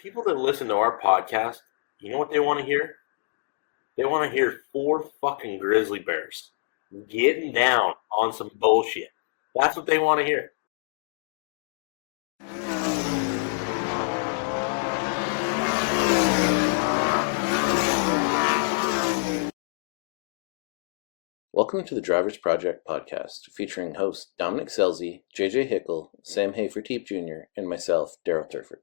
People that listen to our podcast, you know what they want to hear? They want to hear four fucking grizzly bears getting down on some bullshit. That's what they want to hear. Welcome to the Drivers Project podcast, featuring hosts Dominic Scelzi, J.J. Hickle, Sam Haferteep Jr., and myself, Daryl Turford.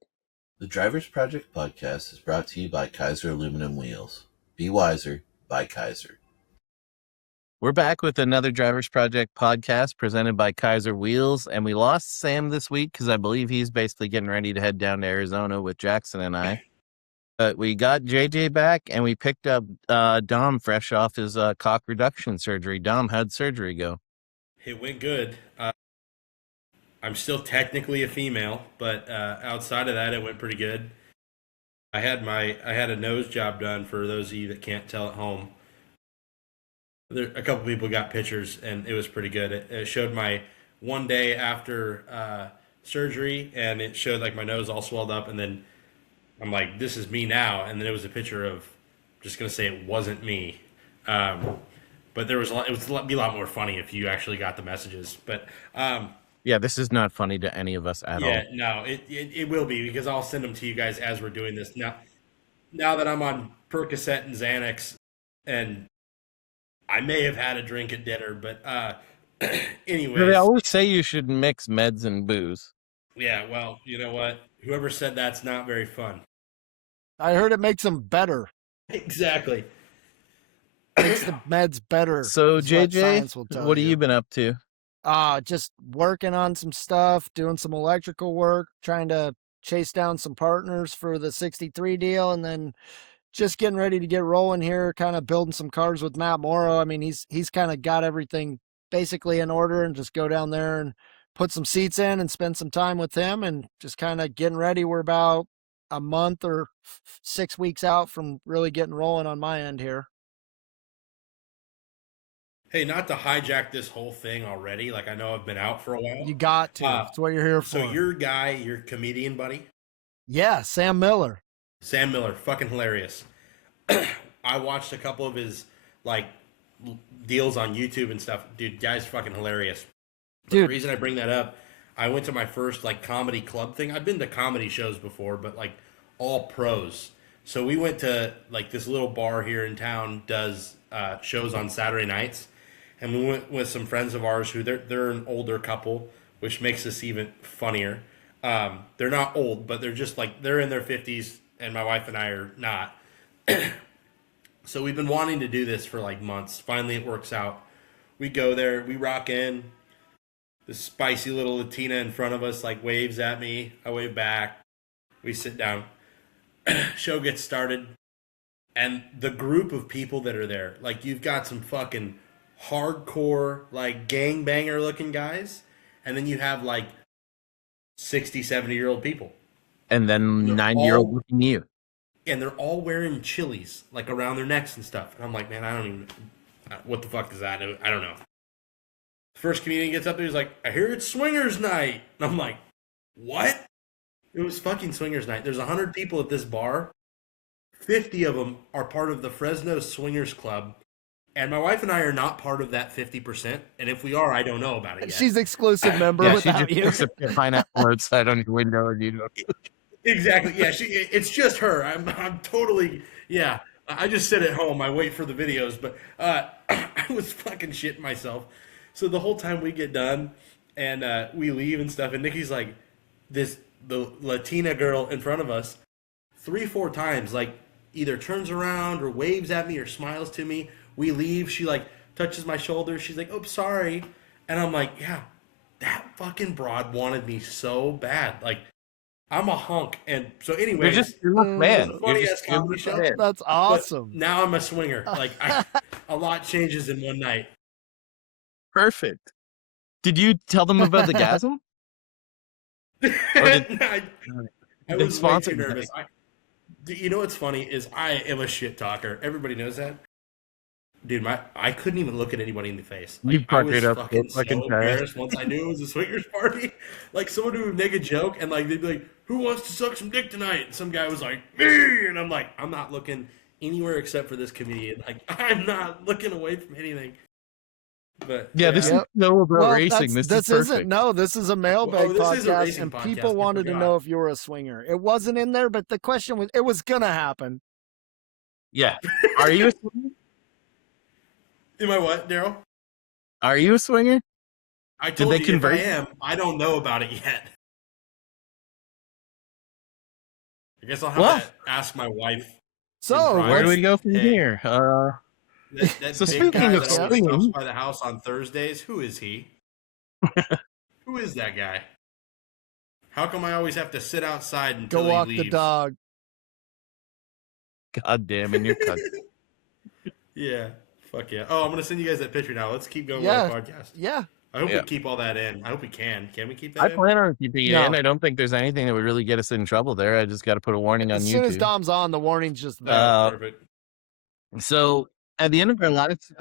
The Drivers Project podcast is brought to you by Kaiser Aluminum Wheels. Be wiser, by Kaiser. We're back with another Drivers Project podcast presented by Kaiser Wheels, and we lost Sam this week because I believe he's basically getting ready to head down to Arizona with Jackson and I. But we got JJ back, and we picked up Dom fresh off his cock reduction surgery. Dom, how'd surgery go? It went good. I'm still technically a female, but outside of that, it went pretty good. I had a nose job done. For those of you that can't tell at home, a couple people got pictures, and it was pretty good. It showed my one day after surgery, and it showed like my nose all swelled up, and then I'm like, this is me now. And then it was a picture of, just going to say it wasn't me. But it would be a lot more funny if you actually got the messages. But yeah, this is not funny to any of us at all. Yeah, no, it will be, because I'll send them to you guys as we're doing this. Now that I'm on Percocet and Xanax, and I may have had a drink at dinner, but anyways. They always say you should mix meds and booze. Yeah, well, you know what? Whoever said that's not very fun. I heard it makes them better. Exactly. Makes the meds better. So, JJ, what have you been up to? Just working on some stuff, doing some electrical work, trying to chase down some partners for the 63 deal, and then just getting ready to get rolling here, kind of building some cars with Matt Morrow. I mean, he's kind of got everything basically in order, and just go down there and put some seats in and spend some time with him, and just kind of getting ready. We're about a month or 6 weeks out from really getting rolling on my end here. Hey, not to hijack this whole thing already. Like, I know I've been out for a while. You got to. That's what you're here for. So your comedian buddy? Yeah, Sam Miller. Sam Miller, fucking hilarious. I watched a couple of his like deals on YouTube and stuff. Dude, guy's fucking hilarious. But the reason I bring that up, I went to my first like comedy club thing. I've been to comedy shows before, but like all pros. So we went to like this little bar here in town, does shows on Saturday nights. And we went with some friends of ours who they're an older couple, which makes this even funnier. They're not old, but they're just like, they're in their 50s, and my wife and I are not. So we've been wanting to do this for like months. Finally, it works out. We go there, we rock in. This spicy little Latina in front of us like waves at me. I wave back. We sit down. Show gets started. And the group of people that are there, like, you've got some fucking hardcore, like, gangbanger looking guys, and then you have like 60, 70-year-old people, and then 90-year-old looking you, and they're all wearing chilies like around their necks and stuff. And I'm like, man, I don't even, what the fuck is that? I don't know. First comedian gets up there, he's like, I hear it's swingers night. And I'm like, what? It was fucking swingers night. There's 100 people at this bar. 50 of them are part of the Fresno Swingers Club. And my wife and I are not part of that 50%. And if we are, I don't know about it yet. She's exclusive member without you. She just puts a pineapple outside on your window, and you know. Exactly. Yeah, it's just her. I'm totally, yeah. I just sit at home. I wait for the videos. But I was fucking shitting myself. So the whole time we get done and we leave and stuff, and Nikki's like, the Latina girl in front of us 3-4 times, like, either turns around or waves at me or smiles to me. We leave. She like touches my shoulder. She's like, "Oh, sorry," and I'm like, "Yeah, that fucking broad wanted me so bad. Like, I'm a hunk." And so, anyways, you're a man. Funny ass comedy show. That's awesome. But now I'm a swinger. Like, a lot changes in one night. Perfect. Did you tell them about the gasm? I was way too nervous. You know what's funny is I am a shit talker. Everybody knows that. dude, I couldn't even look at anybody in the face. You Like I fucked was it up so fucking fucking so fast. embarrassed once I knew it was a swingers party. Like someone would make a joke and like they'd be like, "Who wants to suck some dick tonight?" And some guy was like, "Me," and I'm like, "I'm not looking anywhere except for this comedian. Like I'm not looking away from anything." But Yeah, this is Yep. no about Well, racing. This is perfect. this is a mailbag this is a podcast, racing and podcast, people I wanted to forgot. know if you were a swinger. It wasn't in there, but the question was, it was gonna happen. Yeah. Are you a swinger? Am I what, Daryl? Are you a swinger? I Did told they you convert? if I am, I don't know about it yet. I guess I'll have to ask my wife. So Where do we go from Hey. here? That So big speaking guy of that always swinging- stops by the house on Thursdays, who is he? Who is that guy? How come I always have to sit outside until go walk he leaves? the dog. God damn, and you're cut. Yeah, fuck yeah. Oh, I'm gonna send you guys that picture now. Let's keep going Yeah. with the podcast. Yeah. I hope Yeah. we keep all that in. I hope we can. Can we keep that I in? plan on keeping it No. in. I don't think there's anything that would really get us in trouble there. I just got to put a warning on As YouTube. soon as Dom's on, the warning's just there. Perfect. So at the end of our last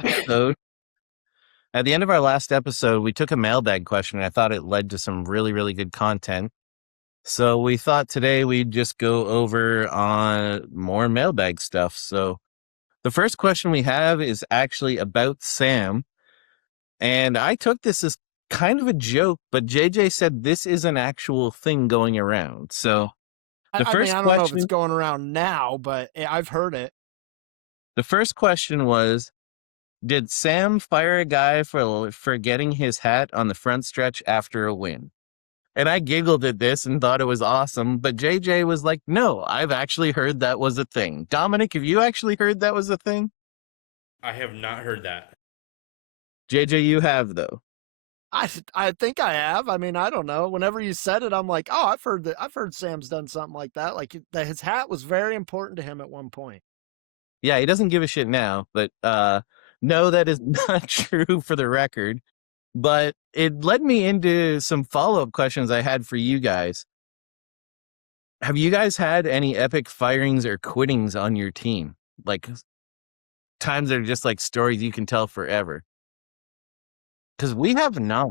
episode, we took a mailbag question, and I thought it led to some really, really good content. So we thought today we'd just go over on more mailbag stuff. So the first question we have is actually about Sam. And I took this as kind of a joke, but JJ said this is an actual thing going around. So the I first mean, I don't know if question, it's going around now, but I've heard it. the first question was, did Sam fire a guy for getting his hat on the front stretch after a win? And I giggled at this and thought it was awesome, but JJ was like, no, I've actually heard that was a thing. Dominic, have you actually heard that was a thing? I have not heard that. JJ, you have, though. I think I have. I mean, I don't know. Whenever you said it, I'm like, oh, I've heard Sam's done something like that. Like that his hat was very important to him at one point. Yeah, he doesn't give a shit now, but no, that is not true for the record. But it led me into some follow-up questions I had for you guys. Have you guys had any epic firings or quittings on your team? Like times that are just like stories you can tell forever? Because we have not.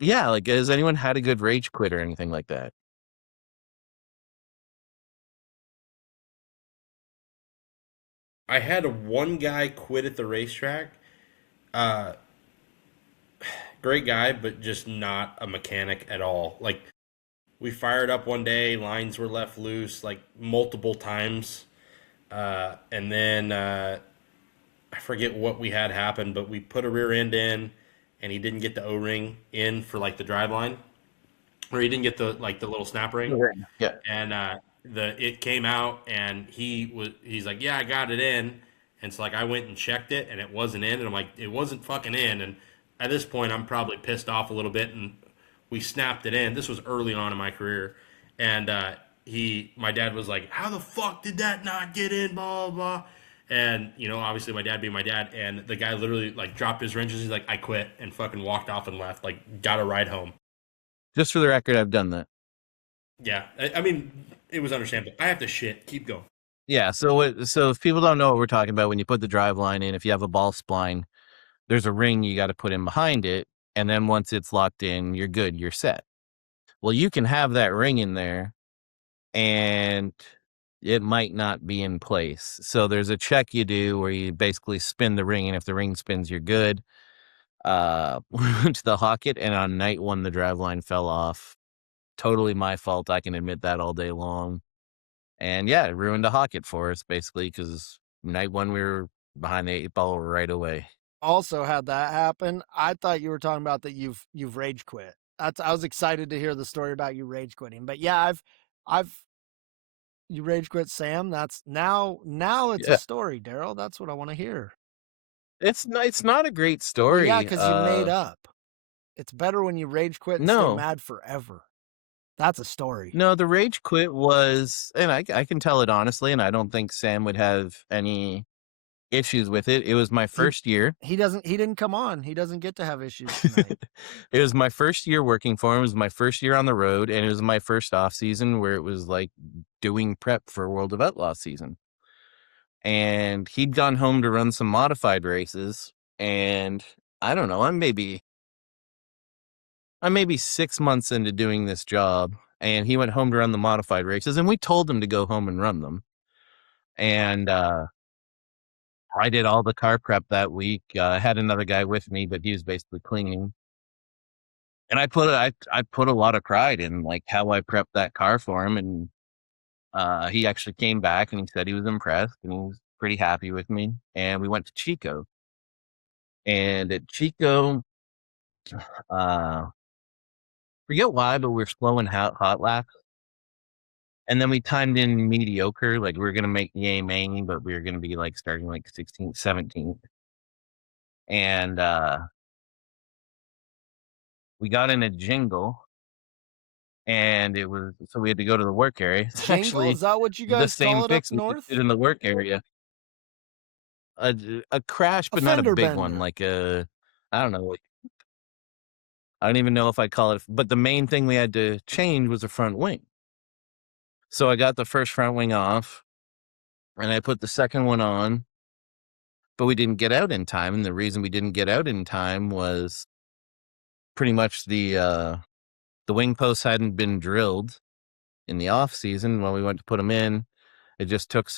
Yeah, like has anyone had a good rage quit or anything like that? I had one guy quit at the racetrack. Great guy, but just not a mechanic at all. Like, we fired up one day, lines were left loose like multiple times. And then I forget what we had happen, but we put a rear end in and he didn't get the O-ring in for like the drive line. Or he didn't get the little snap ring. Yeah. And it came out and he's like, yeah, I got it in. And so like I went and checked it and it wasn't in, and I'm like, it wasn't fucking in. And at this point I'm probably pissed off a little bit, and we snapped it in. This was early on in my career. And my dad was like, how the fuck did that not get in, blah blah blah. And obviously my dad being my dad, and the guy literally like dropped his wrenches. He's like, I quit, and fucking walked off and left, like got a ride home. Just for the record, I've done that. Yeah, I mean, it was understandable. I have to shit. Keep going. Yeah, so if people don't know what we're talking about, when you put the drive line in, if you have a ball spline, there's a ring you got to put in behind it, and then once it's locked in, you're good, you're set. Well, you can have that ring in there, and it might not be in place. So there's a check you do where you basically spin the ring, and if the ring spins, you're good. We went to the Hocket, and on night one, the drive line fell off. Totally my fault. I can admit that all day long. And yeah, it ruined the Hocket for us, basically, because night one, we were behind the 8-ball right away. Also had that happen. I thought you were talking about that you've rage quit. I was excited to hear the story about you rage quitting. But yeah, you rage quit Sam. That's now it's a story, Daryl. That's what I want to hear. It's not a great story. Well, yeah, because you made up. It's better when you rage quit and stay mad forever. That's a story. No, the rage quit was, and I can tell it honestly, and I don't think Sam would have any issues with it. It was my first year. He didn't come on. He doesn't get to have issues tonight. It was my first year working for him. It was my first year on the road, and it was my first off season where it was like doing prep for World of Outlaws season. and he'd gone home to run some modified races. And I don't know, I'm maybe 6 months into doing this job, and he went home to run the modified races, and we told him to go home and run them. And I did all the car prep that week. I had another guy with me, but he was basically cleaning. And I put a lot of pride in like how I prepped that car for him, and he actually came back and he said he was impressed and he was pretty happy with me. And we went to Chico, and at Chico, uh, forget why, but we are slow in hot laps. And then we timed in mediocre, like we were gonna make yay main, but we were gonna be like starting like 16th, 17th. And we got in a jingle, and it was so we had to go to the work area. It's Jingle? actually Is that what you the guys same call it up fix we north? did in the work area. A crash, A but not a fender big one, bender. like I don't know. I don't even know if I call it, but the main thing we had to change was the front wing. So I got the first front wing off, and I put the second one on, but we didn't get out in time. And the reason we didn't get out in time was pretty much the wing posts hadn't been drilled in the off season. When we went to put them in, it just took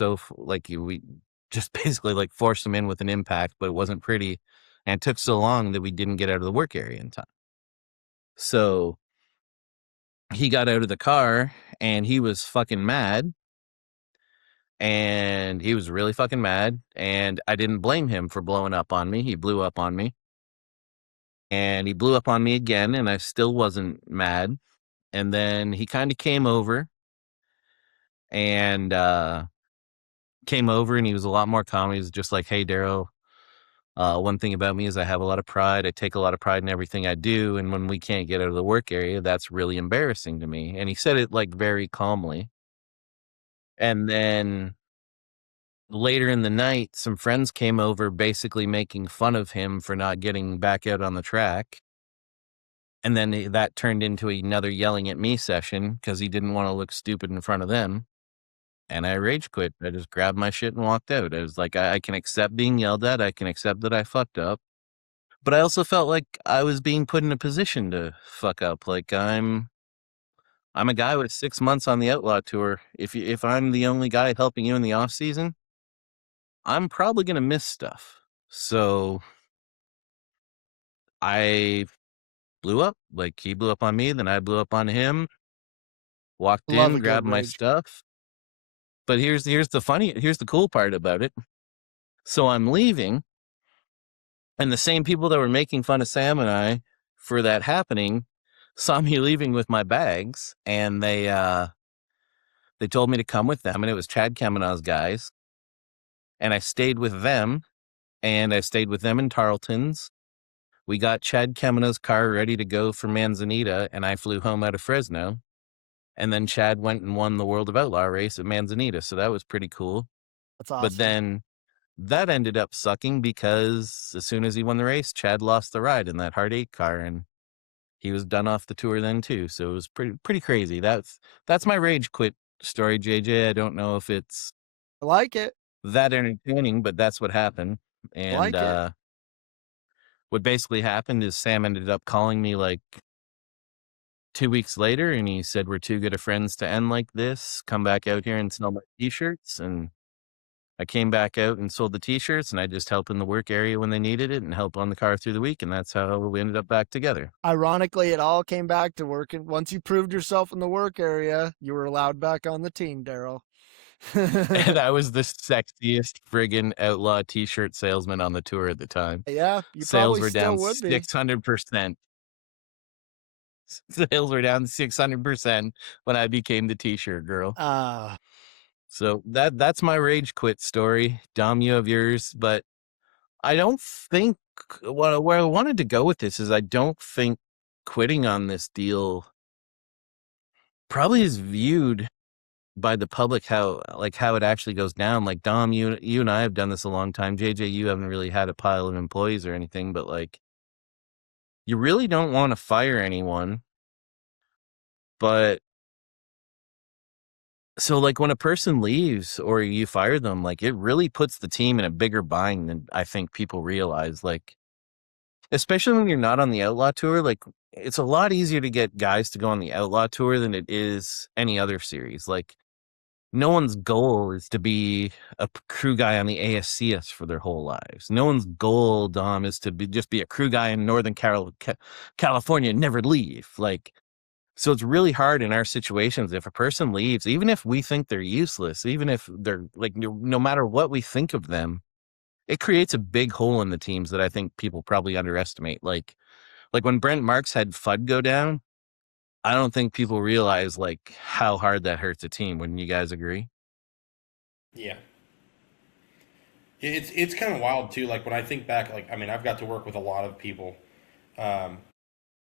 we just basically like forced them in with an impact, but it wasn't pretty, and it took so long that we didn't get out of the work area in time. So he got out of the car and he was fucking mad, and he was really fucking mad, and I didn't blame him for blowing up on me. He blew up on me, and he blew up on me again, and I still wasn't mad. And then he kind of came over and he was a lot more calm. He was just like, "Hey, Daryl, one thing about me is I have a lot of pride. I take a lot of pride in everything I do. And when we can't get out of the work area, that's really embarrassing to me." And he said it like very calmly. And then later in the night, some friends came over basically making fun of him for not getting back out on the track. And then that turned into another yelling at me session because he didn't want to look stupid in front of them. And I rage quit. I just grabbed my shit and walked out. I was like, I can accept being yelled at. I can accept that I fucked up. But I also felt like I was being put in a position to fuck up. Like I'm a guy with 6 months on the Outlaw Tour. If I'm the only guy helping you in the off season, I'm probably gonna miss stuff. So I blew up. Like he blew up on me, then I blew up on him. Walked Love in, a good grabbed my rage. stuff. But here's the cool part about it. So I'm leaving, and the same people that were making fun of Sam and I for that happening saw me leaving with my bags, and they told me to come with them, and it was Chad Kavanaugh's guys. And I stayed with them, and I stayed with them in Tarleton's. We got Chad Kavanaugh's car ready to go for Manzanita, and I flew home out of Fresno. And then Chad went and won the World of Outlaw race at Manzanita, so that was pretty cool. That's awesome. But then that ended up sucking because as soon as he won the race, Chad lost the ride in that Hard 8 car, and he was done off the tour then too. So it was pretty crazy. That's my rage quit story, JJ. I don't know if it's I like it. that entertaining, but that's what happened. And Like it. what basically happened is Sam ended up calling me like 2 weeks later, and he said, "We're too good of friends to end like this. Come back out here and sell my t-shirts." And I came back out and sold the t-shirts, and I just helped in the work area when they needed it and help on the car through the week. And that's how we ended up back together. Ironically, it all came back to working. Once you proved yourself in the work area, you were allowed back on the team, Daryl. And I was the sexiest friggin' outlaw t-shirt salesman on the tour at the time. Yeah, you Sales probably were still down would be. 600%. Sales were down 600% when I became the t-shirt girl. So that's my rage quit story. Dom, you have yours, but I don't think where I wanted to go with this is I don't think quitting on this deal probably is viewed by the public how it actually goes down. Like Dom, you and I have done this a long time. JJ, you haven't really had a pile of employees or anything, but like you really don't want to fire anyone, but So, like, when a person leaves or you fire them, like, it really puts the team in a bigger bind than I think people realize. Like, especially when you're not on the Outlaw Tour, like, it's a lot easier to get guys to go on the Outlaw Tour than it is any other series. Like, no one's goal is to be a crew guy on the ASCS for their whole lives. No one's goal, Dom, is to just be a crew guy in Northern California and never leave. Like, so it's really hard in our situations if a person leaves, even if we think they're useless, even if they're like, no matter what we think of them, it creates a big hole in the teams that I think people probably underestimate. Like when Brent Marks had Fudd go down, I don't think people realize like how hard that hurts a team. Wouldn't you guys agree? Yeah. It's kind of wild too. Like when I think back, like I mean, I've got to work with a lot of people. Um,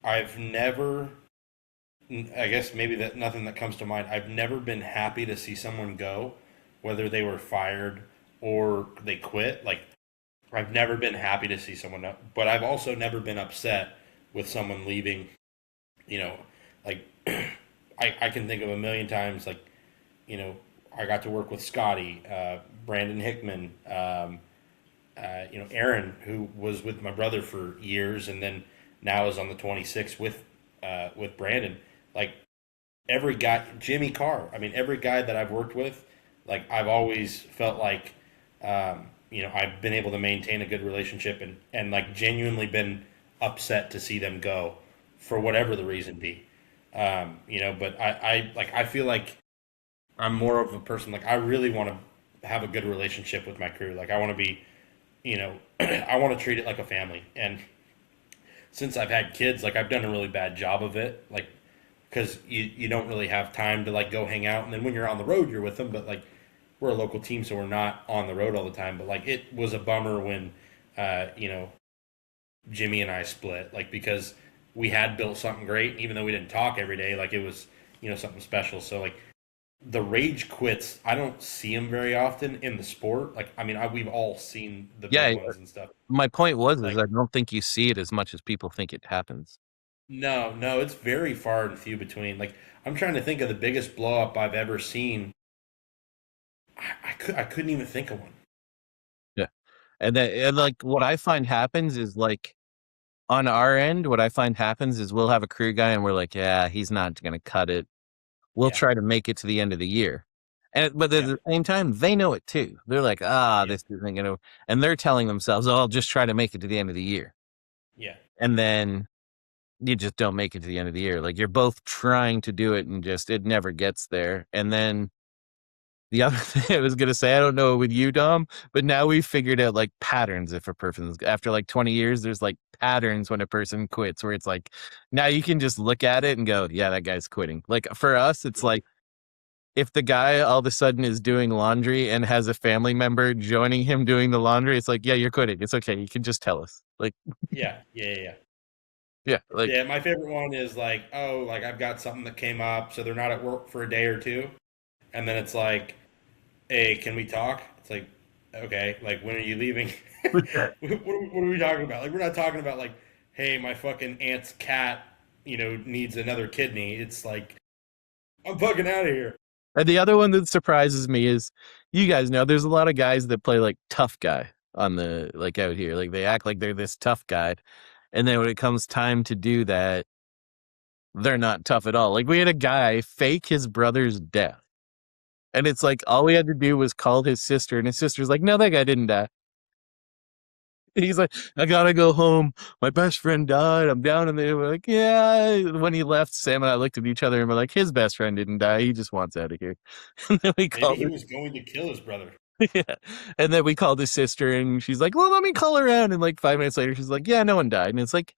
I've never, I guess maybe that nothing that comes to mind. I've never been happy to see someone go, whether they were fired or they quit. Like I've never been happy to see someone, but I've also never been upset with someone leaving. You know, like I can think of a million times. Like you know, I got to work with Scotty, Brandon Hickman, Aaron, who was with my brother for years, and then now is on the 26 with Brandon. Like every guy, Jimmy Carr. I mean, every guy that I've worked with, like I've always felt like, I've been able to maintain a good relationship and like genuinely been upset to see them go for whatever the reason be. But I feel like I'm more of a person like I really want to have a good relationship with my crew. Like I want to be, I want to treat it like a family. And since I've had kids, like I've done a really bad job of it. Like because you don't really have time to like go hang out, and then when you're on the road, you're with them. But like we're a local team, so we're not on the road all the time. But like it was a bummer when, uh, you know, Jimmy and I split, like because we had built something great, even though we didn't talk every day. Like it was, something special. So like the rage quits, I don't see them very often in the sport. Like I mean, we've all seen the Yeah. big ones and stuff. My point was, is Like I don't think you see it as much as people think it happens. no, no, it's very far and few between. Like I'm trying to think of the biggest blow up I've ever seen. I couldn't even think of one. Yeah. And like what I find happens is like on our end, what I find happens is we'll have a career guy and we're like, yeah, he's not going to cut it. We'll Yeah, try to make it to the end of the year. But at yeah, the same time, they know it too. They're like, yeah, this isn't going to, and they're telling themselves, oh, I'll just try to make it to the end of the year. yeah. And then you just don't make it to the end of the year. Like you're both trying to do it and just, it never gets there. And then the other thing I was gonna say, I don't know with you, Dom, but now we've figured out like patterns. If a person's after like 20 years, there's like patterns when a person quits, where it's like now you can just look at it and go, yeah, that guy's quitting. Like for us, it's Mhm. like if the guy all of a sudden is doing laundry and has a family member joining him doing the laundry, it's like, yeah, you're quitting. It's okay. You can just tell us. Like, Yeah, yeah, yeah, yeah. yeah, like Yeah, my favorite one is like, oh, like I've got something that came up, so they're not at work for a day or two, and then it's like, hey, can we talk? It's like, okay, like when are you leaving? What are we talking about? Like we're not talking about like, hey, my fucking aunt's cat, needs another kidney. It's like, I'm fucking out of here. and the other one that surprises me is you guys know there's a lot of guys that play like tough guy on the like out here. Like they act like they're this tough guy. And then when it comes time to do that, they're not tough at all. Like we had a guy fake his brother's death. And it's like all we had to do was call his sister, and his sister's like, no, that guy didn't die. And he's like, I gotta go home. My best friend died. I'm down in there. We're like, yeah. When he left, Sam and I looked at each other and we're like, his best friend didn't die. He just wants out of here. And then we Maybe called he was going to kill his brother. yeah. And then we called his sister and she's like, well, let me call around. And like 5 minutes later, she's like, yeah, no one died. And it's like,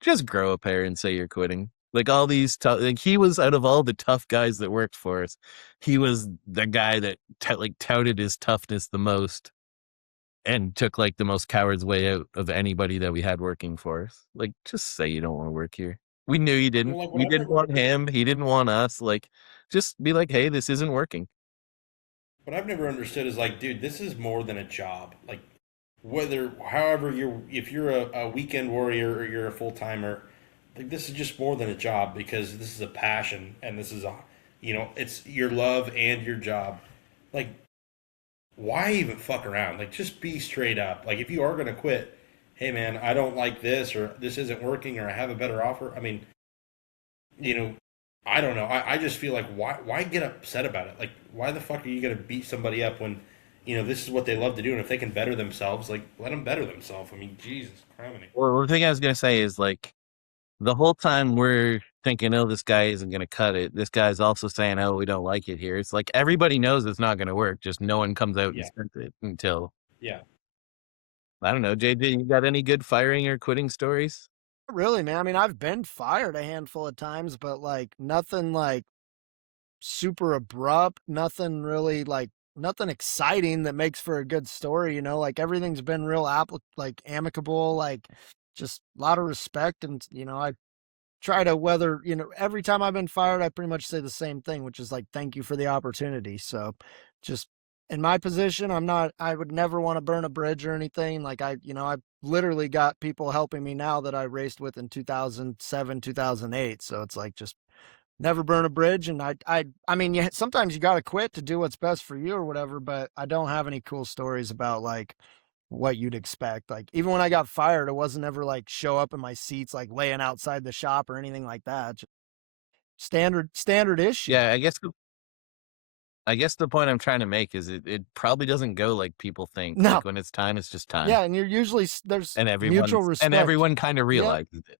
just grow a pair and say you're quitting. Like all these tough, like he was out of all the tough guys that worked for us, he was the guy that like touted his toughness the most and took like the most coward's way out of anybody that we had working for us. Like, just say you don't want to work here. We knew you didn't. Well, like what We I've didn't never want him. He didn't want us. Like, just be like, hey, this isn't working. what I've never understood is like, dude, this is more than a job. Like however if you're a weekend warrior or you're a full timer, like this is just more than a job because this is a passion and this is You know, it's your love and your job. Like, why even fuck around? Like, just be straight up. Like, if you are gonna quit, hey man, I don't like this, or this isn't working, or I have a better offer. I mean, you know, I don't know. I just feel like why get upset about it? Like, why the fuck are you gonna beat somebody up when, you know, this is what they love to do, and if they can better themselves, like, let them better themselves. I mean, Jesus, criminy. Well, the thing I was gonna say is like the whole time we're thinking, oh, this guy isn't gonna cut it. This guy's also saying, oh, we don't like it here. It's like everybody knows it's not gonna work. Just no one comes out and Yeah, says it until yeah. I don't know. JJ, you got any good firing or quitting stories? Really, man. I mean, I've been fired a handful of times, but like nothing like super abrupt, nothing really like nothing exciting that makes for a good story, you know? Like everything's been real like amicable, like just a lot of respect and I try to whether, every time I've been fired, I pretty much say the same thing, which is like thank you for the opportunity. So just in my position, I would never want to burn a bridge or anything. Like I've literally got people helping me now that I raced with in 2007, 2008. So it's like just never burn a bridge. And I mean, sometimes you got to quit to do what's best for you or whatever, but I don't have any cool stories about like what you'd expect. Like even when I got fired, it wasn't ever like show up in my seats, like laying outside the shop or anything like that. Just standard issue. Yeah, I guess the point I'm trying to make is it probably doesn't go like people think. No. Like when it's time, it's just time. Yeah. And you're usually, there's And mutual respect. everyone kind of Yeah. realizes it.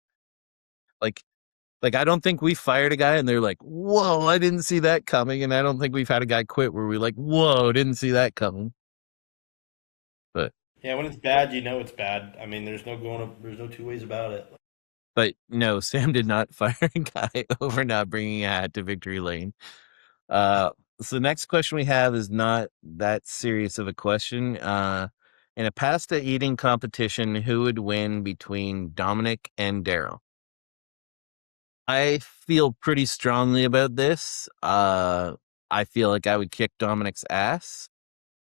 Like I don't think we fired a guy and they're like, whoa, I didn't see that coming. And I don't think we've had a guy quit where we're like, whoa, didn't see that coming. But Yeah, when it's bad, you know it's bad. I mean, there's no two ways about it. no, Sam did not fire a guy over not bringing a hat to victory lane. So the next question we have is not that serious of a question. In a pasta eating competition, who would win between Dominic and Daryl? I feel pretty strongly about this. I feel like I would kick Dominic's ass.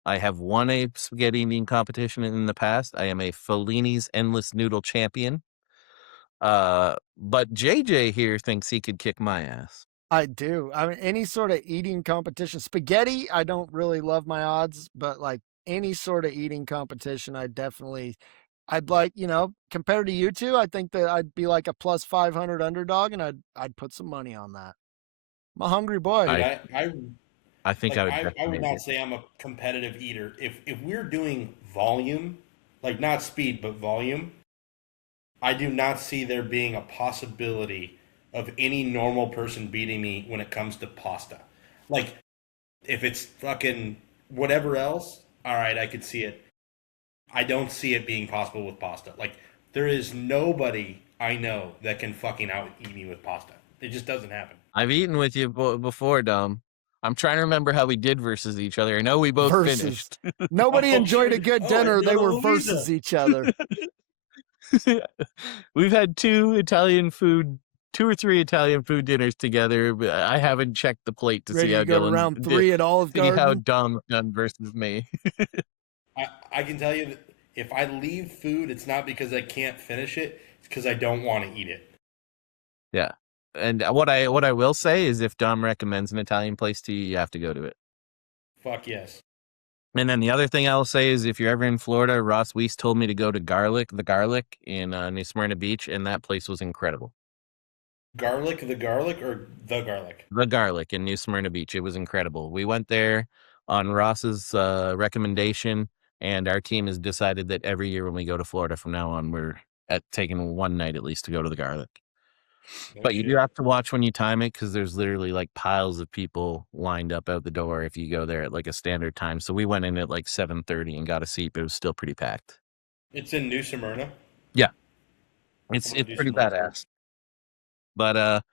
I have won a spaghetti eating competition in the past. I am a Fellini's Endless Noodle champion. But JJ here thinks he could kick my ass. I do. I mean, any sort of eating competition, spaghetti, I don't really love my odds, but like any sort of eating competition, I'd like, compared to you two, I think that I'd be like a plus 500 underdog and I'd put some money on that. I'm a hungry boy. Dude, I I I think like I would I would definitely. not say I'm a competitive eater. If we're doing volume, like not speed but volume, I do not see there being a possibility of any normal person beating me when it comes to pasta. Like if it's fucking whatever else, all right, I could see it. I don't see it being possible with pasta. Like there is nobody I know that can fucking out eat me with pasta. It just doesn't happen. I've eaten with you before, Dom. I'm trying to remember how we did versus each other. I know we both Versus. finished. Nobody Oh, enjoyed sure. a good Oh, dinner. and They were Della Luisa. versus each other. We've had two or three Italian food dinners together, but I haven't checked the plate to Ready see how to go to Dylan's round 3 at Olive see how Garden. Dom's done versus me. I can tell you that if I leave food, it's not because I can't finish it. It's because I don't want to eat it. Yeah. And what I will say is if Dom recommends an Italian place to you, you have to go to it. Fuck yes. And then the other thing I'll say is if you're ever in Florida, Ross Weiss told me to go to the Garlic in New Smyrna Beach, and that place was incredible. Garlic, the garlic, or the garlic? The Garlic in New Smyrna Beach. It was incredible. We went there on Ross's recommendation, and our team has decided that every year when we go to Florida from now on, we're taking one night at least to go to the Garlic. No But you shit. do have to watch when you time it because there's literally like piles of people lined up out the door if you go there at like a standard time. So we went in at like 7:30 and got a seat, but it was still pretty packed. It's in New Smyrna. Yeah, I'm it's gonna do pretty some research. badass. But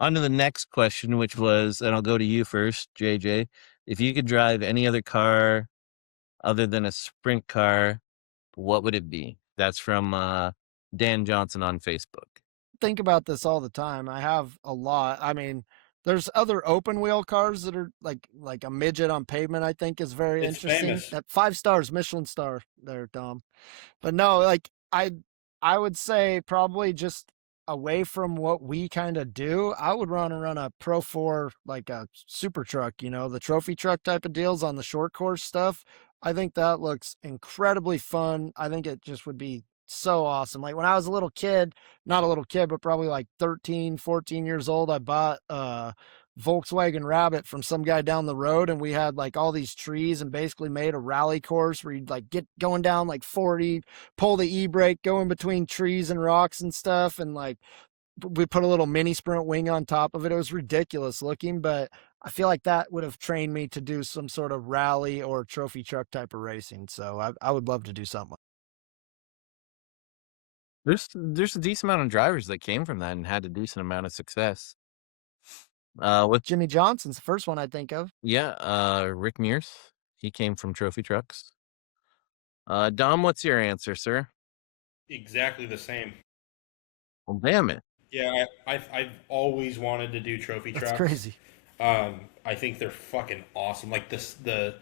on to the next question, which was, and I'll go to you first, JJ. If you could drive any other car other than a sprint car, what would it be? That's from Dan Johnson on Facebook. Think about this all the time. I have a lot. I mean, there's other open wheel cars that are like a midget on pavement, I think is very It's interesting. famous. That 5 stars, Michelin star there, Dom. But no, like I would say probably just away from what we kind of do, I would run a Pro 4, like a super truck, the trophy truck type of deals on the short course stuff. I think that looks incredibly fun. I think it just would be so awesome. Like when I was a little kid, not a little kid, but probably like 13, 14 years old, I bought Volkswagen Rabbit from some guy down the road, and we had like all these trees and basically made a rally course where you'd like get going down like 40, pull the e-brake, go in between trees and rocks and stuff, and like we put a little mini sprint wing on top of it. It was ridiculous looking, but I feel like that would have trained me to do some sort of rally or trophy truck type of racing. So I would love to do something. There's a decent amount of drivers that came from that and had a decent amount of success. With Jimmy Johnson's the first one I think of. Rick Mears, he came from trophy trucks. Dom, what's your answer, sir? Exactly the same. Well, damn it. Yeah, I've always wanted to do trophy trucks. That's crazy. I think they're fucking awesome. Like the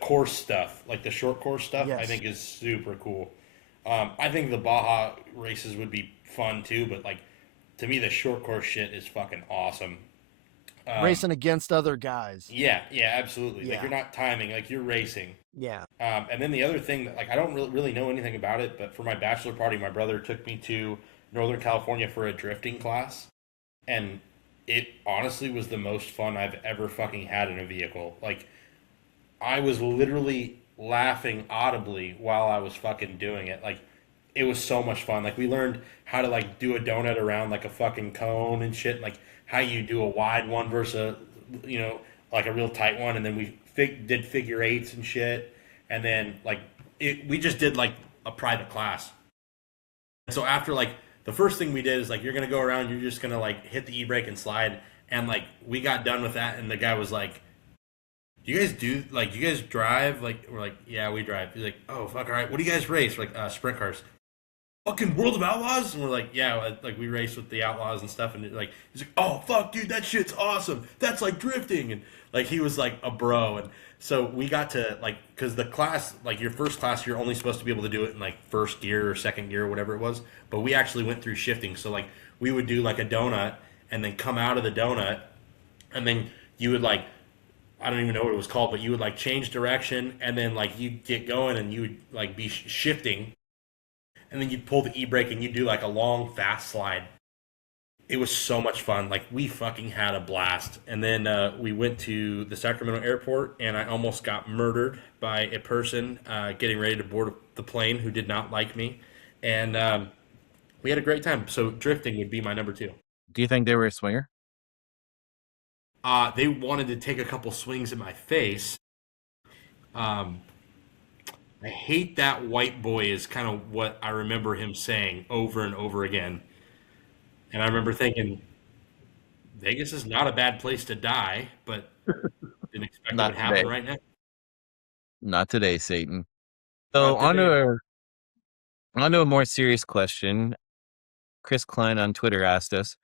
course stuff, like the short course stuff, Yes. I think is super cool. I think the Baja races would be fun too, but like to me, the short course shit is fucking awesome. Racing against other guys. Yeah, absolutely. Like Yeah. you're not timing, like you're racing. Yeah. And then the other thing that, like, I don't really know anything about it, but for my bachelor party, my brother took me to Northern California for a drifting class, and it honestly was the most fun I've ever fucking had in a vehicle. Like, I was literally laughing audibly while I was fucking doing it. Like, it was so much fun. Like, we learned how to, like, do a donut around, like, a fucking cone and shit, like, how you do a wide one versus like a real tight one, and then we did figure eights and shit, and then like we just did like a private class. And so after like the first thing we did is like you're gonna go around, you're just gonna like hit the e-brake and slide, and like we got done with that, and the guy was like, "Do you guys drive?" Like we're like, "Yeah, we drive." He's like, "Oh fuck, all right. What do you guys race?" We're like, sprint cars. Fucking World of Outlaws, and we're like, yeah, like we race with the Outlaws and stuff, and like he's like, oh fuck, dude, that shit's awesome. That's like drifting, and like he was like a bro, and so we got to like, because the class, like your first class, you're only supposed to be able to do it in like first gear or second gear or whatever it was, but we actually went through shifting, so like we would do like a donut and then come out of the donut, and then you would like, I don't even know what it was called, but you would like change direction, and then like you get going and you would like be shifting. And then you'd pull the e-brake and you'd do like a long, fast slide. It was so much fun. Like, we fucking had a blast. And then we went to the Sacramento airport, and I almost got murdered by a person getting ready to board the plane who did not like me. And we had a great time. So drifting would be my number 2. Do you think they were a swinger? They wanted to take a couple swings at my face. I hate that white boy is kind of what I remember him saying over and over again. And I remember thinking, Vegas is not a bad place to die, but didn't expect Not it would happen today. right now. Not today, Satan. So Not today. on to a more serious question. Chris Klein on Twitter asked us,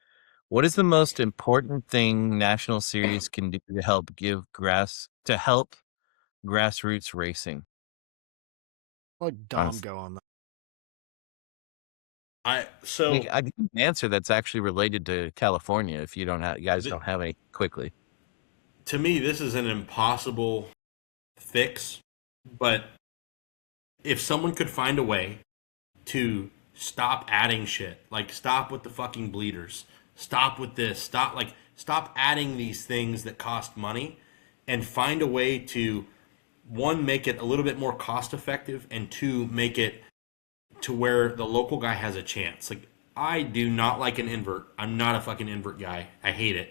what is the most important thing National Series can do to help grassroots racing? Let Dom Honestly. go on that. I give an answer that's actually related to California if you guys don't have any quickly. To me, this is an impossible fix, but if someone could find a way to stop adding shit, like stop with the fucking bleeders, stop with this, stop adding these things that cost money, and find a way to, one, make it a little bit more cost effective, and two, make it to where the local guy has a chance. Like, I do not like an invert. I'm not a fucking invert guy. I hate it.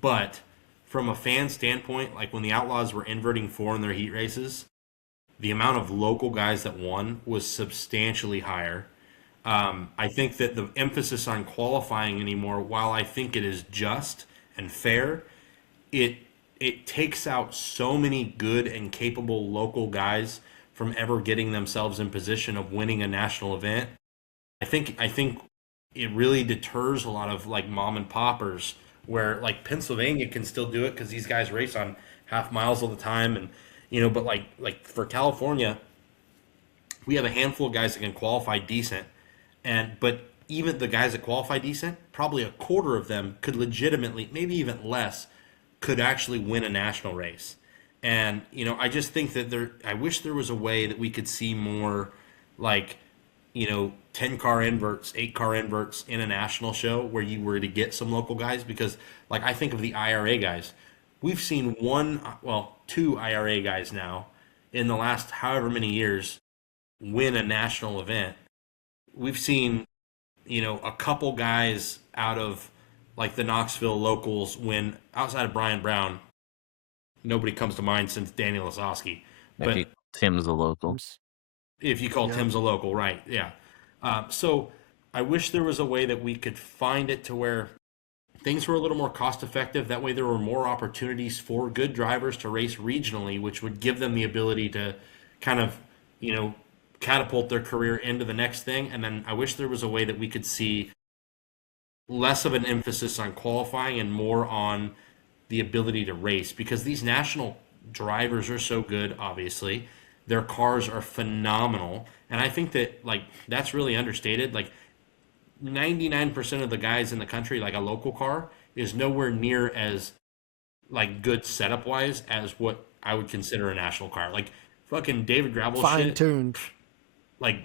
But from a fan standpoint, like when the Outlaws were inverting 4 in their heat races, the amount of local guys that won was substantially higher. I think that the emphasis on qualifying anymore, while I think it is just and fair, it takes out so many good and capable local guys from ever getting themselves in position of winning a national event. I think it really deters a lot of like mom and poppers, where like Pennsylvania can still do it because these guys race on half miles all the time, and but like for California, we have a handful of guys that can qualify decent, but even the guys that qualify decent, probably a quarter of them could legitimately, maybe even less, could actually win a national race. And I just think that I wish there was a way that we could see more, like, 10-car inverts, 8-car inverts in a national show where you were to get some local guys. Because, like, I think of the IRA guys. We've seen two IRA guys now in the last however many years win a national event. We've seen, a couple guys out of, like, the Knoxville locals win. Outside of Brian Brown, nobody comes to mind since Danny Lasowski. But Tim's a local. If you call Tim's a local, right? Yeah. So I wish there was a way that we could find it to where things were a little more cost effective. That way there were more opportunities for good drivers to race regionally, which would give them the ability to kind of, catapult their career into the next thing. And then I wish there was a way that we could see less of an emphasis on qualifying and more on the ability to race, because these national drivers are so good, obviously. Their cars are phenomenal. And I think that, like, that's really understated. Like, 99% of the guys in the country, like, a local car is nowhere near as, like, good setup wise as what I would consider a national car. Like, fucking David Gravel fine tuned. Like,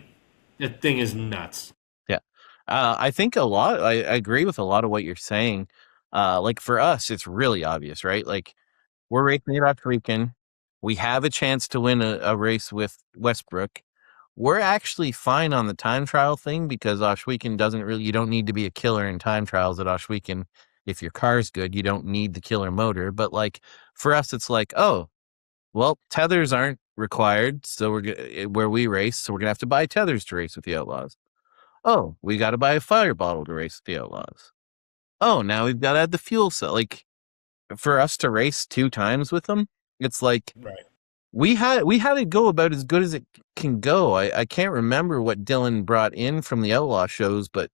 that thing is nuts. Yeah. I think I agree with a lot of what you're saying. Like, for us, it's really obvious, right? Like, we're racing at Oshweekend. We have a chance to win a race with Westbrook. We're actually fine on the time trial thing because Oshweekend you don't need to be a killer in time trials at Oshweekend. If your car's good, you don't need the killer motor. But, like, for us, it's like, oh, well, tethers aren't required, so where we race, so we're gonna have to buy tethers to race with the Outlaws. Oh, we got to buy a fire bottle to race with the Outlaws. Oh, now we've got to add the fuel cell. Like, for us to race 2 times with them, it's like Right. we had it go about as good as it can go. I can't remember what Dylan brought in from the Outlaw shows, but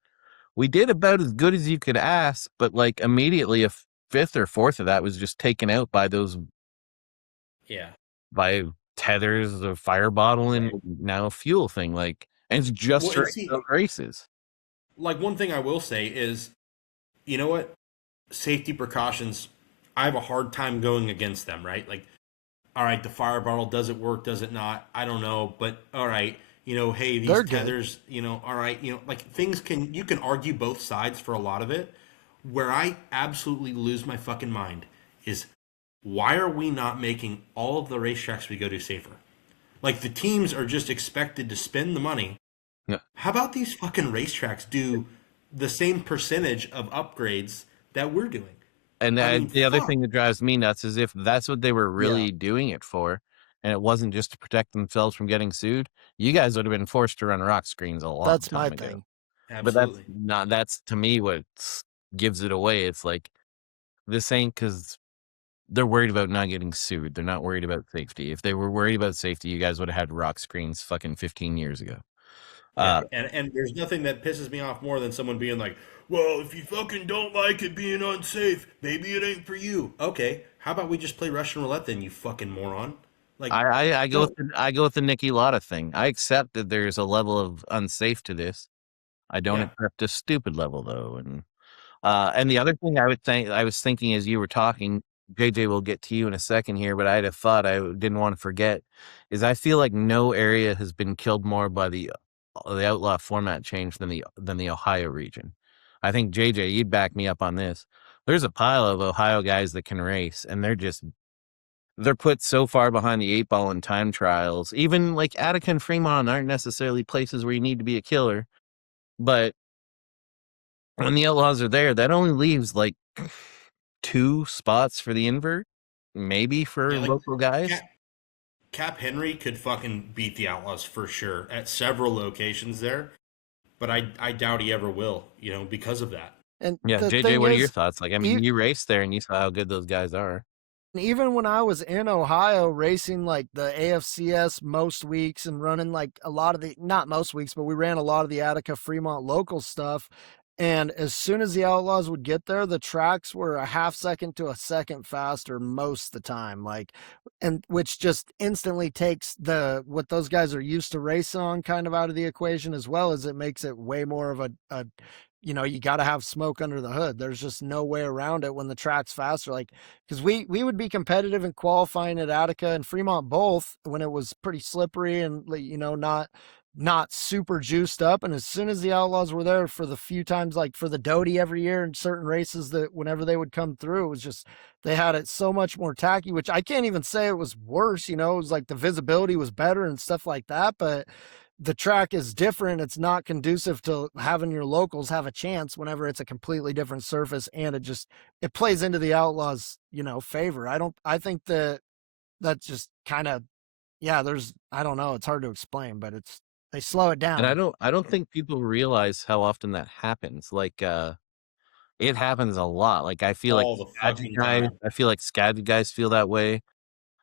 we did about as good as you could ask. But, like, immediately a fifth or fourth of that was just taken out by those. Yeah. By tethers, a fire bottle, and now a fuel thing. Like, and it's just for those races. Like, one thing I will say is, you know what? Safety precautions, I have a hard time going against them, right? Like, all right, the fire bottle, does it work? Does it not? I don't know. But, all right, hey, these tethers, all right, like, you can argue both sides for a lot of it. Where I absolutely lose my fucking mind is, why are we not making all of the racetracks we go to safer? Like, the teams are just expected to spend the money. Yeah. How about these fucking racetracks do the same percentage of upgrades that we're doing? And the other thing that drives me nuts is if that's what they were really doing it for, and it wasn't just to protect themselves from getting sued, you guys would have been forced to run rock screens a long time ago. Thing. Absolutely. But that's to me what gives it away. It's like, this ain't because they're worried about not getting sued. They're not worried about safety. If they were worried about safety, you guys would have had rock screens fucking 15 years ago. Yeah, and there's nothing that pisses me off more than someone being like, well, if you fucking don't like it being unsafe, maybe it ain't for you. Okay, how about we just play Russian roulette then, you fucking moron? Like, I go with the Niki Lauda thing. I accept that there's a level of unsafe to this. I don't accept a stupid level, though. And the other thing I was thinking as you were talking, JJ will get to you in a second here, but I had a thought I didn't want to forget, is I feel like no area has been killed more by the outlaw format change than the Ohio region. I think JJ, you'd back me up on this. There's a pile of Ohio guys that can race, and they're put so far behind the 8 ball in time trials. Even like Attica and Fremont aren't necessarily places where you need to be a killer, but when the Outlaws are there, that only leaves like 2 spots for the invert, maybe for local guys. Cap Henry could fucking beat the Outlaws for sure at several locations there, but I doubt he ever will, because of that. And yeah, JJ, what are your thoughts? Like, I mean, you raced there and you saw how good those guys are. Even when I was in Ohio racing like the AFCS most weeks and running like a lot of not most weeks, but we ran a lot of the Attica Fremont local stuff. And as soon as the Outlaws would get there, the tracks were a half second to a second faster most of the time. Like, and which just instantly takes what those guys are used to racing on kind of out of the equation, as well as it makes it way more of a you got to have smoke under the hood. There's just no way around it when the track's faster. Like, because we would be competitive in qualifying at Attica and Fremont both when it was pretty slippery and not super juiced up. And as soon as the Outlaws were there for the few times, like for the Doty every year in certain races, that whenever they would come through, it was just, they had it so much more tacky, which I can't even say it was worse. It was like the visibility was better and stuff like that, but the track is different. It's not conducive to having your locals have a chance whenever it's a completely different surface. And it plays into the Outlaws, favor. I think that's just kind of, yeah, I don't know. It's hard to explain, but they slow it down. And I don't think people realize how often that happens. Like, it happens a lot. Like, I feel like All the Skagit fucking guys, time. I feel like Skagit guys feel that way.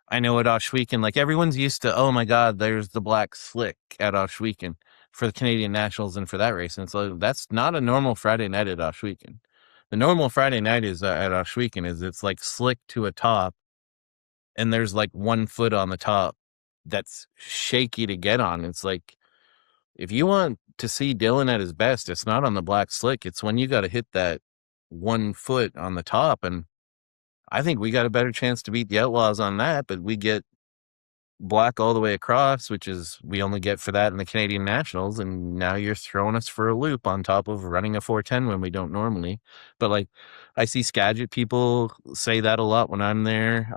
I know at Oshweekend, like everyone's used to, oh my God, there's the black slick at Oshweekend for the Canadian Nationals and for that race. And so that's not a normal Friday night at Oshweekend. The normal Friday night is at Oshweekend is it's like slick to a top, and there's like 1 foot on the top that's shaky to get on. It's like, if you want to see Dylan at his best, it's not on the black slick. It's when you got to hit that 1 foot on the top. And I think we got a better chance to beat the Outlaws on that, but we get black all the way across, which is we only get for that in the Canadian Nationals. And now you're throwing us for a loop on top of running a 410 when we don't normally. But like, I see Skagit people say that a lot when I'm there.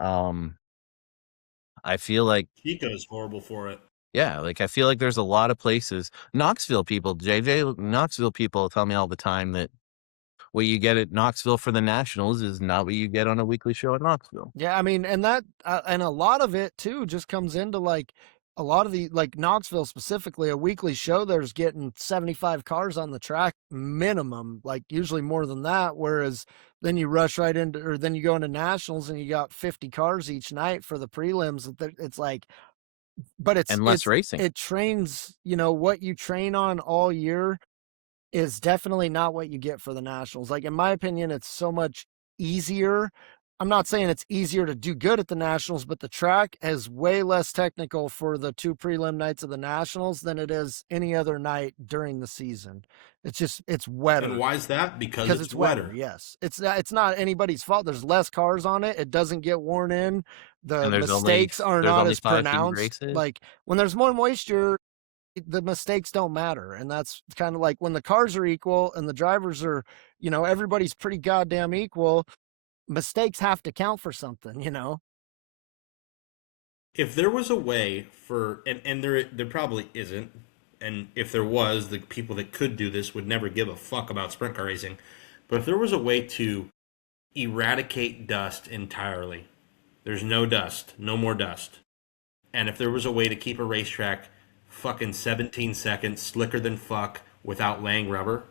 I feel like, Chico's horrible for it. yeah, like I feel like there's a lot of places. Knoxville people, J.J, Knoxville people tell me all the time that what you get at Knoxville for the Nationals is not what you get on a weekly show at Knoxville. Yeah, I mean, and and a lot of it too just comes into like a lot of the, like Knoxville specifically, a weekly show there's getting 75 cars on the track minimum, like usually more than that. Whereas then you rush right into, or then you go into nationals and you got 50 cars each night for the prelims. It's like, but And less racing. it trains, what you train on all year is definitely not what you get for the nationals. Like, in my opinion, it's so much easier. I'm not saying it's easier to do good at the nationals, but the track is way less technical for the 2 prelim nights of the nationals than it is any other night during the season. It's wetter. And why is that? Because it's wetter. Yes. It's not anybody's fault. There's less cars on it. It doesn't get worn in. The And mistakes are there's not only as 5 heat pronounced. races. Like, when there's more moisture, the mistakes don't matter. And that's kind of like when the cars are equal and the drivers are, everybody's pretty goddamn equal, mistakes have to count for something. If there was a way for, and there probably isn't, and if there was, the people that could do this would never give a fuck about sprint car racing. But if there was a way to eradicate dust entirely, there's no dust, no more dust. And if there was a way to keep a racetrack fucking 17 seconds slicker than fuck without laying rubber,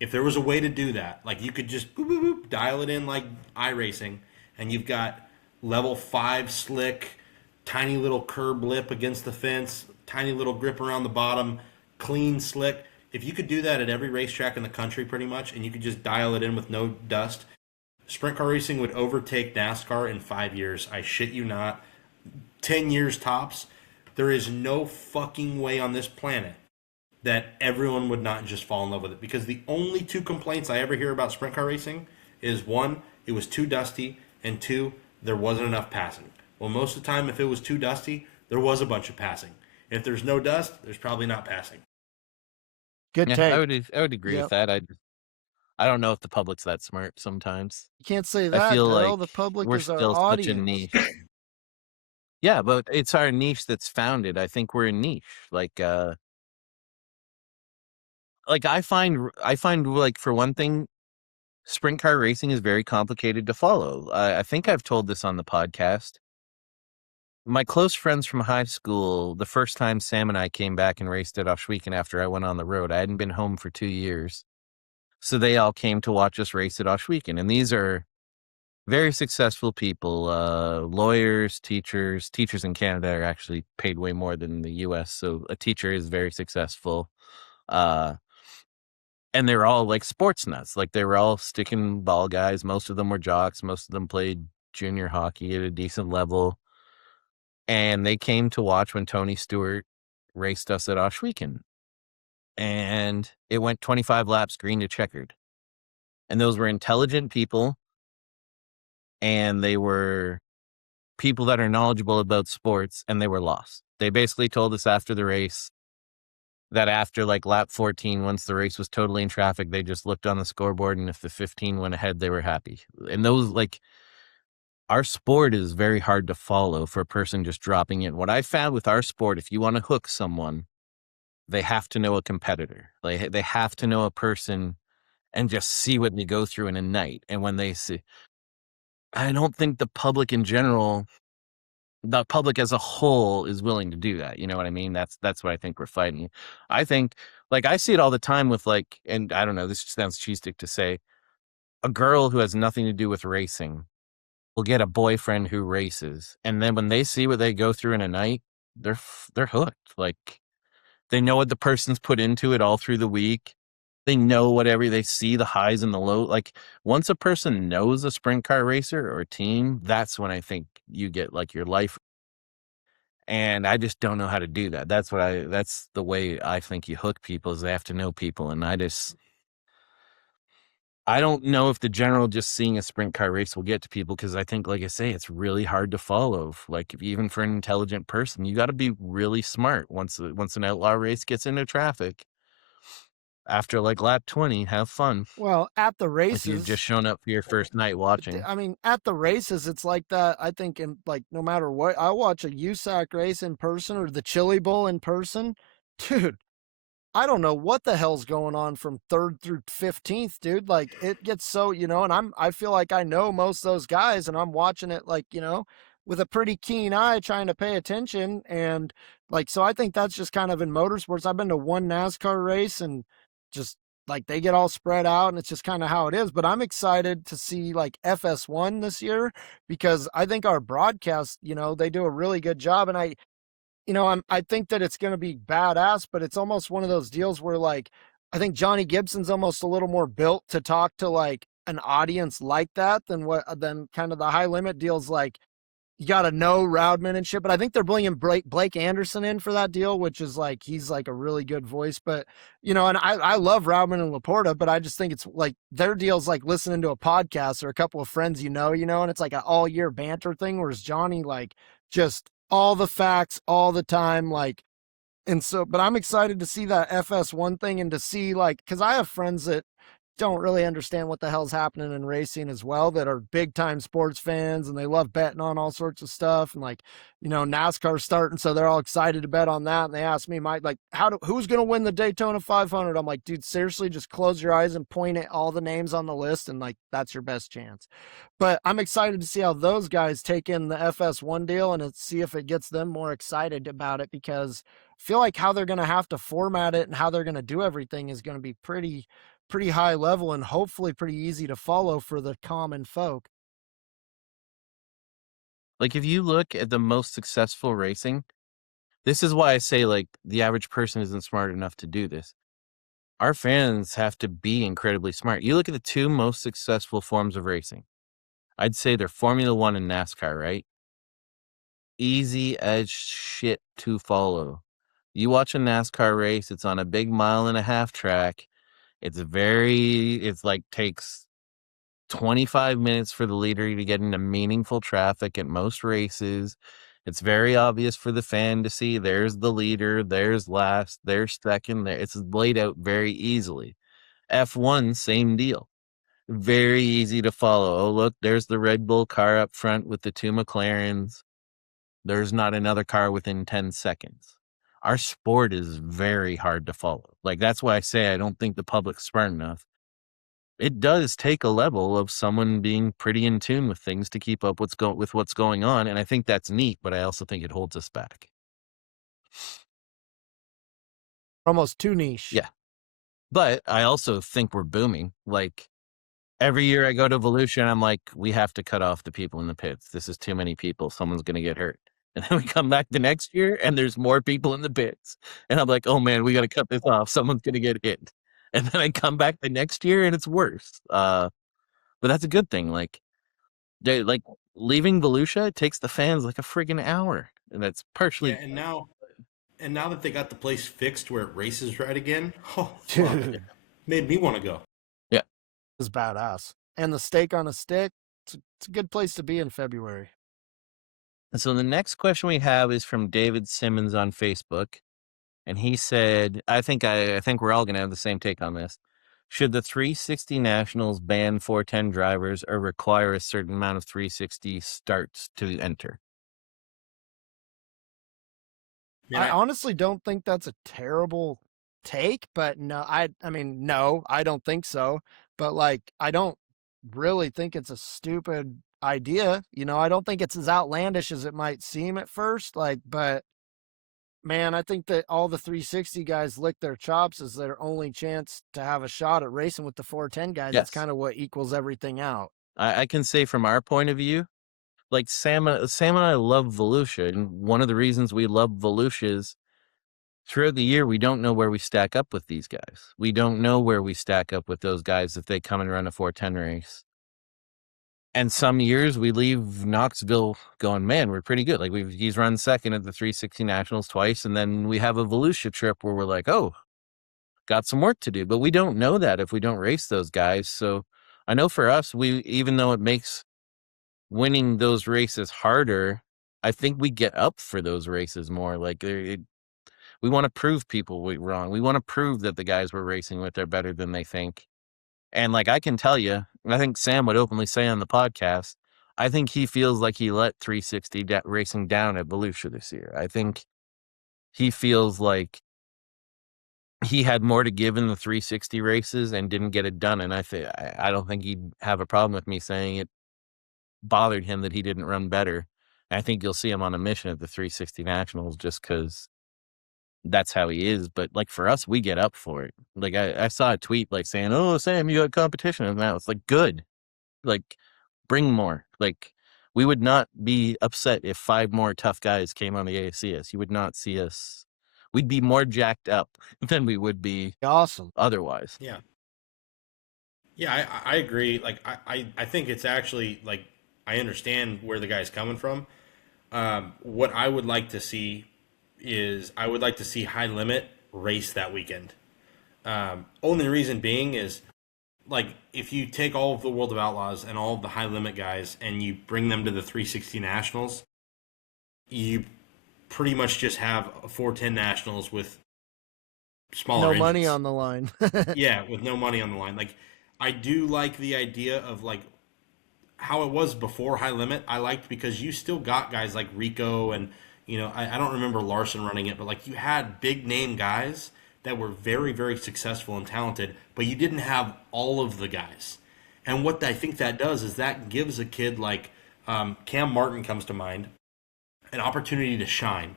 if there was a way to do that, like you could just boop, boop, boop, dial it in like iRacing, and you've got level 5 slick, tiny little curb lip against the fence, tiny little grip around the bottom, clean slick. If you could do that at every racetrack in the country pretty much, and you could just dial it in with no dust, sprint car racing would overtake NASCAR in 5 years. I shit you not. 10 years tops. There is no fucking way on this planet that everyone would not just fall in love with it. Because the only 2 complaints I ever hear about sprint car racing is 1, it was too dusty, and 2, there wasn't enough passing. Well, most of the time, if it was too dusty, there was a bunch of passing. If there's no dust, there's probably not passing. Good Yeah, take. I would agree with that. I don't know if the public's that smart sometimes. You can't say that, I feel Daryl. like The public we're is our still such a audience. niche. Yeah, but it's our niche that's founded. I think we're a niche. Like I find like, for one thing, sprint car racing is very complicated to follow. I think I've told this on the podcast. My close friends from high school, the first time Sam and I came back and raced at Oshweekend after I went on the road, I hadn't been home for 2 years. So they all came to watch us race at Oshweekend. And these are very successful people, lawyers, teachers. Teachers in Canada are actually paid way more than the US. So a teacher is very successful. And they were all like sports nuts. Like they were all sticking ball guys. Most of them were jocks. Most of them played junior hockey at a decent level. And they came to watch when Tony Stewart raced us at Oshweekend. And it went 25 laps green to checkered. And those were intelligent people. And they were people that are knowledgeable about sports, and they were lost. They basically told us after the race that after like lap 14, once the race was totally in traffic, they just looked on the scoreboard, and if the 15 went ahead, they were happy. And those, like, our sport is very hard to follow for a person just dropping in. What I found with our sport, if you want to hook someone, they have to know a competitor. Like they have to know a person and just see what they go through in a night. And when they see, I don't think the public in general, the public as a whole is willing to do that. You know what I mean? That's what I think we're fighting. I think, like, I see it all the time with, like, and I don't know, this sounds cheese stick to say, a girl who has nothing to do with racing will get a boyfriend who races, and then when they see what they go through in a night, they're hooked. Like, they know what the person's put into it all through the week. They know whatever, they see the highs and the low. Like, once a person knows a sprint car racer or a team, that's when I think you get like your life. And I just don't know how to do that. That's the way I think you hook people, is they have to know people. And I don't know if the general just seeing a sprint car race will get to people, because I think, like I say, it's really hard to follow. Like, even for an intelligent person, you got to be really smart. Once an outlaw race gets into traffic, after like lap 20, have fun. Well, at the If you've races, just shown up for your first night watching. I mean, at the races, it's like that. I think, in like, no matter what, I watch a USAC race in person or the Chili Bowl in person, dude. I don't know what the hell's going on from 3rd through 15th, dude. Like, it gets so, and I feel like I know most of those guys, and I'm watching it, like, with a pretty keen eye, trying to pay attention. And like, so I think that's just kind of in motorsports. I've been to one NASCAR race, and just like they get all spread out, and it's just kind of how it is. But I'm excited to see like FS1 this year, because I think our broadcast, they do a really good job. And I think that it's going to be badass, but it's almost one of those deals where, like, I think Johnny Gibson's almost a little more built to talk to like an audience like that than kind of the High Limit deals. Like, you got to know Roudman and shit. But I think they're bringing Blake Anderson in for that deal, which is like, he's like a really good voice. But, and I love Roudman and Laporta, but I just think it's like their deal's like listening to a podcast or a couple of friends, and it's like an all year banter thing. Whereas Johnny, like, just all the facts all the time. Like, and so, but I'm excited to see that FS1 thing, and to see, like, because I have friends that don't really understand what the hell's happening in racing as well, that are big time sports fans, and they love betting on all sorts of stuff. And like, NASCAR's starting, so they're all excited to bet on that. And they ask me, Mike, like, who's going to win the Daytona 500? I'm like, dude, seriously, just close your eyes and point at all the names on the list, and like, that's your best chance. But I'm excited to see how those guys take in the FS1 deal, and see if it gets them more excited about it, because I feel like how they're going to have to format it and how they're going to do everything is going to be pretty high level, and hopefully pretty easy to follow for the common folk. Like, if you look at the most successful racing, this is why I say, like, the average person isn't smart enough to do this. Our fans have to be incredibly smart. You look at the two most successful forms of racing. I'd say they're Formula One and NASCAR, right? Easy as shit to follow. You watch a NASCAR race, it's on a big 1.5-mile track. It's like takes 25 minutes for the leader to get into meaningful traffic at most races. It's very obvious for the fan to see there's the leader, there's last, there's second. It's laid out very easily. F1, same deal. Very easy to follow. Oh, look, there's the Red Bull car up front with the two McLarens. There's not another car within 10 seconds. Our sport is very hard to follow. Like, that's why I say I don't think the public's smart enough. It does take a level of someone being pretty in tune with things to keep up with what's going on, and I think that's neat, but I also think it holds us back. Almost too niche. Yeah. But I also think we're booming. Like, every year I go to Volusia, I'm like, we have to cut off the people in the pits. This is too many people. Someone's going to get hurt. And then we come back the next year, and there's more people in the pits. And I'm like, oh, man, we got to cut this off. Someone's going to get hit. and then I come back the next year and it's worse. But that's a good thing. Like leaving Volusia, it takes the fans like a friggin' hour, and that's partially. Yeah, and now that they got the place fixed where it races right again, oh fuck, Dude, made me want to go. Yeah. it's badass. And the steak on a stick, it's a good place to be in February. And so the next question we have is from David Simmons on Facebook, and he said, I think we're all gonna have the same take on this. Should the 360 Nationals ban 410 drivers or require a certain amount of 360 starts to enter? Man, I honestly don't think that's a terrible take, but no, I mean, no, I don't think so. But like, I don't really think it's a stupid idea. You know, I don't think it's as outlandish as it might seem at first. Like, but man, I think that all the 360 guys lick their chops as their only chance to have a shot at racing with the 410 guys. Yes. It's kind of what equals everything out. I can say from our point of view, like Sam and I love Volusia, and one of the reasons we love Volusia is throughout the year we don't know where we stack up with these guys. We don't know where we stack up with those guys if they come and run a 410 race. And some years we leave Knoxville going, man, we're pretty good. Like he's run second at the 360 Nationals twice, and then we have a Volusia trip where we're like, oh, got some work to do. But we don't know that if we don't race those guys. So I know for us, even though it makes winning those races harder, I think we get up for those races more. Like we want to prove people wrong. We want to prove that the guys we're racing with are better than they think. And like I can tell you, I think Sam would openly say on the podcast, I think he feels like he let 360 racing down at Volusia this year. I think he feels like he had more to give in the 360 races and didn't get it done. And I don't think he'd have a problem with me saying it bothered him that he didn't run better. I think you'll see him on a mission at the 360 Nationals just because that's how he is. But like for us, we get up for it. Like I saw a tweet like saying, "Oh, Sam, you got competition," and now it's like good. Like bring more. Like we would not be upset if 5 more tough guys came on the ACS. You would not see us. We'd be more jacked up than we would be Awesome. otherwise. Yeah. Yeah, I agree. Like I think it's actually like I understand where the guy's coming from. What I would like to see is I would like to see High Limit race that weekend. Only reason being is like if you take all of the World of Outlaws and all of the High Limit guys and you bring them to the 360 Nationals, you pretty much just have a 410 Nationals with smaller No engines. money on the line. Yeah, with no money on the line. Like I do like the idea of like how it was before High Limit. I liked because you still got guys like Rico and I don't remember Larson running it, but like you had big name guys that were very, very successful and talented, but you didn't have all of the guys. And what I think that does is that gives a kid like Cam Martin comes to mind an opportunity to shine.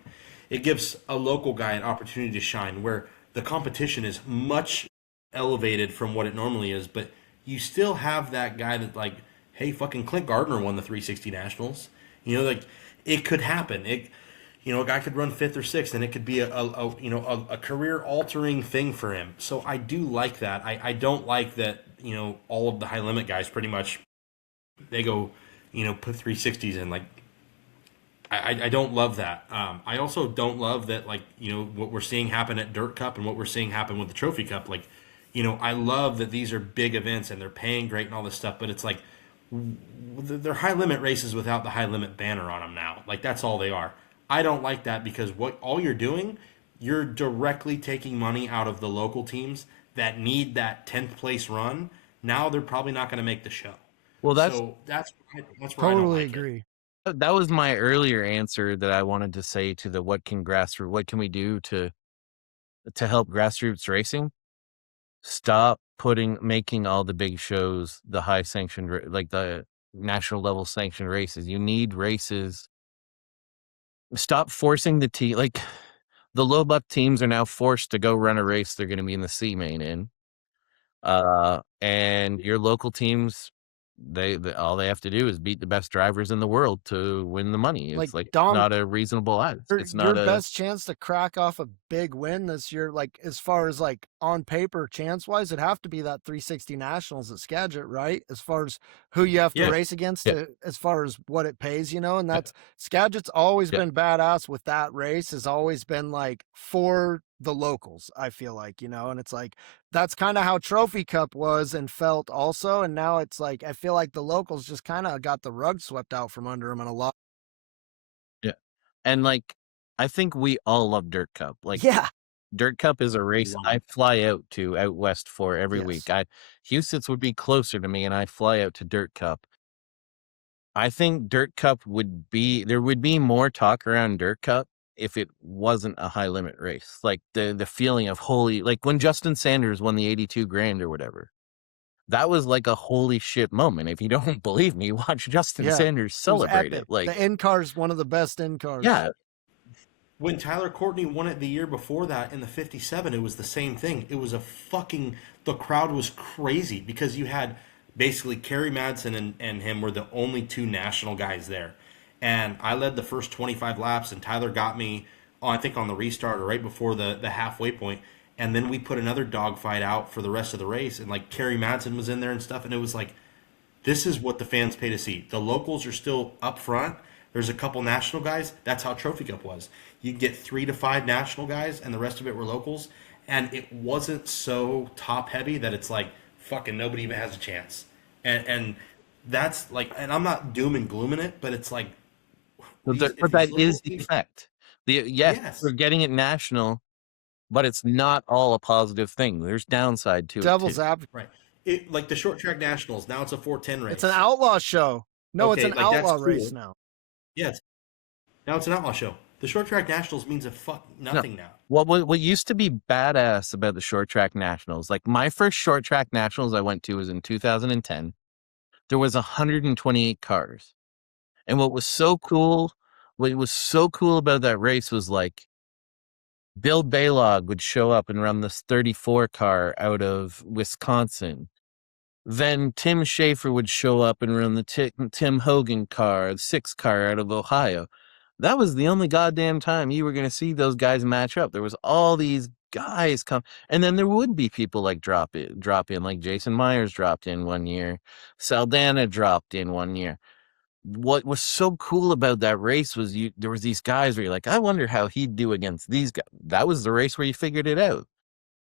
It gives a local guy an opportunity to shine where the competition is much elevated from what it normally is, but you still have that guy that like, hey, fucking Clint Gardner won the 360 Nationals. Like it could happen. A guy could run 5th or 6th, and it could be a career-altering thing for him. So I do like that. I don't like that, all of the high limit guys pretty much, they go, put 360s in. Like, I don't love that. I also don't love that, like, what we're seeing happen at Dirt Cup and what we're seeing happen with the Trophy Cup. Like, I love that these are big events and they're paying great and all this stuff, but it's like, they're high limit races without the high limit banner on them now. Like, that's all they are. I don't like that because all you're doing, you're directly taking money out of the local teams that need that 10th place run. Now they're probably not going to make the show. Well, that's where I don't Totally like agree. that was my earlier answer that I wanted to say to the what can we do to help grassroots racing? Stop making all the big shows the high sanctioned, like the national level sanctioned races. You need races. Stop forcing the team. Like the low buck teams are now forced to go run a race they're going to be in the C main in. And your local teams all they have to do is beat the best drivers in the world to win the money. Like, It's like Dom, not a reasonable odds. It's your not a best chance to crack off a big win this year, like as far as like on paper chance wise, it'd have to be that 360 Nationals at Skagit, right? As far as who you have to Yeah. race against, Yeah. as far as what it pays, and that's Skagit's always Yeah. been badass with that race. Has always been like for the locals. I feel like and it's like that's kind of how Trophy Cup was and felt also, and now it's like I feel like the locals just kind of got the rug swept out from under them in a lot. Yeah. And like I think we all love Dirt Cup. Like Yeah. Dirt Cup is a race I fly out to out west for every week. Houston's would be closer to me, and I fly out to Dirt Cup. I think Dirt Cup there would be more talk around Dirt Cup if it wasn't a high limit race. Like the feeling of like when Justin Sanders won the 82 grand or whatever. That was like a holy shit moment. If you don't believe me, watch Justin Sanders celebrate it. Like the in car is one of the best in cars. Yeah. When Tyler Courtney won it the year before that in the 57, it was the same thing. It was the crowd was crazy because you had basically Kerry Madsen and him were the only two national guys there. And I led the first 25 laps, and Tyler got me, I think, on the restart or right before the halfway point. And then we put another dogfight out for the rest of the race. And like Kerry Madsen was in there and stuff. And it was like, this is what the fans pay to see. The locals are still up front. There's a couple national guys. That's how Trophy Cup was. You get 3 to 5 national guys, and the rest of it were locals. And it wasn't so top heavy that it's like fucking nobody even has a chance. And that's like, and I'm not doom and glooming it, but it's like, but that is the effect. Yes, we're getting it national, but it's not all a positive thing. There's downside to Devil's it. advocate. Right. Like the short track nationals, now it's a 410 race. It's an outlaw show. No, Okay, it's an like, that's outlaw cool. race now. Yes. Now it's an outlaw show. The short track nationals means nothing now. What used to be badass about the short track nationals, like my first short track nationals I went to was in 2010. There was 128 cars. And what was so cool about that race was like Bill Baylog would show up and run this 34 car out of Wisconsin. Then Tim Schaefer would show up and run the Tim Hogan car, the 6 car out of Ohio. That was the only goddamn time you were going to see those guys match up. There was all these guys come, and then there would be people like drop in, like Jason Myers dropped in one year, Saldana dropped in one year. What was so cool about that race was there was these guys where you're like, I wonder how he'd do against these guys. That was the race where you figured it out.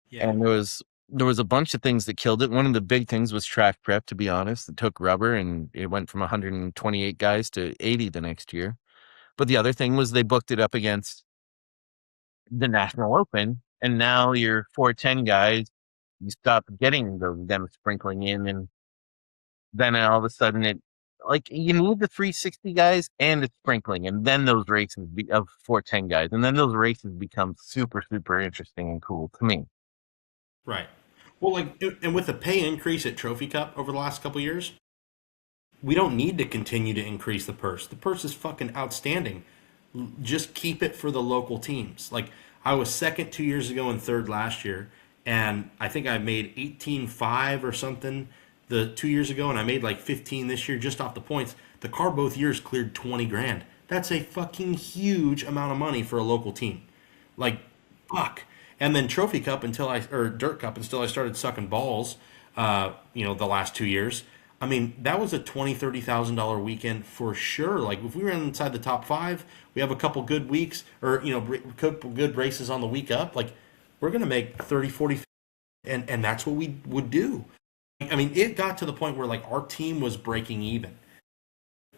Yeah. And there was a bunch of things that killed it. One of the big things was track prep, to be honest. It took rubber, and it went from 128 guys to 80 the next year. But the other thing was they booked it up against the National Open, and now your 410 guys, you stop getting them sprinkling in, and then all of a sudden you need the 360 guys and it's sprinkling, and then those races of 410 guys, and then those races become super, super interesting and cool to me. Right. Well, and with the pay increase at Trophy Cup over the last couple of years, we don't need to continue to increase the purse. The purse is fucking outstanding. Just keep it for the local teams. Like, I was second 2 years ago and third last year, and I think I made 18.5 or something the 2 years ago, and I made like 15 this year just off the points. The car both years cleared 20 grand. That's a fucking huge amount of money for a local team. Like, fuck. And then Trophy Cup Dirt Cup until I started sucking balls, the last 2 years. I mean, that was a $20,000-$30,000 weekend for sure. Like, if we were inside the top 5, we have a couple good weeks or, couple good races on the week up. Like, we're going to make 30, 40, and that's what we would do. I mean, it got to the point where, like, our team was breaking even.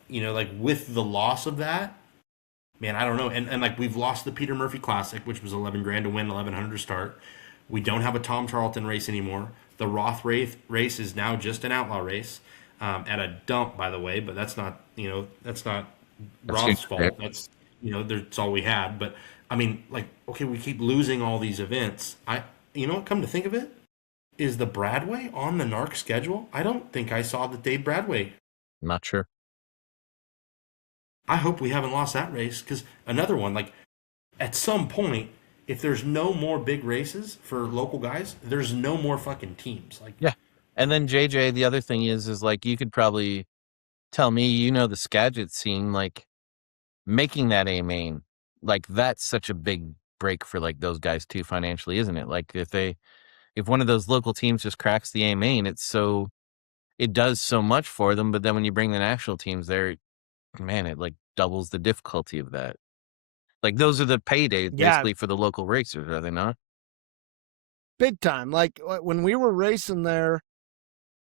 Like, with the loss of that, man, I don't know. And like, we've lost the Peter Murphy Classic, which was 11 grand to win, 1,100 to start. We don't have a Tom Charlton race anymore. The Roth race is now just an outlaw race at a dump, by the way. But that's not Roth's fault. That's that's all we had. But I mean, like, okay, we keep losing all these events. Come to think of it, is the Bradway on the NARC schedule? I don't think I saw the Dave Bradway. I'm not sure. I hope we haven't lost that race, because another one, like, at some point, if there's no more big races for local guys, there's no more fucking teams. Like, yeah, And then JJ, the other thing is like you could probably tell me, you know, the Skagit scene, like making that A main, like that's such a big break for like those guys too financially, isn't it? Like if one of those local teams just cracks the A main, it does so much for them. But then when you bring the national teams there, man, it like doubles the difficulty of that. Like those are the paydays Yeah, basically for the local racers, are they not? big time. Like when we were racing there,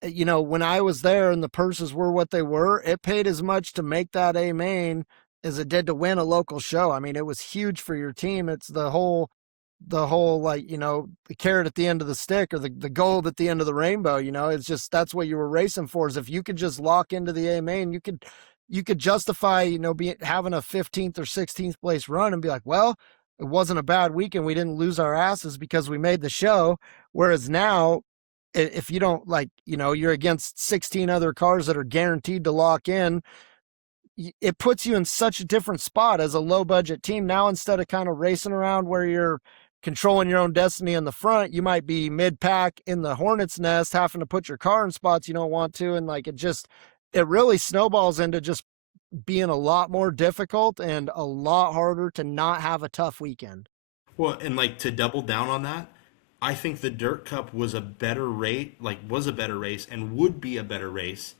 you know, when I was there and the purses were what they were, it paid as much to make that A main as it did to win a local show. I mean, it was huge for your team. It's the whole like, you know, the carrot at the end of the stick or the gold at the end of the rainbow, you know. It's just that's what you were racing for, is if you could just lock into the A main, you could justify, you know, having a 15th or 16th place run and be like, well, it wasn't a bad weekend. We didn't lose our asses because we made the show. Whereas now, if you don't, like, you know, you're against 16 other cars that are guaranteed to lock in, it puts you in such a different spot as a low budget team. Now, instead of kind of racing around where you're controlling your own destiny in the front, you might be mid pack in the hornet's nest, having to put your car in spots you don't want to. And like, it really snowballs into just being a lot more difficult and a lot harder to not have a tough weekend. Well, and like to double down on that, I think the Dirt Cup was a better rate, like was a better race and would be a better race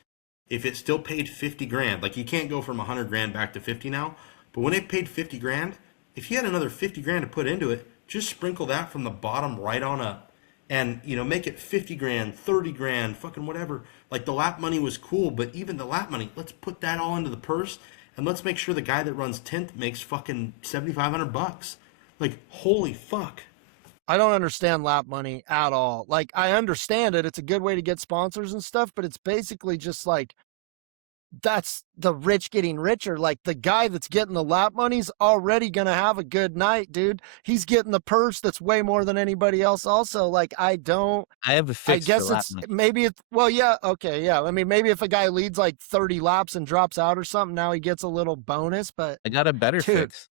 if it still paid 50 grand. Like you can't go from 100 grand back to 50 now, but when it paid 50 grand, if you had another 50 grand to put into it, just sprinkle that from the bottom right on up and, you know, make it 50 grand, 30 grand, fucking whatever. Like the lap money was cool, but even the lap money, let's put that all into the purse and let's make sure the guy that runs 10th makes fucking 7,500 bucks. Like, holy fuck. I don't understand lap money at all. Like, I understand it. It's a good way to get sponsors and stuff, but it's basically just like, that's the rich getting richer. Like the guy that's getting the lap money's already going to have a good night, dude. He's getting the purse that's way more than anybody else also. Like I have a fix for guess lap it's money. maybe it's, well, yeah. Okay. Yeah. I mean, maybe if a guy leads like 30 laps and drops out or something, now he gets a little bonus, but I got a better dude, fix.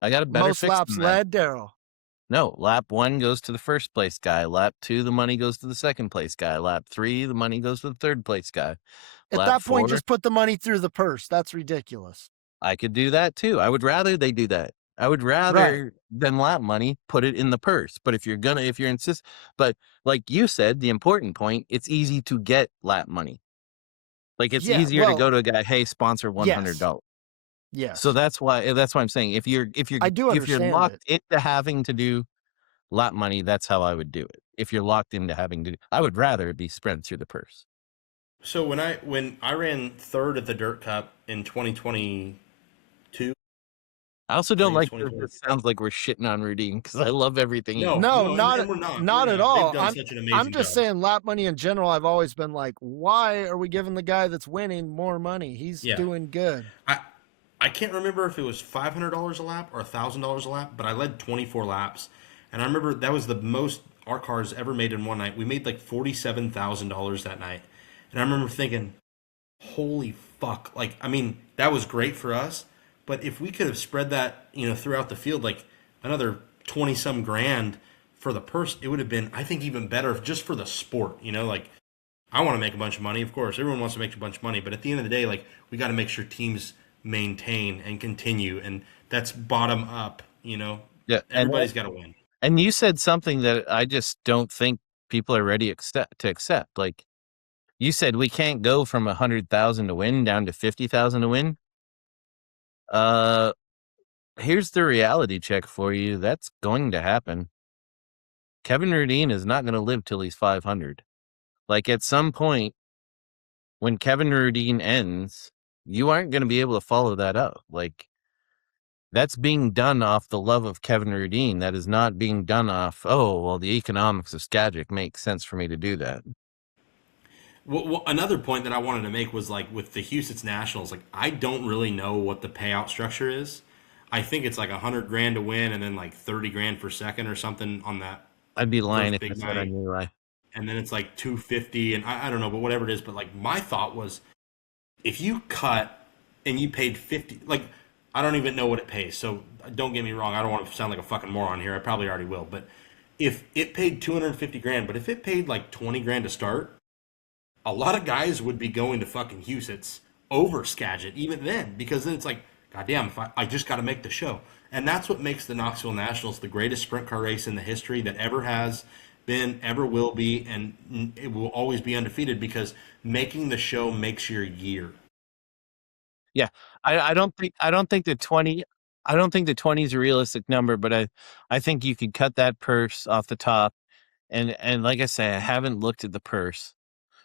I got a better most fix laps than that. led, Daryl. No, lap 1 goes to the first place guy. Lap 2, the money goes to the second place guy. Lap 3, the money goes to the third place guy. At Lap that point, 4, just put the money through the purse. That's ridiculous. I could do that too. I would rather they do that. I would rather than lap money put it in the purse. But if you're insist, but like you said, the important point, it's easy to get lap money. Like it's Yeah. easier to go Well, to a guy, hey, sponsor $100. yes. Yes. So that's why I'm saying if you're I do if you're understand locked it. into having to do lap money, that's how I would do it. If you're locked into having to, I would rather it be spread through the purse. So when I ran third at the Dirt Cup in 2022, I also I don't think like it's that 2020. it sounds like we're shitting on Rudine because I love everything. No, No, and we're not. not at all. They've done such an amazing I'm just job. saying lap money in general, I've always been like, why are we giving the guy that's winning more money? He's Yeah. doing good. I can't remember if it was $500 a lap or $1,000 a lap, but I led 24 laps, and I remember that was the most our cars ever made in one night. We made like $47,000 that night, and I remember thinking, "Holy fuck!" Like, I mean, that was great for us, but if we could have spread that, you know, throughout the field, like another 20 some grand for the purse, it would have been, I think, even better just for the sport. You know, like I want to make a bunch of money, of course. Everyone wants to make a bunch of money, but at the end of the day, like we got to make sure teams maintain and continue, and that's bottom up. You know, Yeah, everybody's got to win. and you said something that I just don't think people are ready to accept. Like you said, we can't go from 100,000 to win down to 50,000 to win. Here's the reality check for you. That's going to happen. Kevin Rudine is not going to live till he's 500. Like at some point, when Kevin Rudine ends, you aren't going to be able to follow that up. Like that's being done off the love of Kevin Rudine. That is not being done off, oh, well, the economics of Skagit makes sense for me to do that. Well, another point that I wanted to make was like with the Houston's Nationals, like I don't really know what the payout structure is. I think it's like 100 grand to win, and then like 30 grand for second or something on that I'd be lying first if I big said I night, knew I. and then it's like 250, and I don't know, but whatever it is. But like my thought was, if you cut and you paid 50, like I don't even know what it pays. So don't get me wrong, I don't want to sound like a fucking moron here. I probably already will, but if it paid 250 grand, but if it paid like 20 grand to start, a lot of guys would be going to fucking Huset's over Skagit even then, because then it's like, goddamn, if I just got to make the show. And that's what makes the Knoxville Nationals the greatest sprint car race in the history that ever has been, ever will be, and it will always be undefeated, because making the show makes your year. Yeah, I don't think the 20. I don't think the 20 is a realistic number, but I think you could cut that purse off the top, and like I say, I haven't looked at the purse,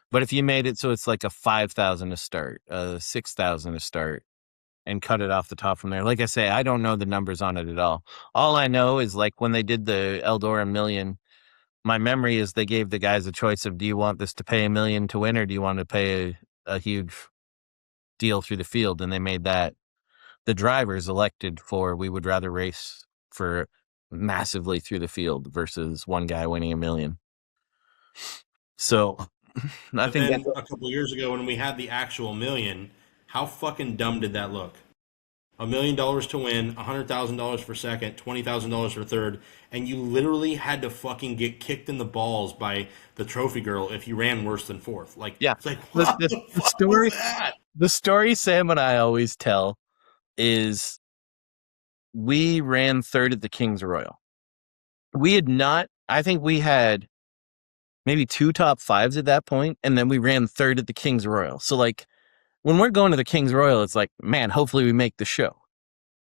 but if you made it so it's like a 5,000 to start, 6,000 to start, and cut it off the top from there. Like I say, I don't know the numbers on it at all. All I know is like when they did the Eldora Million, my memory is they gave the guys a choice of, do you want this to pay $1 million to win, or do you want to pay a huge deal through the field? And they made that. The drivers elected for, we would rather race for massively through the field versus one guy winning $1 million. So I But think then that's a couple years ago when we had the actual million, how fucking dumb did that look? $1 million to win, $100,000 for second, $20,000 for third, and you literally had to fucking get kicked in the balls by the trophy girl if you ran worse than fourth. Like, yeah. it's like, The, what the, the the fuck was story that? the story Sam and I always tell is we ran third at the King's Royal. We had not, I think we had maybe 2 top 5s at that point, and then we ran third at the King's Royal. So like when we're going to the King's Royal, it's like, man, hopefully we make the show.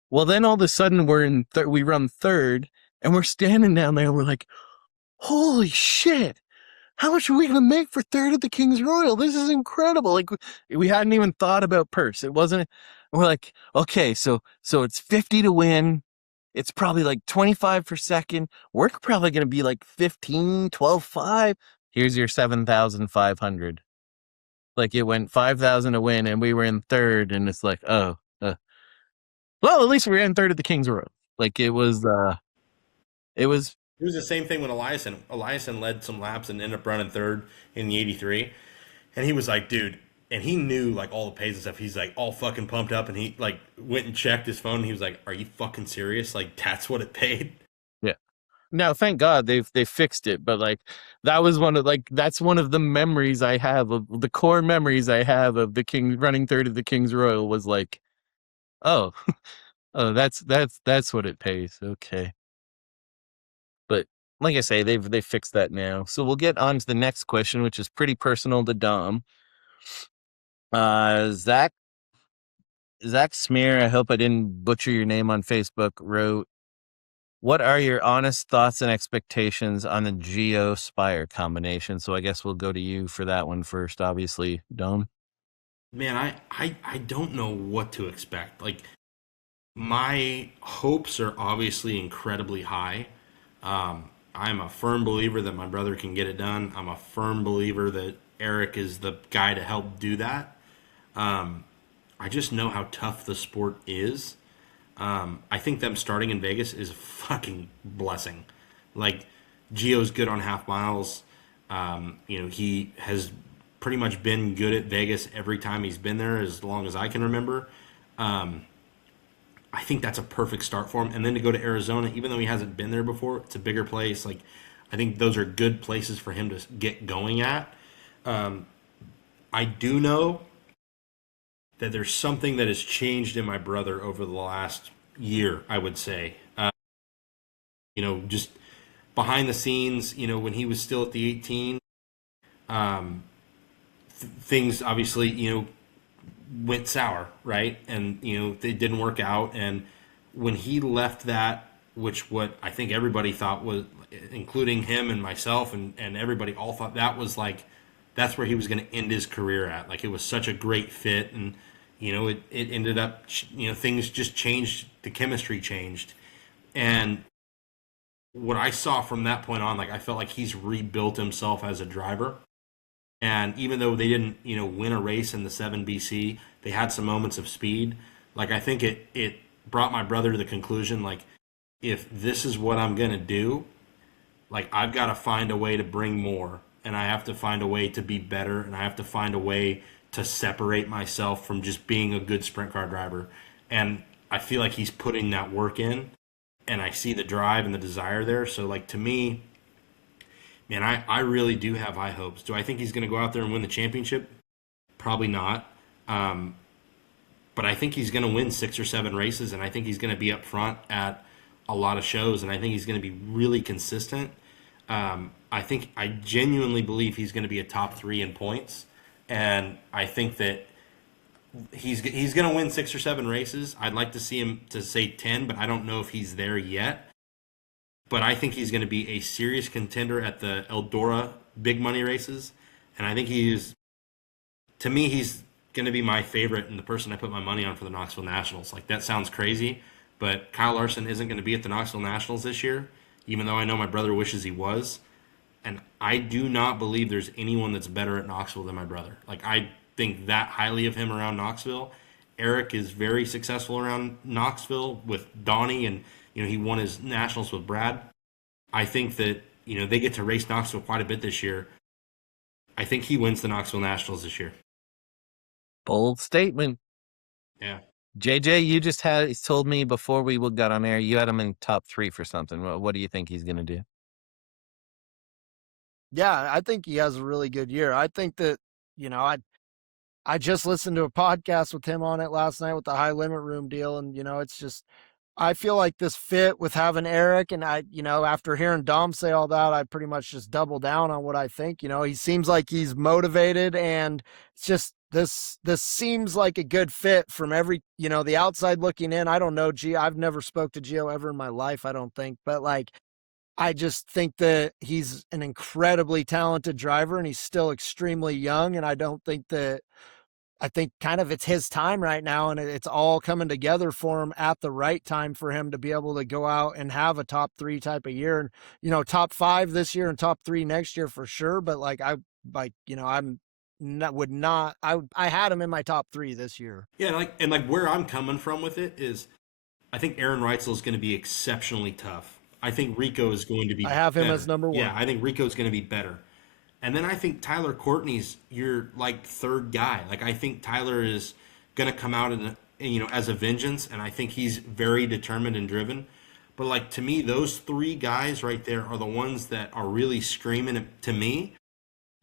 Well, then all of a sudden we run third, and we're standing down there and we're like, holy shit, how much are we going to make for third at the King's Royal? This is incredible. Like we hadn't even thought about purse. It wasn't, we're like, okay, so it's 50 to win. It's probably like 25 for second. We're probably going to be like 15, 12, 5. Here's your 7,500. Like it went 5,000 to win, and we were in third, and it's like, oh, well, at least we were in third at the King's Royal. Like it was. It was the same thing when Eliason led some laps and ended up running third in the 83. And he was like, dude, and he knew like all the pays and stuff. He's like all fucking pumped up, and he like went and checked his phone, and he was like, are you fucking serious? Like, that's what it paid? Yeah. Now, thank God they fixed it, but like that's one of the memories I have of the core memories I have of the King running third at the King's Royal was like, oh, oh, that's what it pays. Okay. But like I say, they fixed that now. So we'll get on to the next question, which is pretty personal to Dom. Zach Smear, I hope I didn't butcher your name on Facebook, wrote, what are your honest thoughts and expectations on the Gio Spire combination? So I guess we'll go to you for that one first, obviously, Dome. Man, I don't know what to expect. Like, my hopes are obviously incredibly high. I'm a firm believer that my brother can get it done. I'm a firm believer that Eric is the guy to help do that. I just know how tough the sport is. I think them starting in Vegas is a fucking blessing. Like, Gio's good on half miles. He has pretty much been good at Vegas every time he's been there as long as I can remember. I think that's a perfect start for him. And then to go to Arizona, even though he hasn't been there before, it's a bigger place. Like, I think those are good places for him to get going at. I do know that there's something that has changed in my brother over the last year, I would say. Just behind the scenes, when he was still at the 18, things obviously, went sour, right? And, they didn't work out. And when he left that, which what I think everybody thought was, including him and myself and everybody all thought that was like, that's where he was going to end his career at. Like, it was such a great fit. And, it ended up, things just changed. The chemistry changed. And what I saw from that point on, like, I felt like he's rebuilt himself as a driver. And even though they didn't, win a race in the 7BC, they had some moments of speed. Like, I think it brought my brother to the conclusion, like, if this is what I'm going to do, like, I've got to find a way to bring more. And I have to find a way to be better. And I have to find a way to separate myself from just being a good sprint car driver. And I feel like he's putting that work in. And I see the drive and the desire there. So, like, to me, Man, I really do have high hopes. Do I think he's going to go out there and win the championship? Probably not. Um, but I think he's going to win 6 or 7 races, and I think he's going to be up front at a lot of shows, and I think he's going to be really consistent. I genuinely believe he's going to be a top 3 in points, and I think that he's going to win 6 or 7 races. I'd like to see him to say 10, but I don't know if he's there yet. But I think he's going to be a serious contender at the Eldora big money races, and I think to me, he's going to be my favorite and the person I put my money on for the Knoxville Nationals. Like, that sounds crazy, but Kyle Larson isn't going to be at the Knoxville Nationals this year, even though I know my brother wishes he was. And I do not believe there's anyone that's better at Knoxville than my brother. Like, I think that highly of him around Knoxville. Eric is very successful around Knoxville with Donnie, and he won his nationals with Brad. I think that they get to race Knoxville quite a bit this year. I think he wins the Knoxville Nationals this year. Bold statement. Yeah. JJ, you just told me before we got on air, you had him in top 3 for something. What do you think he's going to do? Yeah, I think he has a really good year. I think that, I just listened to a podcast with him on it last night with the high limit room deal. And, it's just, I feel like this fit with having Eric, and after hearing Dom say all that, I pretty much just double down on what I think. He seems like he's motivated, and it's just, this seems like a good fit from every, the outside looking in. I don't know, I've never spoke to Gio ever in my life, I don't think, but like, I just think that he's an incredibly talented driver, and he's still extremely young. And I think kind of it's his time right now, and it's all coming together for him at the right time for him to be able to go out and have a top 3 type of year. And, top 5 this year and top 3 next year for sure. But I had him in my top 3 this year. Yeah, like where I'm coming from with it is, I think Aaron Reitzel is going to be exceptionally tough. I think Rico is going to be. I have him better. as number 1. Yeah, I think Rico is going to be better. And then I think Tyler Courtney's your third guy. Like, I think Tyler is going to come out as a vengeance, and I think he's very determined and driven. But to me, those 3 guys right there are the ones that are really screaming to me.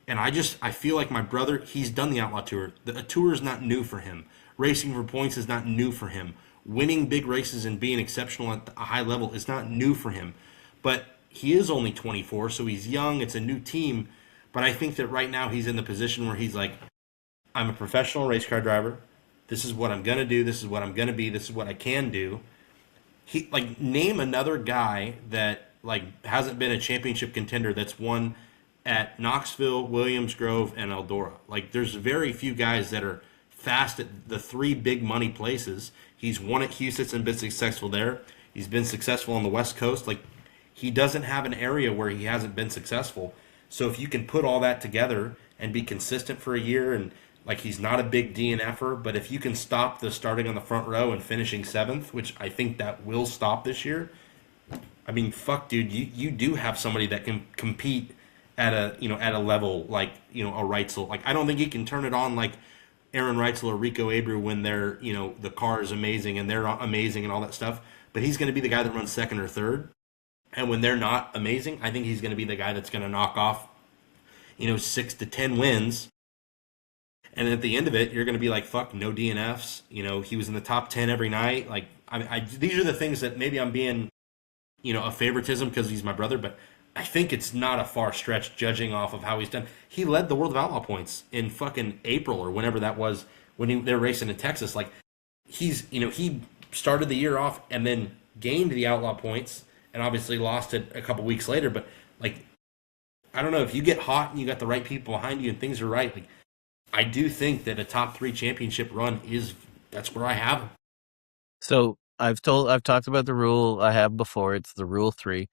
And I feel like my brother, he's done the Outlaw Tour. The tour is not new for him. Racing for points is not new for him. Winning big races and being exceptional at a high level is not new for him. But he is only 24, so he's young. It's a new team. But I think that right now he's in the position where he's like, I'm a professional race car driver. This is what I'm going to do. This is what I'm going to be. This is what I can do. Name another guy that hasn't been a championship contender that's won at Knoxville, Williams Grove, and Eldora. There's very few guys that are fast at the 3 big money places. He's won at Houston and been successful there. He's been successful on the West Coast. He doesn't have an area where he hasn't been successful. So if you can put all that together and be consistent for a year, and he's not a big DNF'er, but if you can stop the starting on the front row and finishing 7th, which I think that will stop this year, I mean, fuck, dude, you do have somebody that can compete at a level a Reitzel. I don't think he can turn it on like Aaron Reitzel or Rico Abreu when they're the car is amazing and they're amazing and all that stuff. But he's going to be the guy that runs 2nd or 3rd. And when they're not amazing, I think he's going to be the guy that's going to knock off 6 to 10 wins. And at the end of it, you're going to be like, fuck, no DNFs. He was in the top 10 every night. These are the things that maybe I'm being a favoritism because he's my brother, but I think it's not a far stretch judging off of how he's done. He led the World of Outlaw points in fucking April or whenever that was when they were racing in Texas. He started the year off and then gained the Outlaw points and obviously lost it a couple weeks later. But I don't know, if you get hot and you got the right people behind you and things are right, I do think that a top 3 championship run that's where I have him. So I've talked about the rule I have before. It's the rule 3.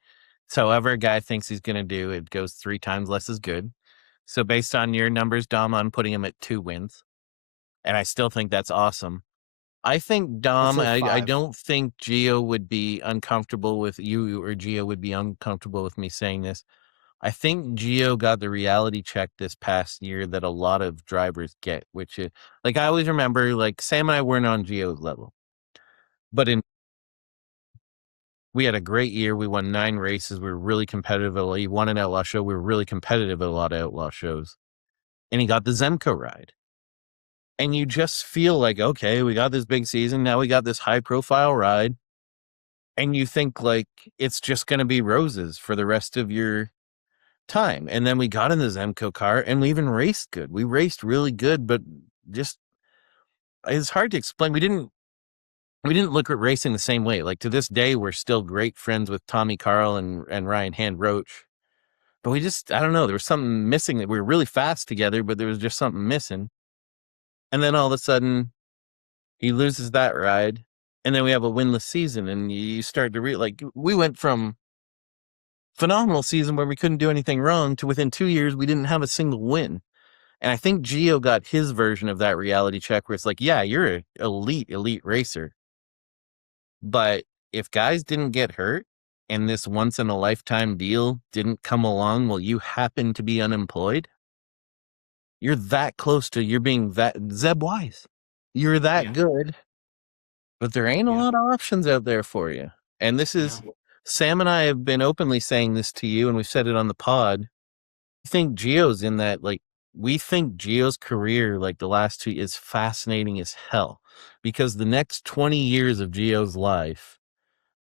So however a guy thinks he's going to do, it goes 3 times less is good. So based on your numbers, Dom, I'm putting him at 2 wins. And I still think that's awesome. I think, Dom, I don't think Gio would be uncomfortable with you, or Gio would be uncomfortable with me saying this. I think Gio got the reality check this past year that a lot of drivers get, which is, I always remember, Sam and I weren't on Gio's level. But in We had a great year. We won 9 races. We were really competitive. He won an outlaw show. We were really competitive at a lot of outlaw shows. And he got the Zemco ride. And you just feel like, okay, we got this big season. Now we got this high profile ride. And you think like it's just going to be roses for the rest of your time. And then we got in the Zemco car and we even raced good. We raced really good, but just it's hard to explain. We didn't look at racing the same way. Like to this day, we're still great friends with Tommy Carl and Ryan Hand Roach. But we just, I don't know, there was something missing. That we were really fast together, but there was just something missing. And then all of a sudden, he loses that ride, and then we have a winless season, and you start to like we went from phenomenal season where we couldn't do anything wrong to within 2 years we didn't have a single win. And I think Gio got his version of that reality check where it's like, yeah, you're an elite racer. But if guys didn't get hurt and this once in a lifetime deal didn't come along while you happen to be unemployed, you're that close to you're being that Zeb Wise. You're that good, but there ain't a lot of options out there for you. And this is Sam and I have been openly saying this to you, and we've said it on the pod. I think Gio's in that, like, we think Gio's career, like the last 2, is fascinating as hell because the next 20 years of Gio's life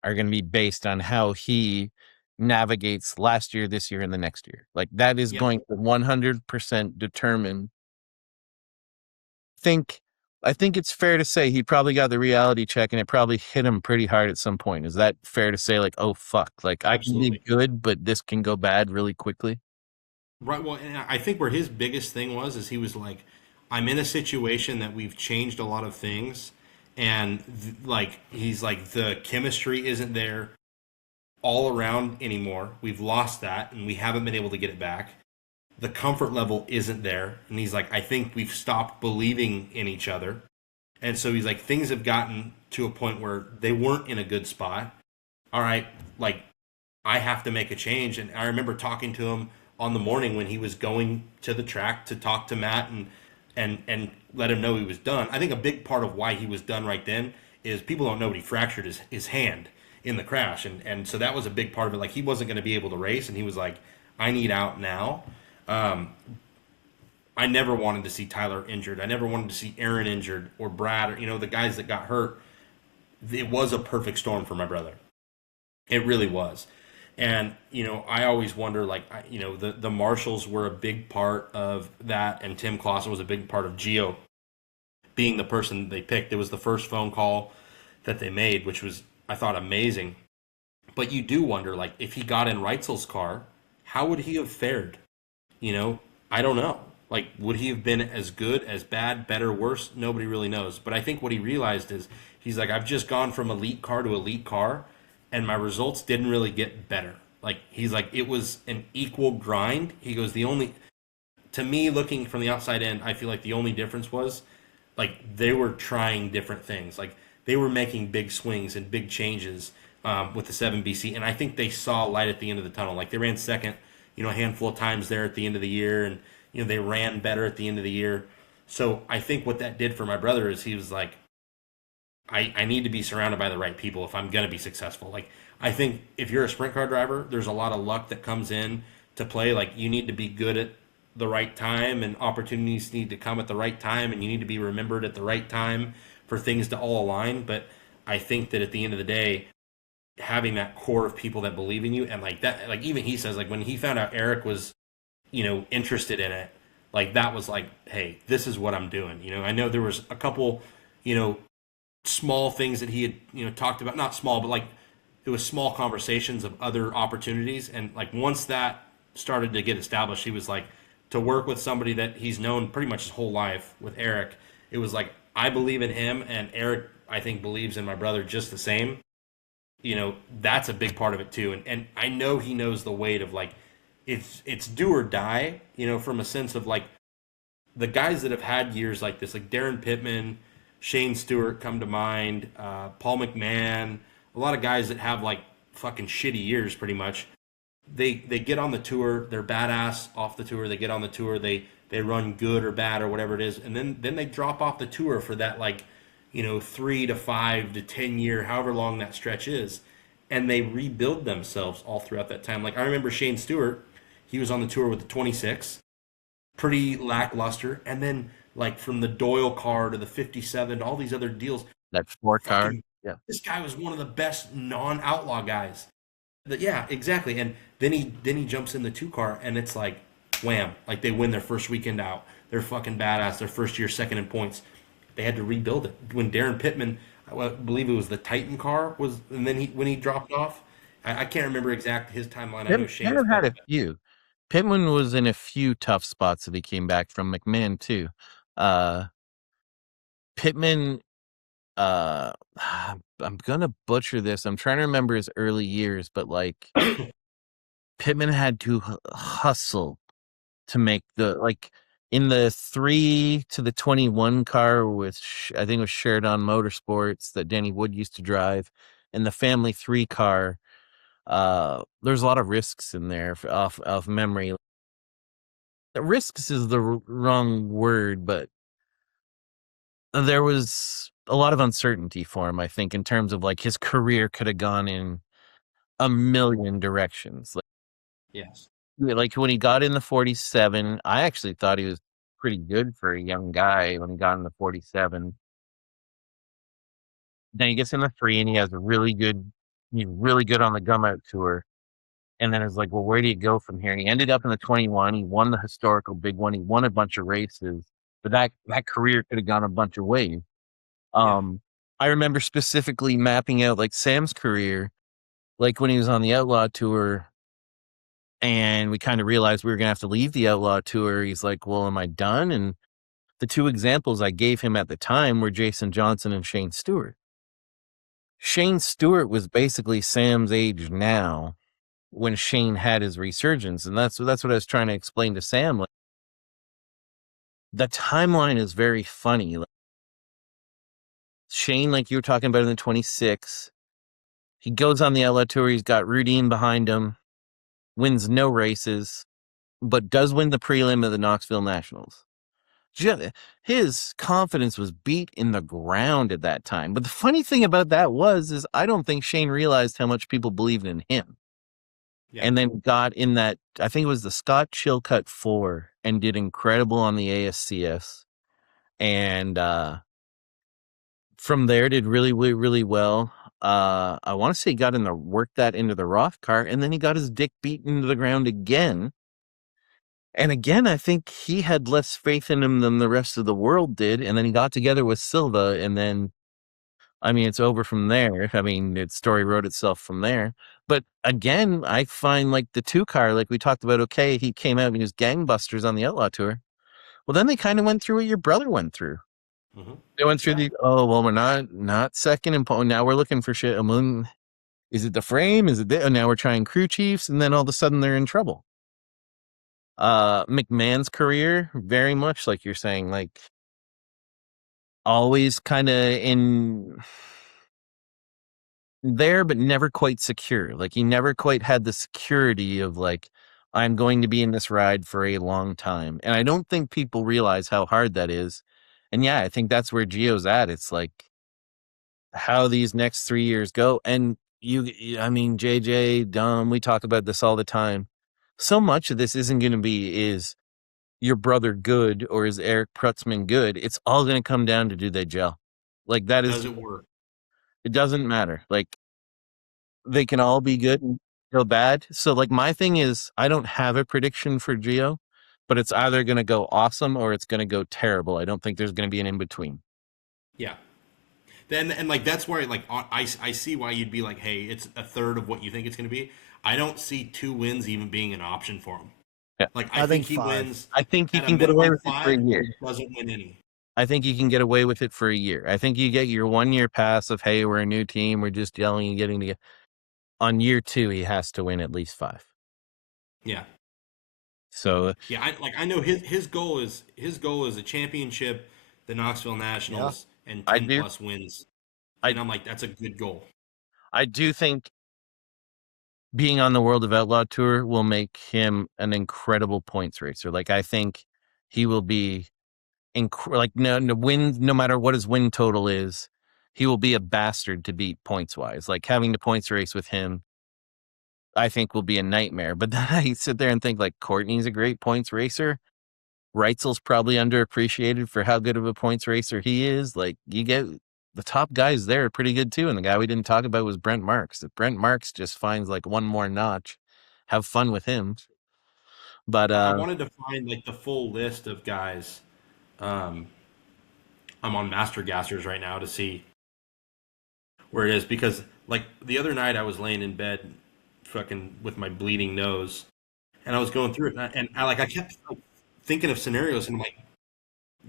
are going to be based on how he navigates last year, this year, and the next year. Like that is going to 100% determine. I think it's fair to say he probably got the reality check and it probably hit him pretty hard at some point. Is that fair to say? Like, oh fuck, like I can be good, but this can go bad really quickly. Right. Well, and I think where his biggest thing was is he was like, I'm in a situation that we've changed a lot of things, and like he's like the chemistry isn't there all around anymore. We've lost that, and we haven't been able to get it back. The comfort level isn't there, and he's like, I think we've stopped believing in each other, and so he's like, things have gotten to a point where they weren't in a good spot. All right, like I have to make a change, and I remember talking to him on the morning when he was going to the track to talk to Matt and let him know he was done. I think a big part of why he was done right then is people don't know, but he fractured his hand in the crash, and so that was a big part of it. Like he wasn't going to be able to race, and he was like, I need out now. I never wanted to see Tyler injured. I never wanted to see Aaron injured or Brad or the guys that got hurt. It was a perfect storm for my brother. It really was. And, I always wonder, like, the Marshalls were a big part of that, and Tim Clausen was a big part of Gio being the person they picked. It was the first phone call that they made, which was, I thought, amazing. But you do wonder, like, if he got in Reitzel's car, how would he have fared? I don't know. Like, would he have been as good, as bad, better, worse? Nobody really knows. But I think what he realized is, he's like, I've just gone from elite car to elite car, and my results didn't really get better. Like, he's like, it was an equal grind. He goes, to me, looking from the outside in, I feel like the only difference was, like, they were trying different things. Like, they were making big swings and big changes with the 7BC, and I think they saw light at the end of the tunnel. Like, they ran second, a handful of times there at the end of the year, and, they ran better at the end of the year. So I think what that did for my brother is he was like, I need to be surrounded by the right people if I'm going to be successful. Like, I think if you're a sprint car driver, there's a lot of luck that comes in to play. Like, you need to be good at the right time, and opportunities need to come at the right time, and you need to be remembered at the right time for things to all align. But I think that at the end of the day, having that core of people that believe in you, and like that, like even he says, like when he found out Eric was, interested in it, like that was like, hey, this is what I'm doing. I know there was a couple, small things that he had, talked about, not small, but like it was small conversations of other opportunities. And like once that started to get established, he was like, to work with somebody that he's known pretty much his whole life with Eric, it was like, I believe in him, and Eric, I think, believes in my brother just the same. That's a big part of it too. And I know he knows the weight of like, it's do or die, from a sense of like the guys that have had years like this, like Darren Pittman, Shane Stewart come to mind, Paul McMahon, a lot of guys that have like fucking shitty years pretty much. They get on the tour, they're badass off the tour, they get on the tour, they run good or bad or whatever it is, and then they drop off the tour for that like, 3 to 5 to 10 year, however long that stretch is. and they rebuild themselves all throughout that time. Like I remember Shane Stewart, he was on the tour with the 26, pretty lackluster, and then like from the Doyle car to the 57 to all these other deals, That 4 car. fucking Yeah. this guy was one of the best non-outlaw guys. Yeah, exactly. And then he jumps in the 2 car, and it's like wham, like they win their first weekend out. They're fucking badass. Their first year, second in points. They had to rebuild it. When Darren Pittman, I believe it was the Titan car, was, and then when he dropped off, I can't remember exact his timeline. I know Shane's Pittman had better. a few. Pittman was in a few tough spots that he came back from. McMahon too. Pittman, uh, I'm gonna butcher this. I'm trying to remember his early years, but like Pittman had to hustle to make in the 3 to the 21 car with I think it was Sheridan Motorsports that Danny Wood used to drive, and the Family 3 car. There's a lot of risks in there off memory. Risks is the wrong word, but there was a lot of uncertainty for him, I think, in terms of like his career could have gone in a million directions. Yes. Like when he got in the 47, I actually thought he was pretty good for a young guy when he got in the 47. Then he gets in the 3 and he's really good on the gum out tour. And then it's like, well, where do you go from here? And he ended up in the 21. He won the historical big one. He won a bunch of races, but that career could have gone a bunch of ways. Yeah. I remember specifically mapping out like Sam's career, like when he was on the Outlaw Tour, and we kind of realized we were gonna have to leave the Outlaw Tour. He's like, "Well, am I done?" And the 2 examples I gave him at the time were Jason Johnson and Shane Stewart. Shane Stewart was basically Sam's age now when Shane had his resurgence, and that's what I was trying to explain to Sam. Like, the timeline is very funny. Like, Shane, like you were talking about in the 26, he goes on the Outlaw Tour. He's got Rudine behind him, wins no races, but does win the prelim of the Knoxville Nationals. His confidence was beat in the ground at that time. But the funny thing about that is I don't think Shane realized how much people believed in him. Yeah. And then got in that, I think it was the Scott Chilcutt 4, and did incredible on the ASCS. And from there did really, really, really well. I want to say he got worked that into the Roth car, and then he got his dick beaten into the ground again. And again, I think he had less faith in him than the rest of the world did. And then he got together with Silva, and then, I mean, it's over from there. I mean, its story wrote itself from there. But again, I find like the 2 car, like we talked about, okay, he came out and he was gangbusters on the Outlaw Tour. Well, then they kind of went through what your brother went through. Mm-hmm. They went through we're not second in point. Now we're looking for shit. Is it the frame? Is it now we're trying crew chiefs, and then all of a sudden they're in trouble. McMahon's career, very much like you're saying, like always kind of in there, but never quite secure. Like he never quite had the security of like, I'm going to be in this ride for a long time. And I don't think people realize how hard that is. And yeah, I think that's where Gio's at. It's like how these next 3 years go. And I mean, JJ, Dom, we talk about this all the time. So much of this isn't going to be is your brother good or is Eric Prutzman good? It's all going to come down to do they gel. Like that Does it work? it doesn't matter. Like they can all be good and go bad. So like my thing is I don't have a prediction for Gio, but it's either going to go awesome or it's going to go terrible. I don't think there's going to be an in between. Yeah. Then and like that's where like I see why you'd be like, hey, it's a third of what you think it's going to be. I don't see 2 wins even being an option for him. Yeah. Like I think he 5. wins. I think he at can a get away minimum with it for a 5, year. doesn't win any. I think you can get away with it for a year. I think you get your 1 year pass of, hey, we're a new team. We're just yelling and getting together. On year 2, he has to win at least 5. Yeah. So Yeah, I know his goal is a championship, the Knoxville Nationals, and I 10 do. plus wins. And I'm like, that's a good goal. I do think being on the World of Outlaw Tour will make him an incredible points racer. Like I think he will be like no win, no matter what his win total is, he will be a bastard to beat points wise. Like having the points race with him, I think will be a nightmare. But then I sit there and think like Courtney's a great points racer. Reitzel's probably underappreciated for how good of a points racer he is. Like you get the top guys there are pretty good too. And the guy we didn't talk about was Brent Marks. If Brent Marks just finds like one more notch, have fun with him. But I wanted to find like the full list of guys. Um, I'm on Master Gassers right now to see where it is because like the other night I was laying in bed, fucking with my bleeding nose, and I was going through it, I kept like, thinking of scenarios, and I'm like,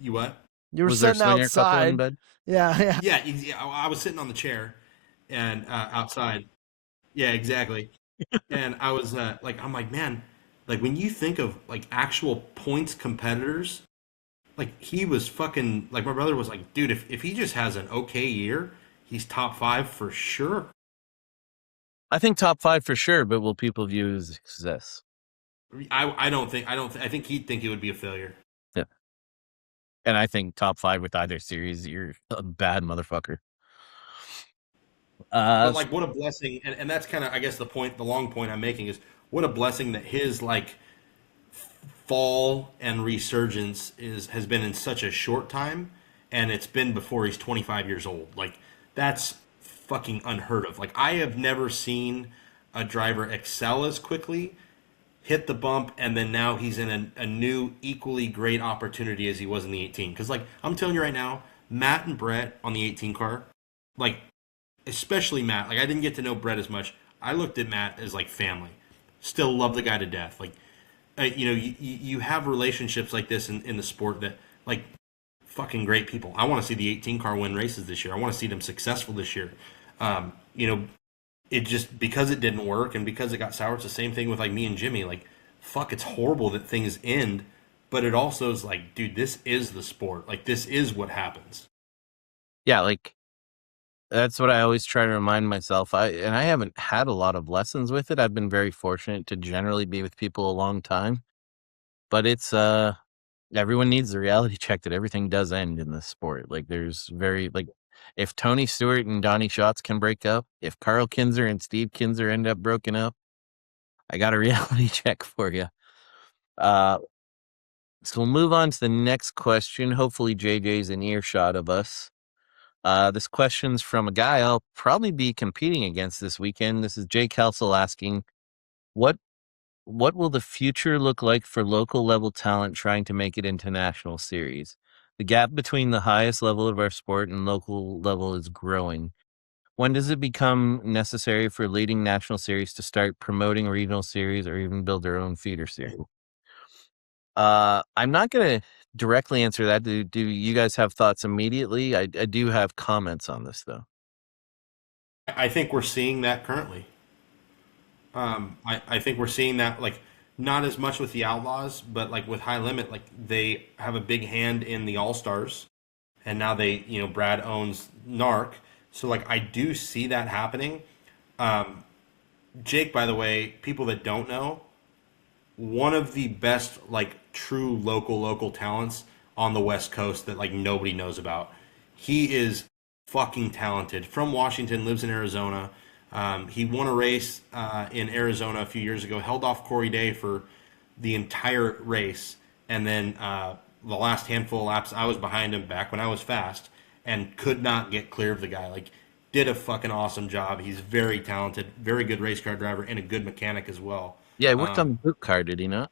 you what? You were was there a sitting swinger couple in outside. bed? Yeah. Yeah, I was sitting on the chair and outside. Yeah, exactly. And I was I'm like, man, like when you think of like actual points competitors, like he was fucking like my brother was like, dude, if he just has an okay year, he's top 5 for sure. I think top 5 for sure, but will people view it as success? I think he'd think it would be a failure. Yeah. And I think top 5 with either series, you're a bad motherfucker. But like what a blessing, and that's kind of I guess the long point I'm making is what a blessing that his like fall and resurgence has been in such a short time, and it's been before he's 25 years old. Like that's fucking unheard of. Like I have never seen a driver excel as quickly, hit the bump, and then now he's in a new equally great opportunity as he was in the 18. Because like I'm telling you right now, Matt and Brett on the 18 car, like especially Matt. Like I didn't get to know Brett as much. I looked at Matt as like family. Still love the guy to death. Like you have relationships like this in the sport that like fucking great people. I want to see the 18 car win races this year. I want to see them successful this year. You know, it just because it didn't work and because it got sour. It's the same thing with like me and Jimmy. Like, fuck, it's horrible that things end, but it also is like, dude, this is the sport. Like, this is what happens. Yeah, like that's what I always try to remind myself. I haven't had a lot of lessons with it. I've been very fortunate to generally be with people a long time. But it's everyone needs the reality check that everything does end in this sport. Like there's very like if Tony Stewart and Donnie Schatz can break up, if Carl Kinzer and Steve Kinzer end up broken up, I got a reality check for you. So we'll move on to the next question. Hopefully JJ's in earshot of us. This question's from a guy I'll probably be competing against this weekend. This is Jake Helsel asking, what what will the future look like for local level talent trying to make it into national series? The gap between the highest level of our sport and local level is growing. When does it become necessary for leading national series to start promoting regional series or even build their own feeder series? I'm not going to directly answer that. Do you guys have thoughts immediately? I do have comments on this though. I think we're seeing that currently. I think we're seeing that like not as much with the Outlaws, but like with High Limit, like they have a big hand in the All Stars, and now Brad owns Narc, so like I do see that happening. Jake, by the way, people that don't know, one of the best like true local talents on the West Coast that like nobody knows about. He is fucking talented. From Washington, lives in Arizona. He won a race in Arizona a few years ago. Held off Corey Day for the entire race, and then the last handful of laps, I was behind him back when I was fast, and could not get clear of the guy. Like, did a fucking awesome job. He's very talented, very good race car driver, and a good mechanic as well. Yeah, I worked on the boot car, did he not?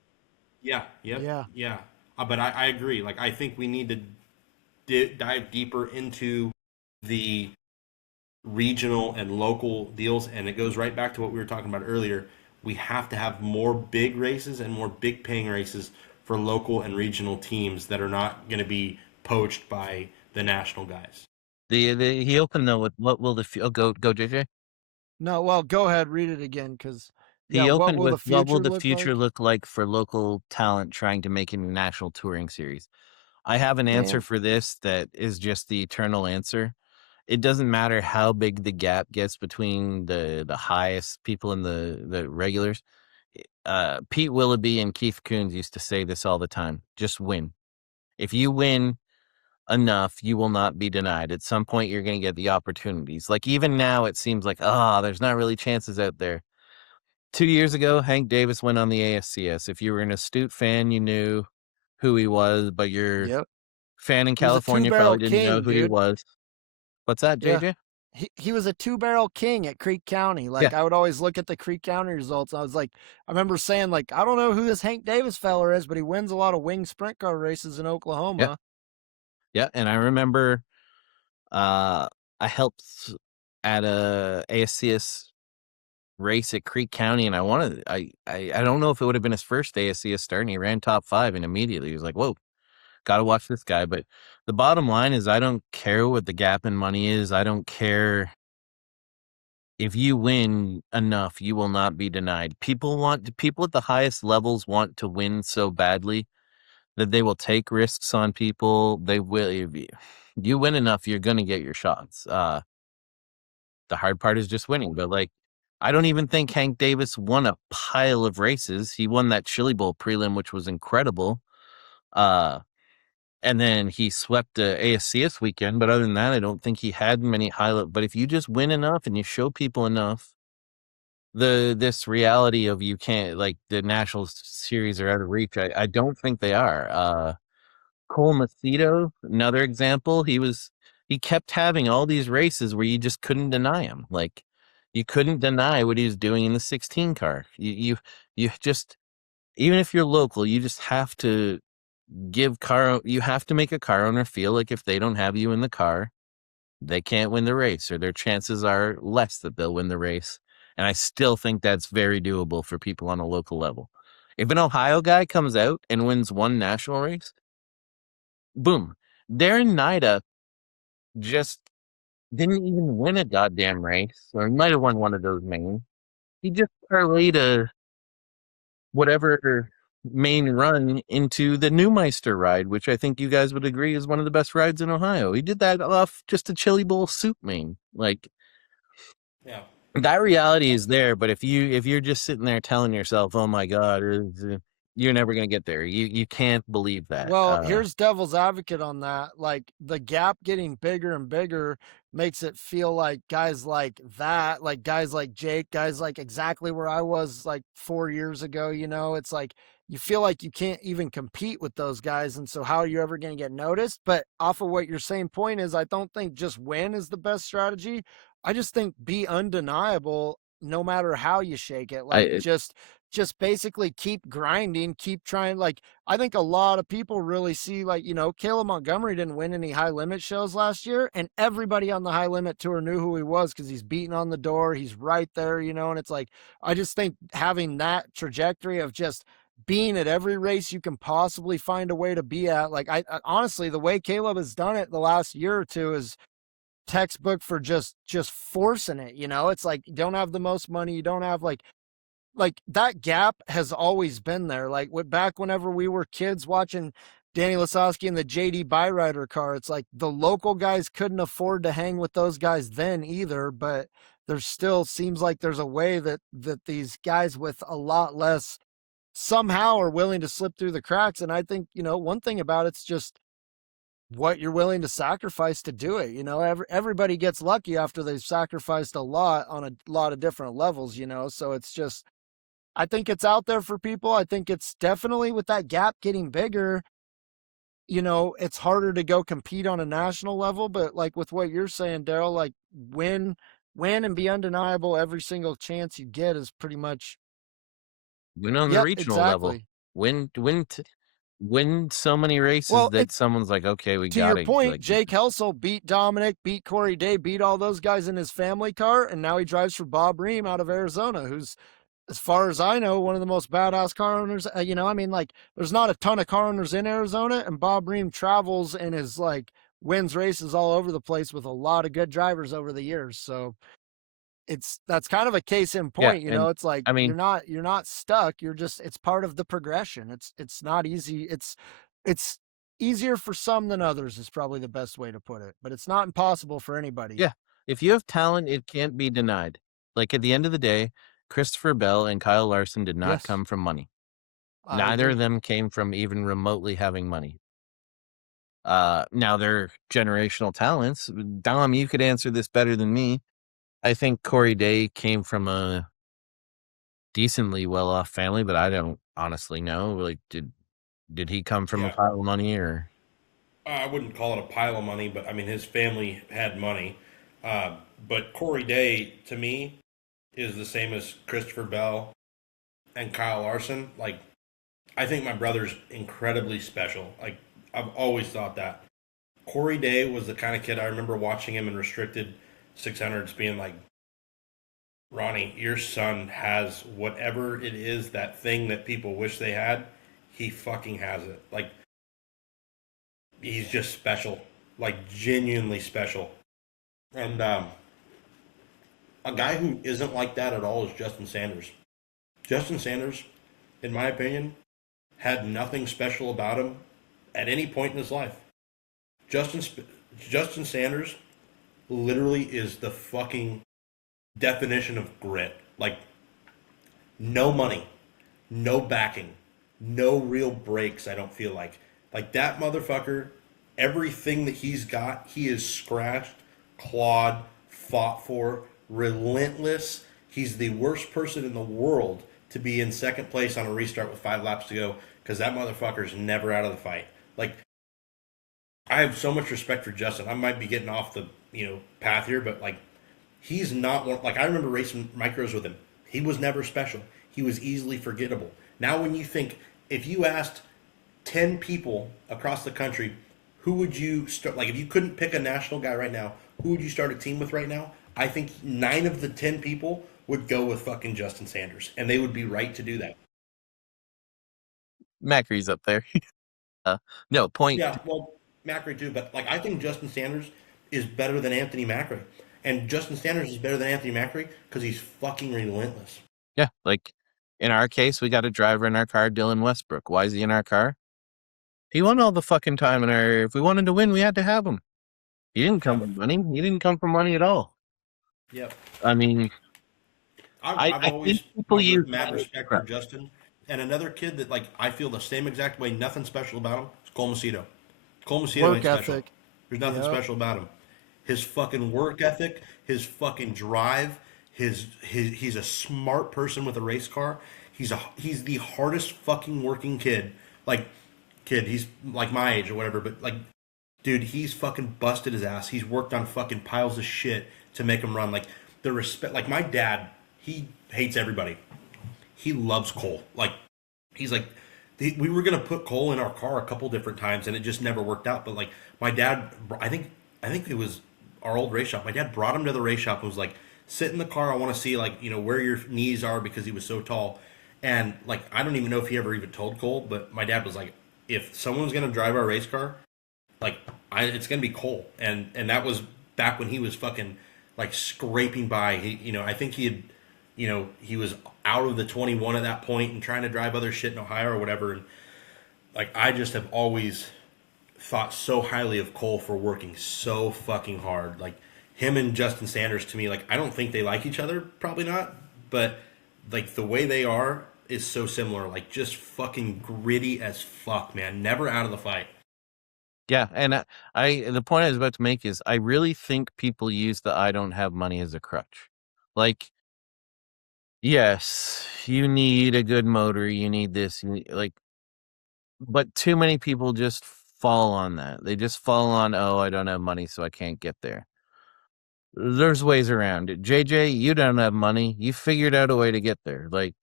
Yeah, yep, Yeah. yeah. But I agree. Like, I think we need to dive deeper into the regional and local deals, and it goes right back to what we were talking about earlier. We have to have more big races and more big paying races for local and regional teams that are not going to be poached by the national guys. He opened though with what will go JJ? No, well, go ahead, read it again, because He what opened will the with what will future the look future like? look like for local talent trying to make it a national touring series? I have an answer Man, for this that is just the eternal answer. It doesn't matter how big the gap gets between the highest people and the regulars. Pete Willoughby and Keith Coons used to say this all the time. Just win. If you win, enough, you will not be denied. At some point, you're going to get the opportunities. Like even now, it seems like, there's not really chances out there. 2 years ago, Hank Davis went on the ASCS. If you were an astute fan, you knew who he was, but your Yep. fan in He was a California probably two-barrel didn't know king, who he dude. was. What's that, Yeah. JJ? He was a two-barrel king at Creek County. Yeah. Like I would always look at the Creek County results. And I was like, I remember saying like, I don't know who this Hank Davis feller is, but he wins a lot of wing sprint car races in Oklahoma. Yeah, and I remember I helped at a ASCS race at Creek County, and I don't know if it would have been his first ASCS start, and he ran top 5, and immediately he was like, whoa, gotta watch this guy. But the bottom line is I don't care what the gap in money is. I don't care. If you win enough, you will not be denied. People at the highest levels want to win so badly that they will take risks on people. They will. If you win enough, you're going to get your shots. The hard part is just winning. But like, I don't even think Hank Davis won a pile of races. He won that Chili Bowl prelim, which was incredible. And then he swept the ASCS weekend. But other than that, I don't think he had many highlight. But if you just win enough and you show people enough, this reality of you can't, like, the national series are out of reach. I don't think they are. Cole Macedo, another example. He kept having all these races where you just couldn't deny him. Like you couldn't deny what he was doing in the 16 car. You just, even if you're local, you just have to you have to make a car owner feel like if they don't have you in the car, they can't win the race, or their chances are less that they'll win the race. And I still think that's very doable for people on a local level. If an Ohio guy comes out and wins one national race, boom. Darren Nida just didn't even win a goddamn race, or he might have won one of those main. He just parlayed a whatever main run into the Newmeister ride, which I think you guys would agree is one of the best rides in Ohio. He did that off just a Chili Bowl soup main. Like, Yeah. that reality is there, but if you're just sitting there telling yourself, "Oh my God," you're never gonna get there. You can't believe that. Well, here's devil's advocate on that. Like the gap getting bigger and bigger makes it feel like guys like that, like guys like Jake, guys like exactly where I was like 4 years ago, it's like you feel like you can't even compete with those guys. And so how are you ever going to get noticed? But off of what your same point is, I don't think just win is the best strategy. I just think be undeniable no matter how you shake it. Like I just basically keep grinding, keep trying. Like I think a lot of people really see, like, Caleb Montgomery didn't win any high limit shows last year, and everybody on the high limit tour knew who he was because he's beating on the door. He's right there, and it's like, I just think having that trajectory of just being at every race you can possibly find a way to be at, like, I honestly, the way Caleb has done it the last year or two is textbook for just forcing it. It's like you don't have the most money, you don't have like that gap has always been there. Like back whenever we were kids watching Danny Lasowski and the JD Byrider car, it's like the local guys couldn't afford to hang with those guys then either, but there still seems like there's a way that these guys with a lot less somehow are willing to slip through the cracks. And I think, one thing about it's just what you're willing to sacrifice to do it. Everybody gets lucky after they've sacrificed a lot on a lot of different levels, so it's just, I think it's out there for people. I think it's definitely, with that gap getting bigger, it's harder to go compete on a national level. But like with what you're saying, Daryl, like win and be undeniable every single chance you get is pretty much. win on the Yep, regional level. exactly. Win so many races Well, that someone's like, okay, we to got your it. point, Like, Jake Helsel beat Dominic, beat Corey Day, beat all those guys in his family car, and now he drives for Bob Ream out of Arizona, who's, as far as I know, one of the most badass car owners. I mean, like, there's not a ton of car owners in Arizona, and Bob Ream travels and is like wins races all over the place with a lot of good drivers over the years. So that's kind of a case in yeah, point. and It's like I mean, you're not stuck. You're just, it's part of the progression. It's not easy. It's easier for some than others is probably the best way to put it, but it's not impossible for anybody. yeah, if you have talent, it can't be denied. Like at the end of the day, Christopher Bell and Kyle Larson did not Yes, come from money. I Neither agree. of them came from even remotely having money. Now they're generational talents. Dom, you could answer this better than me. I think Corey Day came from a decently well-off family, but I don't honestly know. Like, did he come from a Yeah, pile of money or? I wouldn't call it a pile of money, but I mean his family had money. Uh, but Corey Day to me is the same as Christopher Bell and Kyle Larson. Like I think my brother's incredibly special. Like I've always thought that. Corey Day was the kind of kid I remember watching him in restricted 600s being like, Ronnie, your son has whatever it is, that thing that people wish they had. He fucking has it. Like, he's just special. Like, genuinely special. And a guy who isn't like that at all is Justin Sanders. Justin Sanders, in my opinion, had nothing special about him at any point in his life. Justin Sanders literally is the fucking definition of grit. Like, no money, no backing, no real breaks, I don't feel like. Like, that motherfucker, everything that he's got, he is scratched, clawed, fought for, relentless. He's the worst person in the world to be in second place on a restart with 5 laps to go because that motherfucker's never out of the fight. Like, I have so much respect for Justin. I might be getting off the path here, but like he's not one. Like I remember racing micros with him. He was never special. He was easily forgettable. Now, when you think, if you asked 10 people across the country, who would you start? Like if you couldn't pick a national guy right now, who would you start a team with right now? I think 9 of the 10 people would go with fucking Justin Sanders, and they would be right to do that. Macri's up there. No point. Yeah, well, Macri too, but like I think Justin Sanders is better than Anthony Macri, and Justin Sanders is better than Anthony Macri because he's fucking relentless. Yeah, like in our case, we got a driver in our car, Dylan Westbrook. Why is he in our car? He won all the fucking time in our. If we wanted to win, we had to have him. He didn't come from money. He didn't come from money at all. Yep. I mean, I've I always think people use mad respect for Justin. And another kid that like I feel the same exact way, nothing special about him, is Cole Macedo. Cole Macedo Work ain't special. ethic. There's nothing Yep. special about him. His fucking work ethic, his fucking drive, his he's a smart person with a race car. He's the hardest fucking working kid. Like he's like my age or whatever, but like dude, he's fucking busted his ass. He's worked on fucking piles of shit to make him run. Like the respect, like my dad, he hates everybody. He loves Cole. Like he's like, we were gonna put Cole in our car a couple different times, and it just never worked out. But like my dad, I think it was our old race shop. My dad brought him to the race shop and was like, sit in the car. I want to see like where your knees are because he was so tall. And like I don't even know if he ever even told Cole, but my dad was like, if someone's gonna drive our race car, like it's gonna be Cole, and that was back when he was fucking like scraping by. I think he was out of the 21 at that point and trying to drive other shit in Ohio or whatever. And like I just have always thought so highly of Cole for working so fucking hard. Like him and Justin Sanders to me, like I don't think they like each other, probably not, but like the way they are is so similar. Like just fucking gritty as fuck, man. Never out of the fight. Yeah, and the point I was about to make is I really think people use the I don't have money as a crutch. Like, yes, you need a good motor, you need this, but too many people just fall on that. They just fall on, oh, I don't have money, so I can't get there. There's ways around it. JJ, you don't have money. You figured out a way to get there. Like,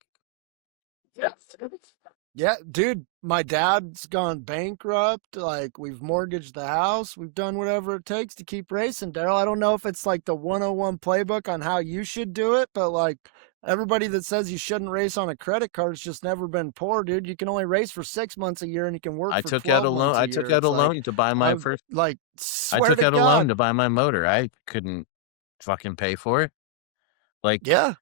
Yeah, dude, my dad's gone bankrupt. Like, we've mortgaged the house. We've done whatever it takes to keep racing, Daryl. I don't know if it's like the 101 playbook on how you should do it, but like everybody that says you shouldn't race on a credit card's just never been poor, dude. You can only race for 6 months a year and you can work I for took out 12 a loan. months a I year. took out It's a like, loan to buy my I'm first. like, I swear took to out a loan God. to buy my motor. I couldn't fucking pay for it. Like, Yeah.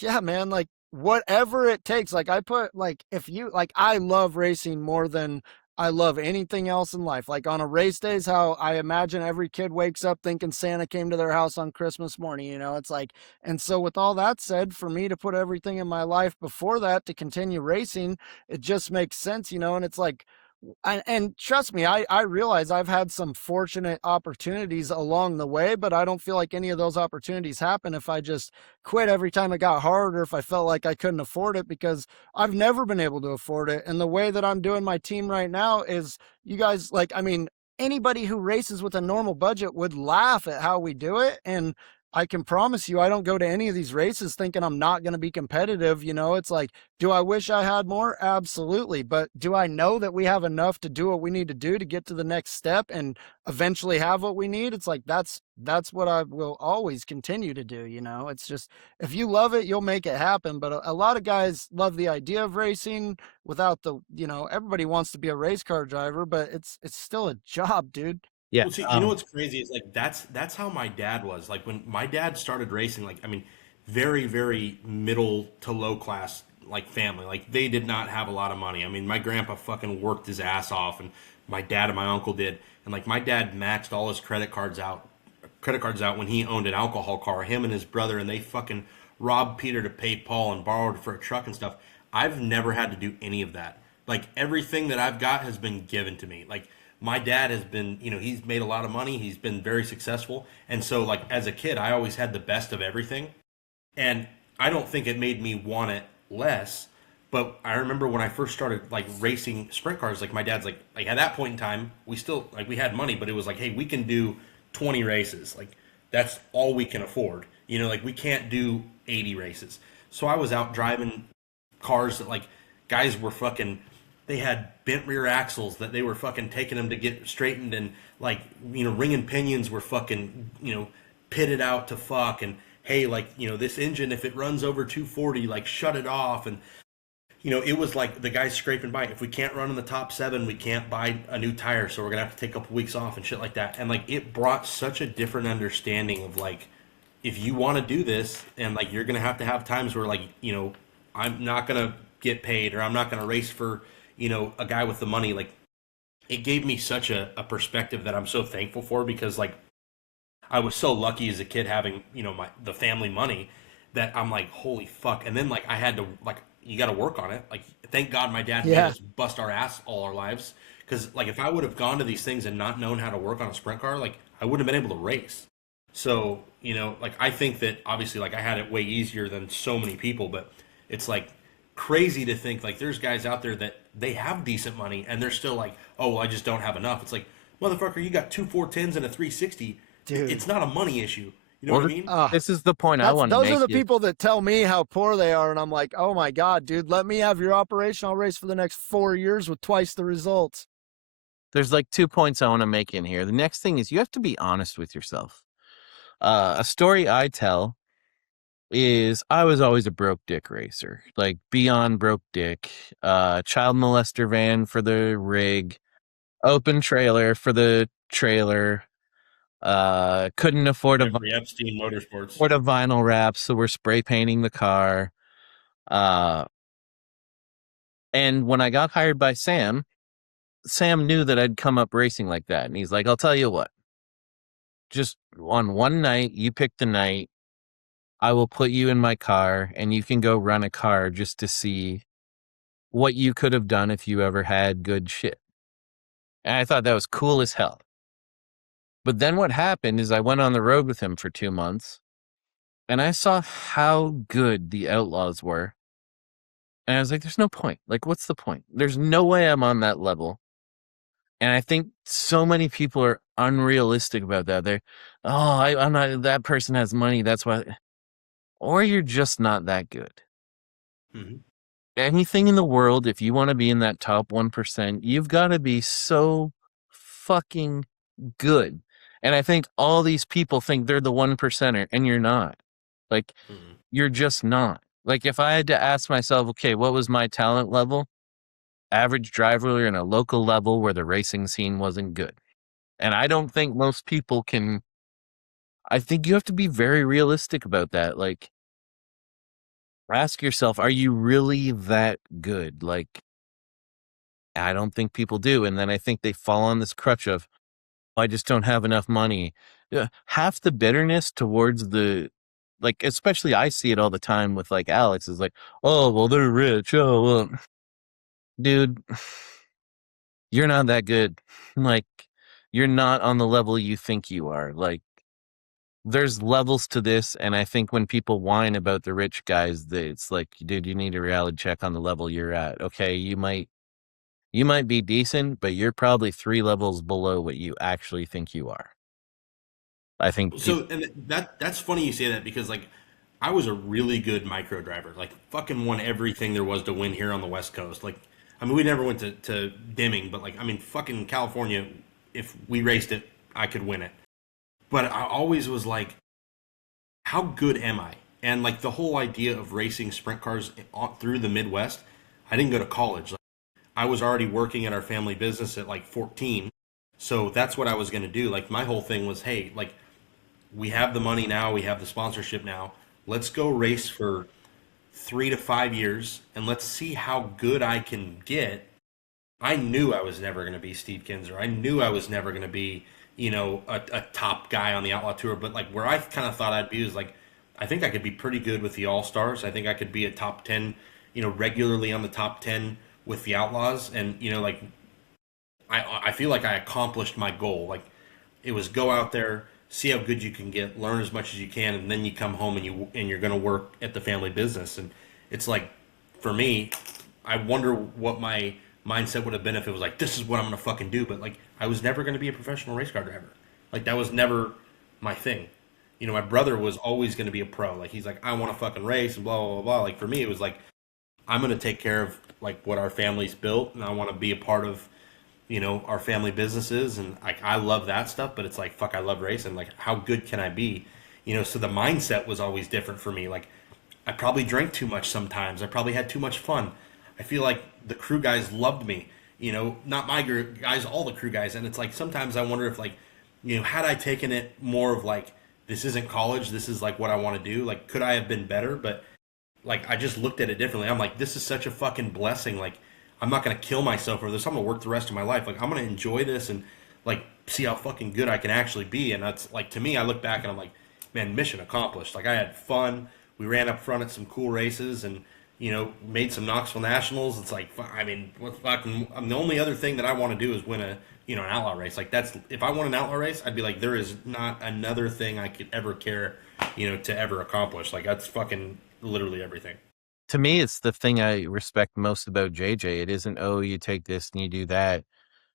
Yeah, man, like whatever it takes. Like I put like if you like I love racing more than I love anything else in life. Like on a race day is how I imagine every kid wakes up thinking Santa came to their house on Christmas morning, It's like, and so with all that said, for me to put everything in my life before that to continue racing, it just makes sense, and it's like And trust me, I realize I've had some fortunate opportunities along the way, but I don't feel like any of those opportunities happen if I just quit every time it got hard or if I felt like I couldn't afford it, because I've never been able to afford it. And the way that I'm doing my team right now is, you guys, like, I mean, anybody who races with a normal budget would laugh at how we do it. And I can promise you, I don't go to any of these races thinking I'm not going to be competitive. It's like, do I wish I had more? Absolutely. But do I know that we have enough to do what we need to do to get to the next step and eventually have what we need? It's like, that's what I will always continue to do. It's just, if you love it, you'll make it happen. But a lot of guys love the idea of racing without everybody wants to be a race car driver, but it's still a job, dude. Yeah. Well, see, you know what's crazy is like that's how my dad was. Like when my dad started racing, like I mean, very very middle to low class like family. Like they did not have a lot of money. I mean, my grandpa fucking worked his ass off, and my dad and my uncle did. And like my dad maxed all his credit cards out when he owned an alcohol car. Him and his brother, and they fucking robbed Peter to pay Paul and borrowed for a truck and stuff. I've never had to do any of that. Like everything that I've got has been given to me. Like my dad has been, he's made a lot of money. He's been very successful. And so, like, as a kid, I always had the best of everything. And I don't think it made me want it less. But I remember when I first started, like, racing sprint cars, like, my dad's like at that point in time, we still, like, we had money, but it was like, hey, we can do 20 races. Like, that's all we can afford. Like, we can't do 80 races. So I was out driving cars that, like, guys were fucking, they had bent rear axles that they were fucking taking them to get straightened, and like ring and pinions were fucking pitted out to fuck, and hey, like this engine, if it runs over 240, like shut it off. And it was like the guys scraping by, if we can't run in the top 7, we can't buy a new tire, so we're gonna have to take a couple weeks off and shit like that. And like it brought such a different understanding of like, if you want to do this, and like you're gonna have times where like I'm not gonna get paid, or I'm not gonna race for a guy with the money. Like it gave me such a perspective that I'm so thankful for, because like I was so lucky as a kid having the family money, that I'm like, holy fuck. And then like I had to, like, you got to work on it. Like thank God my dad made us bust our ass all our lives, because like if I would have gone to these things and not known how to work on a sprint car, like I wouldn't have been able to race. So like I think that obviously like I had it way easier than so many people, but it's like crazy to think like there's guys out there that they have decent money and they're still like, oh, well, I just don't have enough. It's like, motherfucker, you got 2 410s and a 360. Dude. It's not a money issue. You know what I mean? This is the point I want to make. Those are the people that tell me how poor they are, and I'm like, oh my God, dude, let me have your operation. I'll race for the next 4 years with twice the results. There's like 2 points I want to make in here. The next thing is you have to be honest with yourself. A story I tell is I was always a broke dick racer, like beyond broke dick. Child molester van for the rig, open trailer for the trailer. Couldn't afford Jeffrey Epstein Motorsports. Afford a vinyl wrap, so we're spray painting the car. And when I got hired by Sam knew that I'd come up racing like that, and he's like, "I'll tell you what. Just on one night, you pick the night. I will put you in my car and you can go run a car just to see what you could have done if you ever had good shit." And I thought that was cool as hell. But then what happened is I went on the road with him for 2 months and I saw how good the Outlaws were. And I was like, there's no point. Like, what's the point? There's no way I'm on that level. And I think so many people are unrealistic about that. They're, I'm not, that person has money. That's why. Or you're just not that good. Mm-hmm. Anything in the world, if you want to be in that top 1%, you've got to be so fucking good. And I think all these people think they're the 1%er, and you're not. Like, you're just not. Like, if I had to ask myself, okay, what was my talent level? Average driver in a local level where the racing scene wasn't good. And I don't think most people can. I think you have to be very realistic about that. Like, ask yourself, are you really that good? Like, I don't think people do. And then I think they fall on this crutch of, I just don't have enough money. Half the bitterness towards like, especially I see it all the time with like Alex is like, oh, well, they're rich. Oh, well, dude, you're not that good. Like, you're not on the level you think you are. Like, there's levels to this, and I think when people whine about the rich guys, it's like, dude, you need a reality check on the level you're at. Okay, you might be decent, but you're probably 3 levels below what you actually think you are. I think So, and that's funny you say that, because like I was a really good micro driver, like fucking won everything there was to win here on the West Coast. Like, I mean, we never went to Deming, but like, I mean, fucking California, if we raced it, I could win it. But I always was like, how good am I? And like the whole idea of racing sprint cars through the Midwest, I didn't go to college. Like, I was already working at our family business at like 14. So that's what I was going to do. Like, my whole thing was, hey, like, we have the money now, we have the sponsorship now. Let's go race for 3 to 5 years and let's see how good I can get. I knew I was never going to be Steve Kinzer. I knew I was never going to be, a top guy on the Outlaw Tour. But like, where I kind of thought I'd be is like, I think I could be pretty good with the All Stars. I think I could be a top 10, regularly on the top 10 with the Outlaws. And, like, I feel like I accomplished my goal. Like, it was go out there, see how good you can get, learn as much as you can, and then you come home and you're going to work at the family business. And it's like, for me, I wonder what my mindset would have been if it was like, this is what I'm going to fucking do. But like, I was never going to be a professional race car driver. Like, that was never my thing. My brother was always going to be a pro. Like, he's like, I want to fucking race and blah blah blah blah. Like, for me, it was like, I'm going to take care of like what our family's built, and I want to be a part of our family businesses, and like, I love that stuff. But it's like, fuck, I love racing. Like, how good can I be? So the mindset was always different for me. Like, I probably drank too much sometimes. I probably had too much fun. I feel like the crew guys loved me. Not my guys, all the crew guys. And it's like, sometimes I wonder if like, had I taken it more of like, this isn't college, this is like what I want to do. Like, could I have been better? But like, I just looked at it differently. I'm like, this is such a fucking blessing. Like, I'm not going to kill myself for this. I'm going to work the rest of my life. Like, I'm going to enjoy this and like see how fucking good I can actually be. And that's like, to me, I look back and I'm like, man, mission accomplished. Like, I had fun. We ran up front at some cool races and, made some Knoxville Nationals. It's like, I mean, what fucking, the only other thing that I want to do is win an outlaw race. Like, that's, if I won an outlaw race, I'd be like, there is not another thing I could ever care, to ever accomplish. Like, that's fucking literally everything. To me, it's the thing I respect most about JJ. It isn't, oh, you take this and you do that.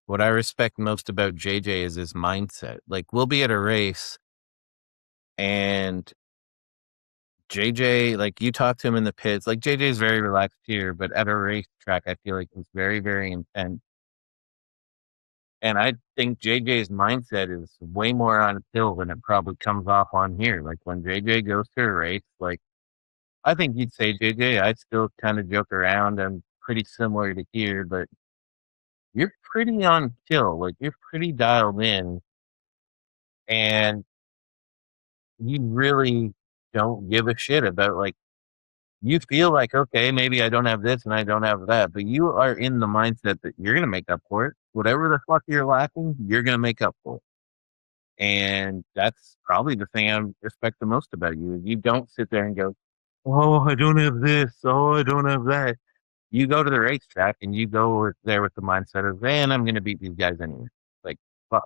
What I respect most about JJ is his mindset. Like, we'll be at a race and JJ, like, you talk to him in the pits. Like, JJ's very relaxed here, but at a racetrack, I feel like he's very, very intense. And I think JJ's mindset is way more on hill than it probably comes off on here. Like, when JJ goes to a race, like, I think you'd say, JJ, I still kind of joke around. I'm pretty similar to here, but you're pretty on chill. Like, you're pretty dialed in, and you really don't give a shit about, like, you feel like, okay, maybe I don't have this and I don't have that, but you are in the mindset that you're going to make up for it. Whatever the fuck you're lacking, you're going to make up for it. And that's probably the thing I respect the most about you. You don't sit there and go, oh, I don't have this. Oh, I don't have that. You go to the racetrack and you go there with the mindset of, man, I'm going to beat these guys anyway. Like, fuck.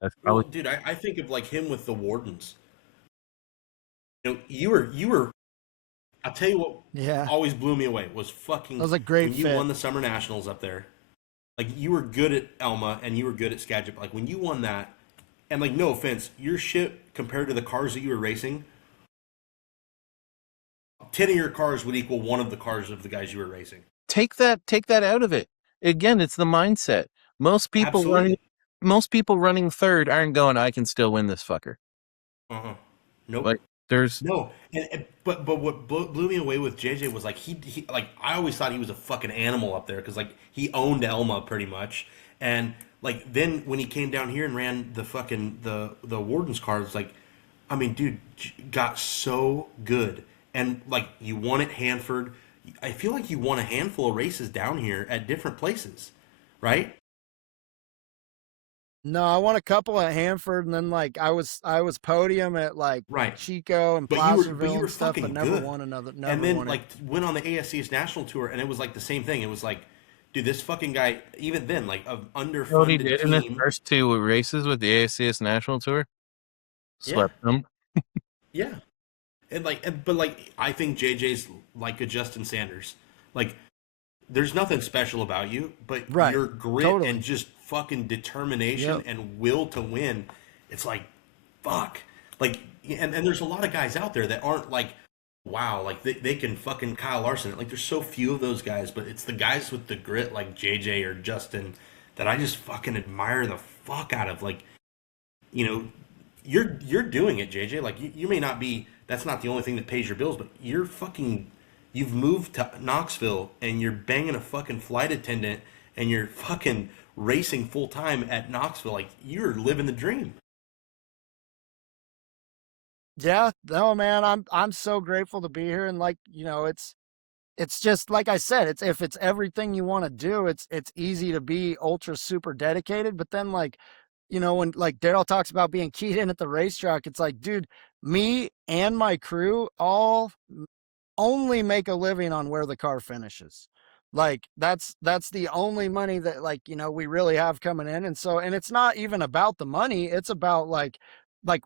That's Well, probably. dude, I think of like him with the Wardens. You were. I'll tell you what. Yeah. Always blew me away was fucking. That was a great when you fit. won the Summer Nationals up there. Like, you were good at Elma and you were good at Skagit. Like, when you won that, and like, no offense, your shit compared to the cars that you were racing, 10 of your cars would equal one of the cars of the guys you were racing. Take that out of it. Again, it's the mindset. Most people running third aren't going, I can still win this fucker. Nope. Like, there's no, but what blew me away with JJ was like, he like, I always thought he was a fucking animal up there because like he owned Elma pretty much, and like then when he came down here and ran the fucking the Warden's cars, like, I mean, dude, got so good. And like, you won at Hanford. I feel like you won a handful of races down here at different places, right? No, I won a couple at Hanford, and then like I was podium at like Right. Chico and But Placerville you were and stuff, fucking but never good. won another. Never and then won like went on the ASCS national tour, and it was like the same thing. It was like, dude, this fucking guy, even then, like, an You know what he underfunded did in his team. first 2 races with the ASCS National Tour? Yeah. Swept them. Yeah. But like, I think JJ's like a Justin Sanders. Like, there's nothing special about you, but Right. your grit Totally. and just fucking determination Yep. and will to win, it's like, fuck. Like, and there's a lot of guys out there that aren't like, wow, like they can fucking Kyle Larson. Like, there's so few of those guys, but it's the guys with the grit like JJ or Justin that I just fucking admire the fuck out of. Like, you know, you're doing it, JJ. Like, you may not be. That's not the only thing that pays your bills, but you've moved to Knoxville and you're banging a fucking flight attendant and you're fucking racing full time at Knoxville. Like, you're living the dream. Yeah, no, man, I'm so grateful to be here, and like, it's just like I said, it's if it's everything you want to do, it's easy to be ultra super dedicated, but then like, when like Daryl talks about being keyed in at the racetrack, it's like, dude, me and my crew all only make a living on where the car finishes. Like that's the only money that, like, we really have coming in. And so, and it's not even about the money, it's about like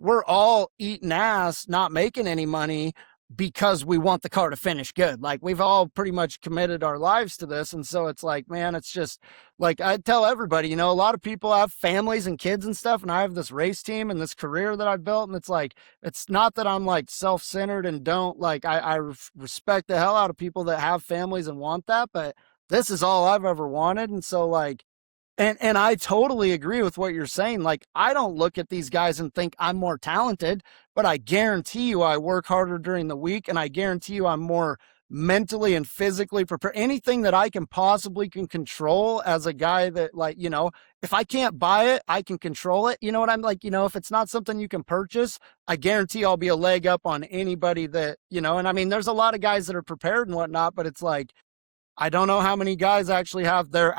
we're all eating ass not making any money because we want the car to finish good. Like, we've all pretty much committed our lives to this. And so it's like, man, it's just like I tell everybody, a lot of people have families and kids and stuff, and I have this race team and this career that I've built, and it's like, it's not that I'm like self-centered and don't like, I respect the hell out of people that have families and want that, but this is all I've ever wanted. And so like, and I totally agree with what you're saying. Like, I don't look at these guys and think I'm more talented, but I guarantee you I work harder during the week, and I guarantee you I'm more mentally and physically prepared. Anything that I can possibly can control as a guy that, like, if I can't buy it, I can control it. You know what I'm like, if it's not something you can purchase, I guarantee I'll be a leg up on anybody that, and I mean, there's a lot of guys that are prepared and whatnot, but it's like, I don't know how many guys actually have their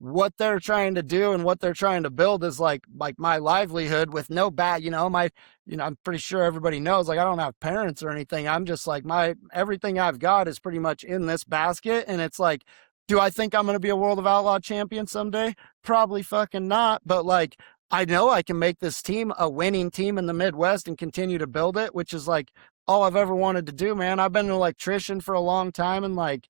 what they're trying to do and what they're trying to build is like my livelihood with no bad, I'm pretty sure everybody knows, like, I don't have parents or anything. I'm just like, everything I've got is pretty much in this basket. And it's like, do I think I'm going to be a World of Outlaw champion someday? Probably fucking not. But like, I know I can make this team a winning team in the Midwest and continue to build it, which is like all I've ever wanted to do, man. I've been an electrician for a long time, and like,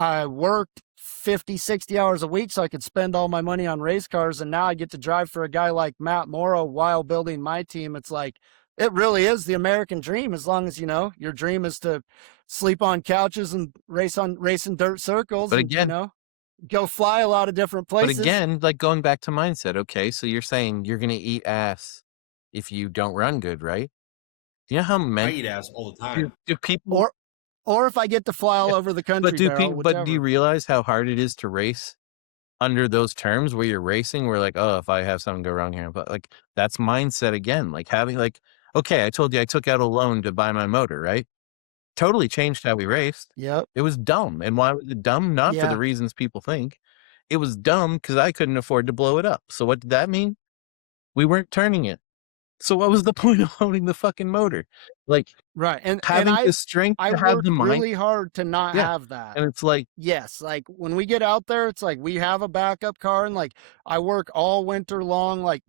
I worked 50, 60 hours a week so I could spend all my money on race cars. And now I get to drive for a guy like Matt Morrow while building my team. It's like, it really is the American dream, as long as, your dream is to sleep on couches and race in dirt circles But and, again, go fly a lot of different places. But again, like, going back to mindset, okay, so you're saying you're going to eat ass if you don't run good, right? Do you know how I many eat ass all the time. do people or if I get to fly all over the country, but do Daryl, people but do you whichever. realize how hard it is to race under those terms where you're racing, where like, oh, if I have something go wrong here, but like, that's mindset again. Like, having like, okay, I told you I took out a loan to buy my motor, right? Totally changed how we raced. Yep. It was dumb. And why was it dumb? Not for the reasons people think. It was dumb because I couldn't afford to blow it up. So what did that mean? We weren't turning it. So what was the point of owning the fucking motor? Like, Right. And having the strength I to have worked the mind. really hard to not Yeah. have that. And it's like, yes, like when we get out there, it's like we have a backup car, and like I work all winter long, like,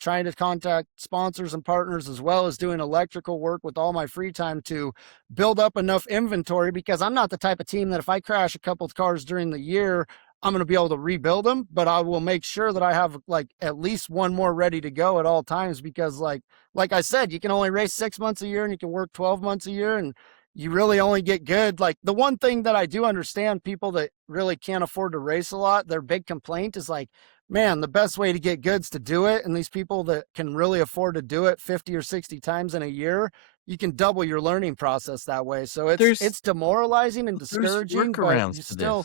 trying to contact sponsors and partners, as well as doing electrical work with all my free time to build up enough inventory, because I'm not the type of team that if I crash a couple of cars during the year, I'm going to be able to rebuild them, but I will make sure that I have like at least one more ready to go at all times, because like I said, you can only race 6 months a year and you can work 12 months a year, and you really only get good. Like, the one thing that I do understand, people that really can't afford to race a lot, their big complaint is like, man, the best way to get good is to do it. And these people that can really afford to do it 50 or 60 times in a year, you can double your learning process that way. So it's demoralizing and discouraging, but you still,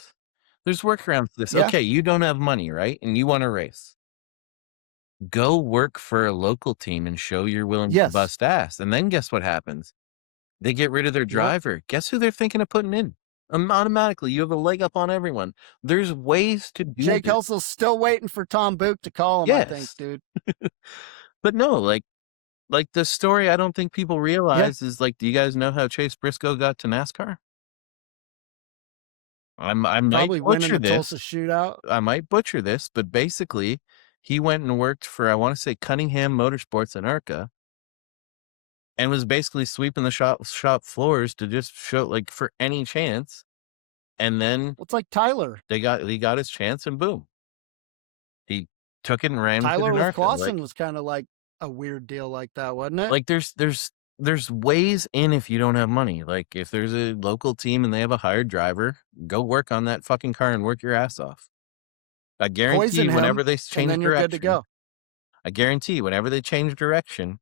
there's workarounds to this. Yeah. Okay, you don't have money, right? And you want to race. Go work for a local team and show you're willing to bust ass. And then guess what happens? They get rid of their driver. Guess who they're thinking of putting in? Automatically, you have a leg up on everyone. There's ways to do Jake this. Helsel's still waiting for Tom Book to call him, I think, dude. But no, like the story I don't think people realize is, like, do you guys know how Chase Briscoe got to NASCAR? I might Probably winning butcher the Tulsa this. shootout. I might butcher this, but basically, he went and worked for, I want to say, Cunningham Motorsports in Arca, and was basically sweeping the shop floors to just show, like, for any chance. And then Well, it's like Tyler. he got his chance, and boom, he took it and ran with it Tyler in with Arca. Clausen was kind of like a weird deal like that, wasn't it? Like there's ways in if you don't have money. Like if there's a local team and they have a hired driver, go work on that fucking car and work your ass off. I guarantee Poison you, him, whenever they and change then you're good to direction, go. I guarantee you, whenever they change direction,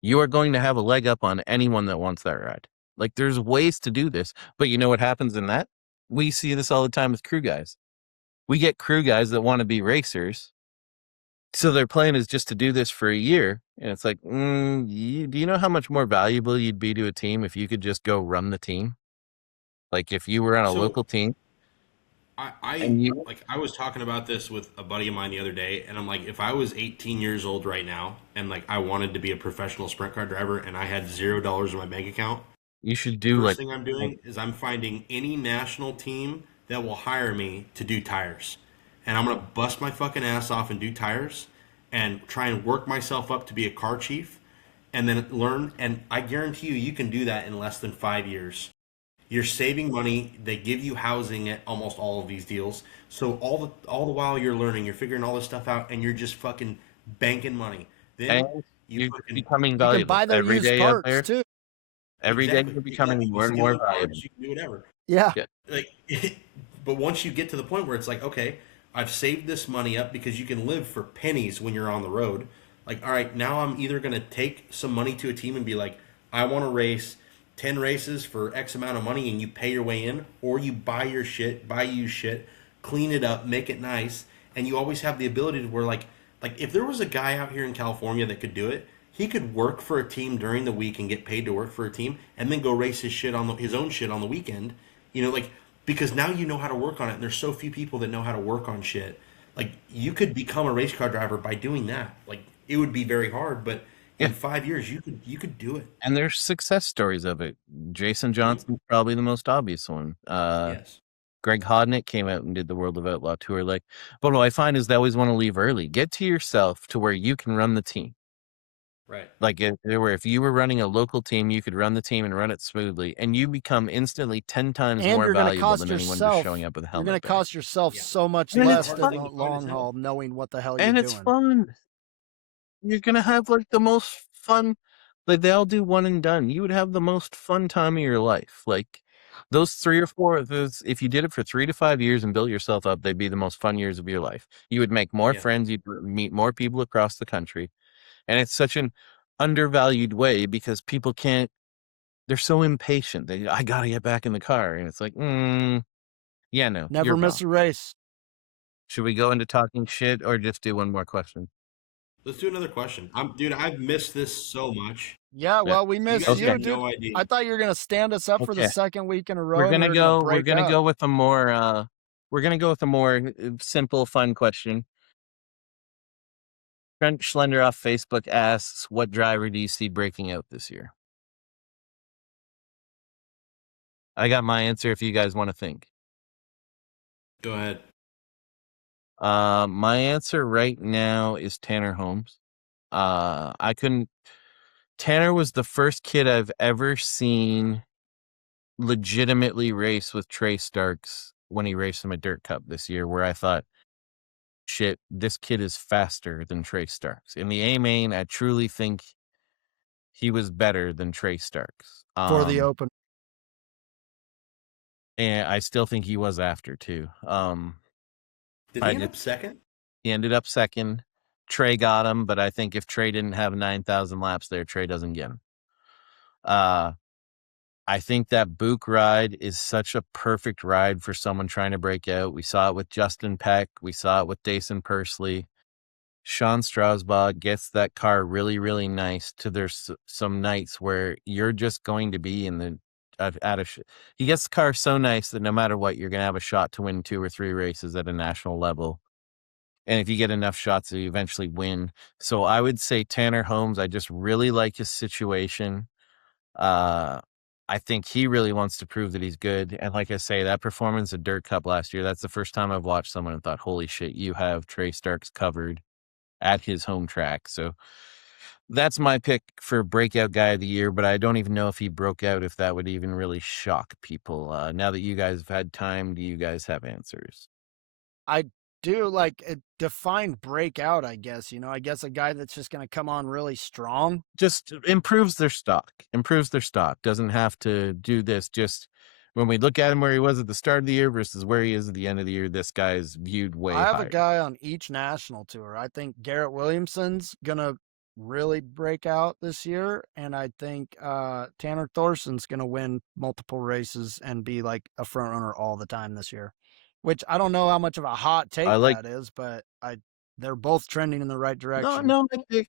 you are going to have a leg up on anyone that wants that ride. Like there's ways to do this, but you know what happens in that? We see this all the time with crew guys. We get crew guys that want to be racers. So their plan is just to do this for a year. And it's like, do you know how much more valuable you'd be to a team if you could just go run the team? Like if you were on a So local team I and you, like I was talking about this with a buddy of mine the other day, and I'm like, if I was 18 years old right now, and like I wanted to be a professional sprint car driver, and I had $0 in my bank account, you should the do first thing I'm doing is I'm finding any national team that will hire me to do tires, and I'm gonna bust my fucking ass off and do tires, and try and work myself up to be a car chief, and then learn. And I guarantee you, you can do that in less than 5 years. You're saving money. They give you housing at almost all of these deals. So all the while you're learning, you're figuring all this stuff out, and you're just fucking banking money. and Then you you're fucking becoming You can valuable buy their every used day out parts there. too. Every day you're becoming exactly. more You and steal more the valuable. parts, you can do whatever. Yeah. Yeah. Like, but once you get to the point where it's like, okay, I've saved this money up, because you can live for pennies when you're on the road. Like, all right, now I'm either gonna take some money to a team and be like, I want to race 10 races for X amount of money, and you pay your way in, or you buy your shit, buy used shit, clean it up, make it nice, and you always have the ability to where like if there was a guy out here in California that could do it, he could work for a team during the week and get paid to work for a team, and then go race his shit on his own shit on the weekend. Like, because now you know how to work on it, and there's so few people that know how to work on shit. Like, you could become a race car driver by doing that. Like, it would be very hard, but Yeah. in 5 years you could do it. And there's success stories of it. Jason Johnson's probably the most obvious one. Yes. Greg Hodnick came out and did the World of Outlaw tour. Like, but what I find is they always want to leave early. Get to yourself to where you can run the team. Right. Like if you were running a local team, you could run the team and run it smoothly, and you become instantly 10 times And more you're going to valuable cost than anyone just yourself. showing up with a You're helmet. going to bag. cost yourself Yeah. so much And less it's in fun. the long haul, knowing what the hell And you're it's doing. fun. You're gonna have like the most fun. Like they all do one and done. You would have the most fun time of your life. Like those 3 or 4 of those, if you did it for 3 to 5 years and built yourself up, they'd be the most fun years of your life. You would make more Yeah. friends. You'd meet more people across the country, and it's such an undervalued way because people can't. They're so impatient. I gotta get back in the car, and it's like, yeah, no, Never you're miss wrong. a race. Should we go into talking shit or just do one more question? Let's do another question. Dude, I've missed this so much. Yeah, Yeah. well, we You missed guys you, have dude. no idea. I thought you were going to stand us up for the Okay. second week in a row. We're and gonna we were gonna go. We're break gonna up. go with a more. We're gonna go with a more simple, fun question. Trent Schlender off Facebook asks, "What driver do you see breaking out this year?" I got my answer. If you guys want to think, Go ahead. my answer right now is Tanner Holmes. I couldn't. Tanner was the first kid I've ever seen legitimately race with Trey Starks when he raced him at Dirt Cup this year, where I thought, shit, this kid is faster than Trey Starks. In the A main, I truly think he was better than Trey Starks. For the Open. And I still think he was after too. Did he end up second? He ended up second. Trey got him, but I think if Trey didn't have 9,000 laps there, Trey doesn't get him. I think that Book ride is such a perfect ride for someone trying to break out. We saw it with Justin Peck. We saw it with Dason Pursley. Sean Strasbaugh gets that car really, really nice to there's some nights where you're just going to be in the he gets the car so nice that no matter what, you're going to have a shot to win 2 or 3 races at a national level. And if you get enough shots, you eventually win. So I would say Tanner Holmes. I just really like his situation. I think he really wants to prove that he's good. And like I say, that performance at Dirt Cup last year, that's the first time I've watched someone and thought, holy shit, you have Trey Starks covered at his home track. So that's my pick for breakout guy of the year, but I don't even know if he broke out, if that would even really shock people. Now that you guys have had time, do you guys have answers? I do like define breakout, I guess. I guess a guy that's just going to come on really strong. Just improves their stock. Doesn't have to do this. Just when we look at him where he was at the start of the year versus where he is at the end of the year, this guy is viewed way I have higher. a guy on each national tour. I think Garrett Williamson's going to really break out this year. And I think Tanner Thorson's going to win multiple races and be like a front runner all the time this year, which I don't know how much of a hot take that is, but they're both trending in the right direction. No, I think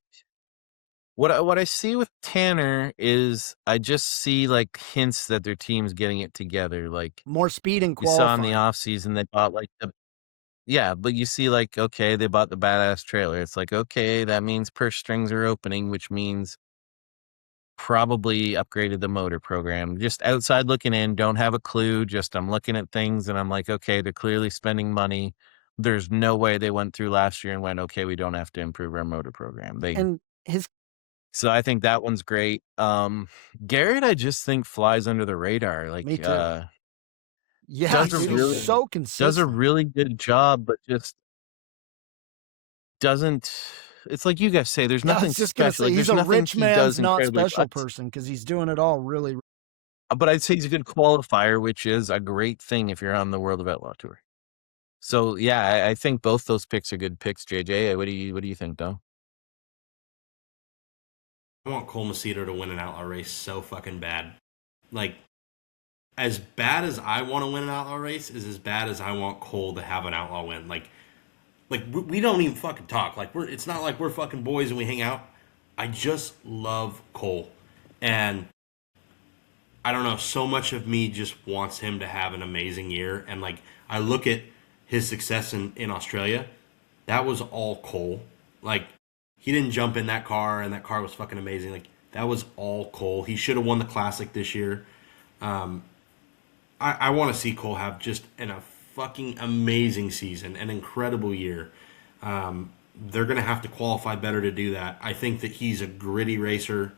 what I see with Tanner is I just see like hints that their team's getting it together. Like more speed and you saw in qualifying. the offseason, they bought like but you see like, okay, they bought the badass trailer. It's like, okay, that means purse strings are opening, which means probably upgraded the motor program. Just outside looking in, don't have a clue. Just I'm looking at things and I'm like, okay, they're clearly spending money. There's no way they went through last year and went, okay, we don't have to improve our motor program. So I think that one's great. Garrett, I just think flies under the radar. Like, me too. Yeah, does he's so consistent. Does a really good job, but just doesn't. It's like you guys say, there's nothing special. Like, he's there's a nothing rich man's not incredibly special person because he's doing it all really. But I'd say he's a good qualifier, which is a great thing if you're on the World of Outlaw Tour. So yeah, I think both those picks are good picks, JJ. What do you think, though? I want Cole Macedo to win an outlaw race so fucking bad. Like, as bad as I want to win an outlaw race is as bad as I want Cole to have an outlaw win. Like we don't even fucking talk. Like it's not like we're fucking boys and we hang out. I just love Cole, and I don't know. So much of me just wants him to have an amazing year. And like I look at his success in Australia, that was all Cole. Like he didn't jump in that car, and that car was fucking amazing. Like that was all Cole. He should have won the Classic this year. I want to see Cole have just a fucking amazing season, an incredible year. They're going to have to qualify better to do that. I think that he's a gritty racer.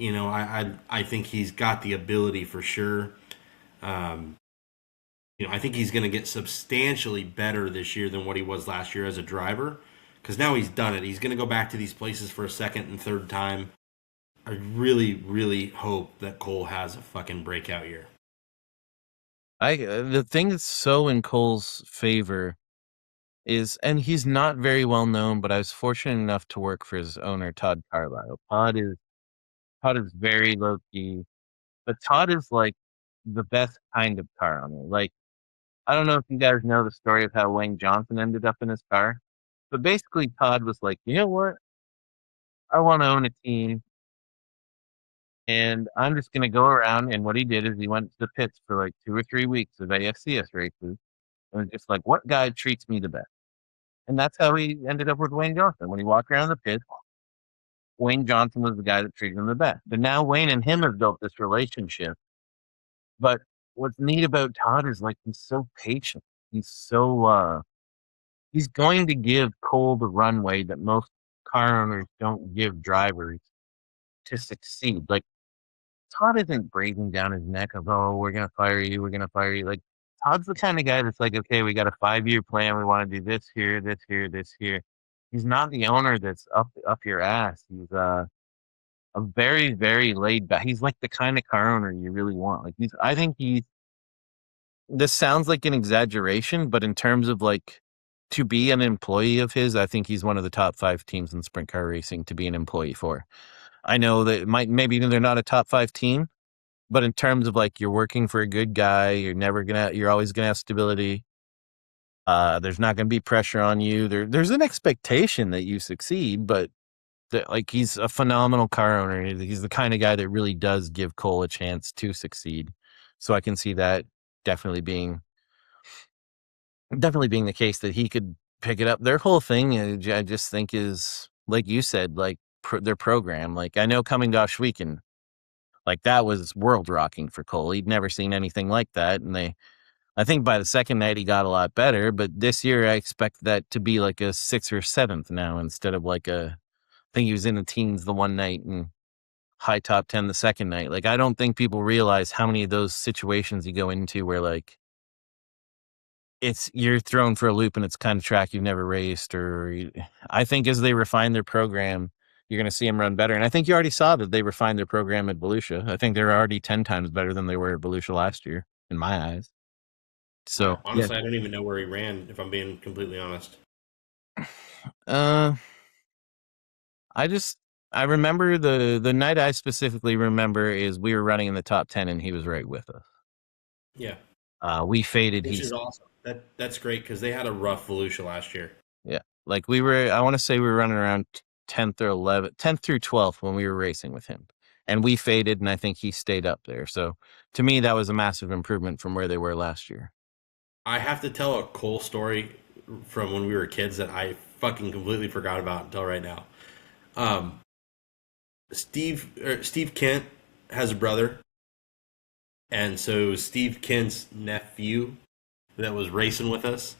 I think he's got the ability for sure. I think he's going to get substantially better this year than what he was last year as a driver, because now he's done it. He's going to go back to these places for a second and third time. I really, really hope that Cole has a fucking breakout year. The thing that's so in Cole's favor is, and he's not very well known, but I was fortunate enough to work for his owner, Todd Carlisle. Todd is very low key, but Todd is like the best kind of car owner. Like, I don't know if you guys know the story of how Wayne Johnson ended up in his car, but basically Todd was like, you know what? I want to own a team, and I'm just going to go around. And what he did is he went to the pits for like 2 or 3 weeks of AFCS races, and was just like, what guy treats me the best? And that's how he ended up with Wayne Johnson. When he walked around the pits, Wayne Johnson was the guy that treated him the best. And now Wayne and him have built this relationship. But what's neat about Todd is like he's so patient. He's so he's going to give Cole the runway that most car owners don't give drivers to succeed. Like Todd isn't breathing down his neck of, oh, we're gonna fire you, we're gonna fire you. Like Todd's the kind of guy that's like, okay, we got a 5-year plan. We want to do this here, this here, this here. He's not the owner that's up your ass. He's a very, very laid back. He's like the kind of car owner you really want. Like I think this sounds like an exaggeration, but in terms of like to be an employee of his, I think he's one of the top 5 teams in sprint car racing to be an employee for. I know that maybe they're not a top 5 team, but in terms of like you're working for a good guy, you're always gonna have stability. There's not gonna be pressure on you. There's an expectation that you succeed, but like he's a phenomenal car owner. He's the kind of guy that really does give Cole a chance to succeed. So I can see that definitely being the case that he could pick it up. Their whole thing, I just think, is like you said, like their program. Like I know coming to Oshweekend, Like, that was world rocking for Cole. He'd never seen anything like that. And I think by the second night he got a lot better, but this year I expect that to be like a 6th or 7th now instead of like I think he was in the teens the one night and high top 10 the second night. Like, I don't think people realize how many of those situations you go into where like you're thrown for a loop and it's kind of track you've never raced, I think as they refine their program, you're going to see them run better. And I think you already saw that they refined their program at Volusia. I think they're already 10 times better than they were at Volusia last year, in my eyes. So honestly, I don't even know where he ran, if I'm being completely honest. I remember the night I specifically remember is we were running in the top 10 and he was right with us. Yeah. We faded. Which is awesome. That's great because they had a rough Volusia last year. Yeah. Like I want to say we were running around 10th or 11th, 10th through 12th when we were racing with him. And we faded, and I think he stayed up there. So to me, that was a massive improvement from where they were last year. I have to tell a Cole story from when we were kids that I fucking completely forgot about until right now. Steve Kent has a brother, and so Steve Kent's nephew that was racing with us,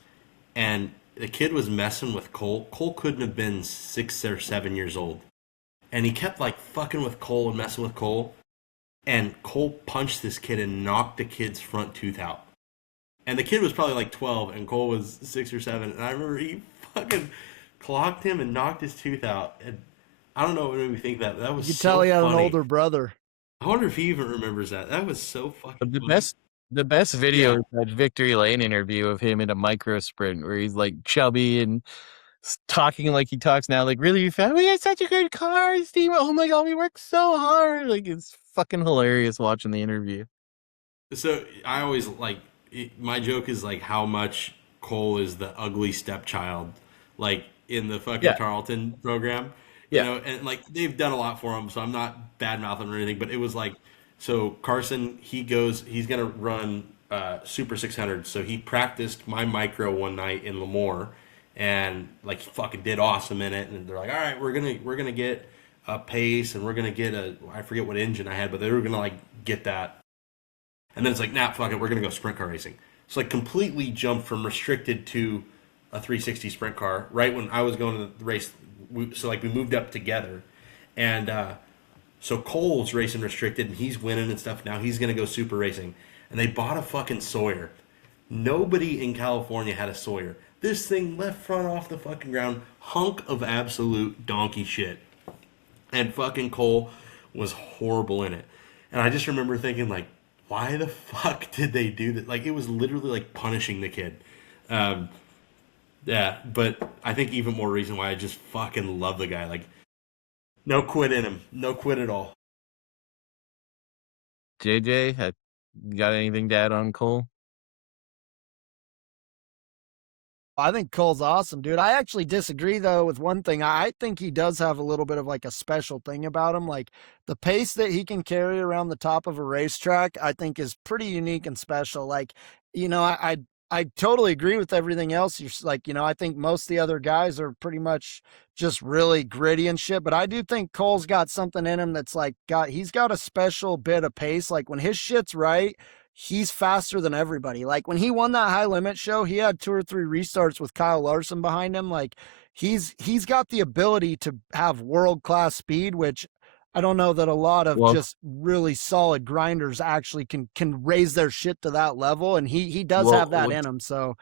and the kid was messing with Cole. Cole couldn't have been 6 or 7 years old, and he kept like fucking with Cole and messing with Cole, and Cole punched this kid and knocked the kid's front tooth out. And the kid was probably like 12, and Cole was 6 or 7, and I remember he fucking clocked him and knocked his tooth out. And I don't know what made me think that. That was You could so tell he had funny. an older brother. I wonder if he even remembers that. That was so fucking The funny. the best video is that Victory Lane interview of him in a micro sprint where he's like chubby and talking like he talks now. Like, really, we had such a good car, Steve. Oh my god, we worked so hard. Like, it's fucking hilarious watching the interview. So I always like my joke is like how much Cole is the ugly stepchild, like in the fucking Tarleton program. You know, and like they've done a lot for him, so I'm not bad mouthing or anything, but it was like, so Carson, he's gonna run Super 600, so he practiced my micro one night in Lemoore, and like he fucking did awesome in it, and they're like, all right, we're gonna get a pace, and we're gonna get I forget what engine I had, but they were gonna like get that, and then it's like, nah, fuck it, we're gonna go sprint car racing. So like completely jumped from restricted to a 360 sprint car right when I was going to the race. So like we moved up together, and so Cole's racing restricted and he's winning and stuff. Now he's gonna go super racing, and they bought a fucking Sawyer. Nobody in California had a Sawyer. This thing left front off the fucking ground, hunk of absolute donkey shit, and fucking Cole was horrible in it. And I just remember thinking like, why the fuck did they do that? Like it was literally like punishing the kid. Yeah, but I think even more reason why I just fucking love the guy. Like, no quit in him. No quit at all. JJ, got anything to add on Cole? I think Cole's awesome, dude. I actually disagree though with one thing. I think he does have a little bit of like a special thing about him. Like the pace that he can carry around the top of a racetrack, I think is pretty unique and special. Like, I totally agree with everything else. You're like, I think most of the other guys are pretty much just really gritty and shit. But I do think Cole's got something in him that's like he's got a special bit of pace. Like when his shit's right, he's faster than everybody. Like when he won that high limit show, he had 2 or 3 restarts with Kyle Larson behind him. Like he's got the ability to have world-class speed, which I don't know that a lot of just really solid grinders actually can raise their shit to that level. And he does have that in him. So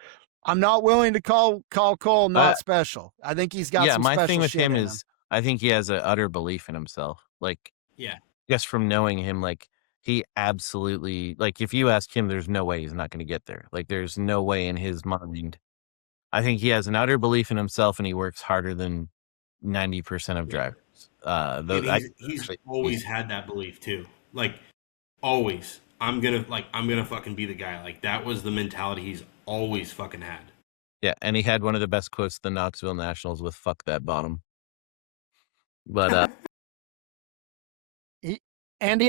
I'm not willing to call Cole not special. I think he's got some special shit in him. My thing with him is I think he has an utter belief in himself. Like, just from knowing him, like, he absolutely, like, if you ask him, there's no way he's not going to get there. Like, there's no way in his mind. I think he has an utter belief in himself, and he works harder than 90% of drivers. He's always had that belief too. Like, always. I'm gonna fucking be the guy. Like, that was the mentality he's always fucking had. Yeah, and he had one of the best quotes at the Knoxville Nationals with "fuck that bottom." But he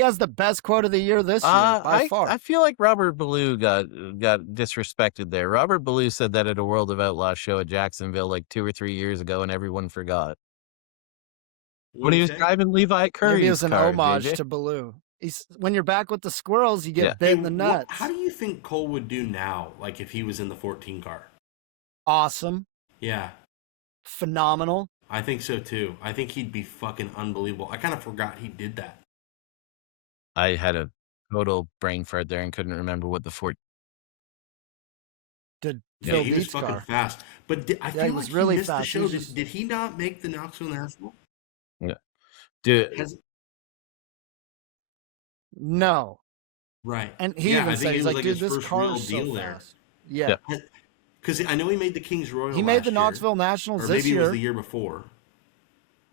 has the best quote of the year this year by far. I feel like Robert Ballou got disrespected there. Robert Ballou said that at a World of Outlaws show at Jacksonville like 2 or 3 years ago, and everyone forgot. When he was driving Levi Curry's Maybe it was an car, homage JJ. to Ballou. when you're back with the squirrels, you get Yeah. bit in the nuts. How do you think Cole would do now, like if he was in the 14 car? Awesome. Yeah. Phenomenal. I think so too. I think he'd be fucking unbelievable. I kind of forgot he did that. I had a total brain fart there and couldn't remember what the Did Yeah, Phil he was Dietz fucking car. fast. But I Yeah, feel he like was he really missed the fast. He show. was just- Did he not make the Knoxville National? Dude, No. Right. And he Yeah, even I said, think he's it was like, like dude, his this first real car's so deal there. fast. Yeah. Because I know he made the Kings Royal. He made the last Knoxville year, Nationals or this maybe it was year. the year before.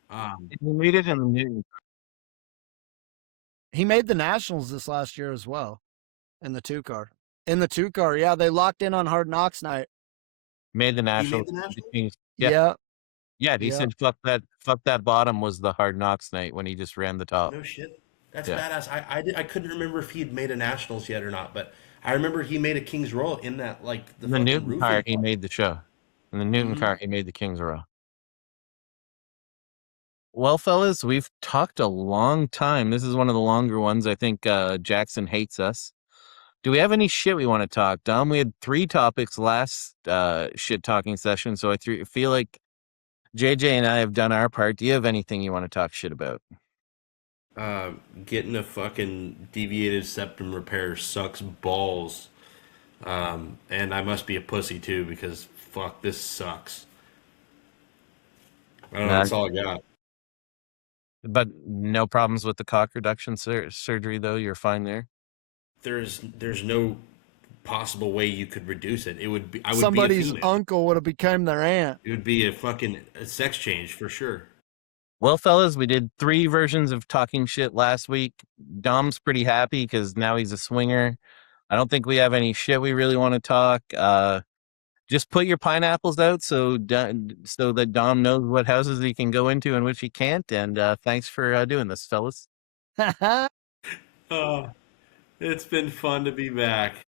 he made it in the news. He made the Nationals this last year as well in the 2 car. In the 2 car, yeah, they locked in on Hard Knocks night. Made the He national. made the Nationals? Yeah. Yeah. He said fuck that bottom was the Hard Knocks night when he just ran the top. No shit. That's Yeah. badass. I couldn't remember if he had made a Nationals yet or not, but I remember he made a Kings Royal in that, like, the In the fucking Newton roofing car, he part. made the show. In the Newton Mhm. car, he made the Kings Row. Well, fellas, we've talked a long time. This is one of the longer ones. I think Jackson hates us. Do we have any shit we want to talk, Dom? We had 3 topics last shit talking session, so I feel like JJ and I have done our part. Do you have anything you want to talk shit about? Getting a fucking deviated septum repair sucks balls. And I must be a pussy too, because fuck, this sucks. I don't know, that's all I got. But no problems with the cock reduction surgery, though? You're fine there? There's no possible way you could reduce it. It would be, I would Somebody's be a female. uncle would have become their aunt. It would be a sex change for sure. Well, fellas, we did 3 versions of talking shit last week. Dom's pretty happy because now he's a swinger. I don't think we have any shit we really want to talk. Just put your pineapples out so that Dom knows what houses he can go into and which he can't. And thanks for doing this, fellas. It's been fun to be back.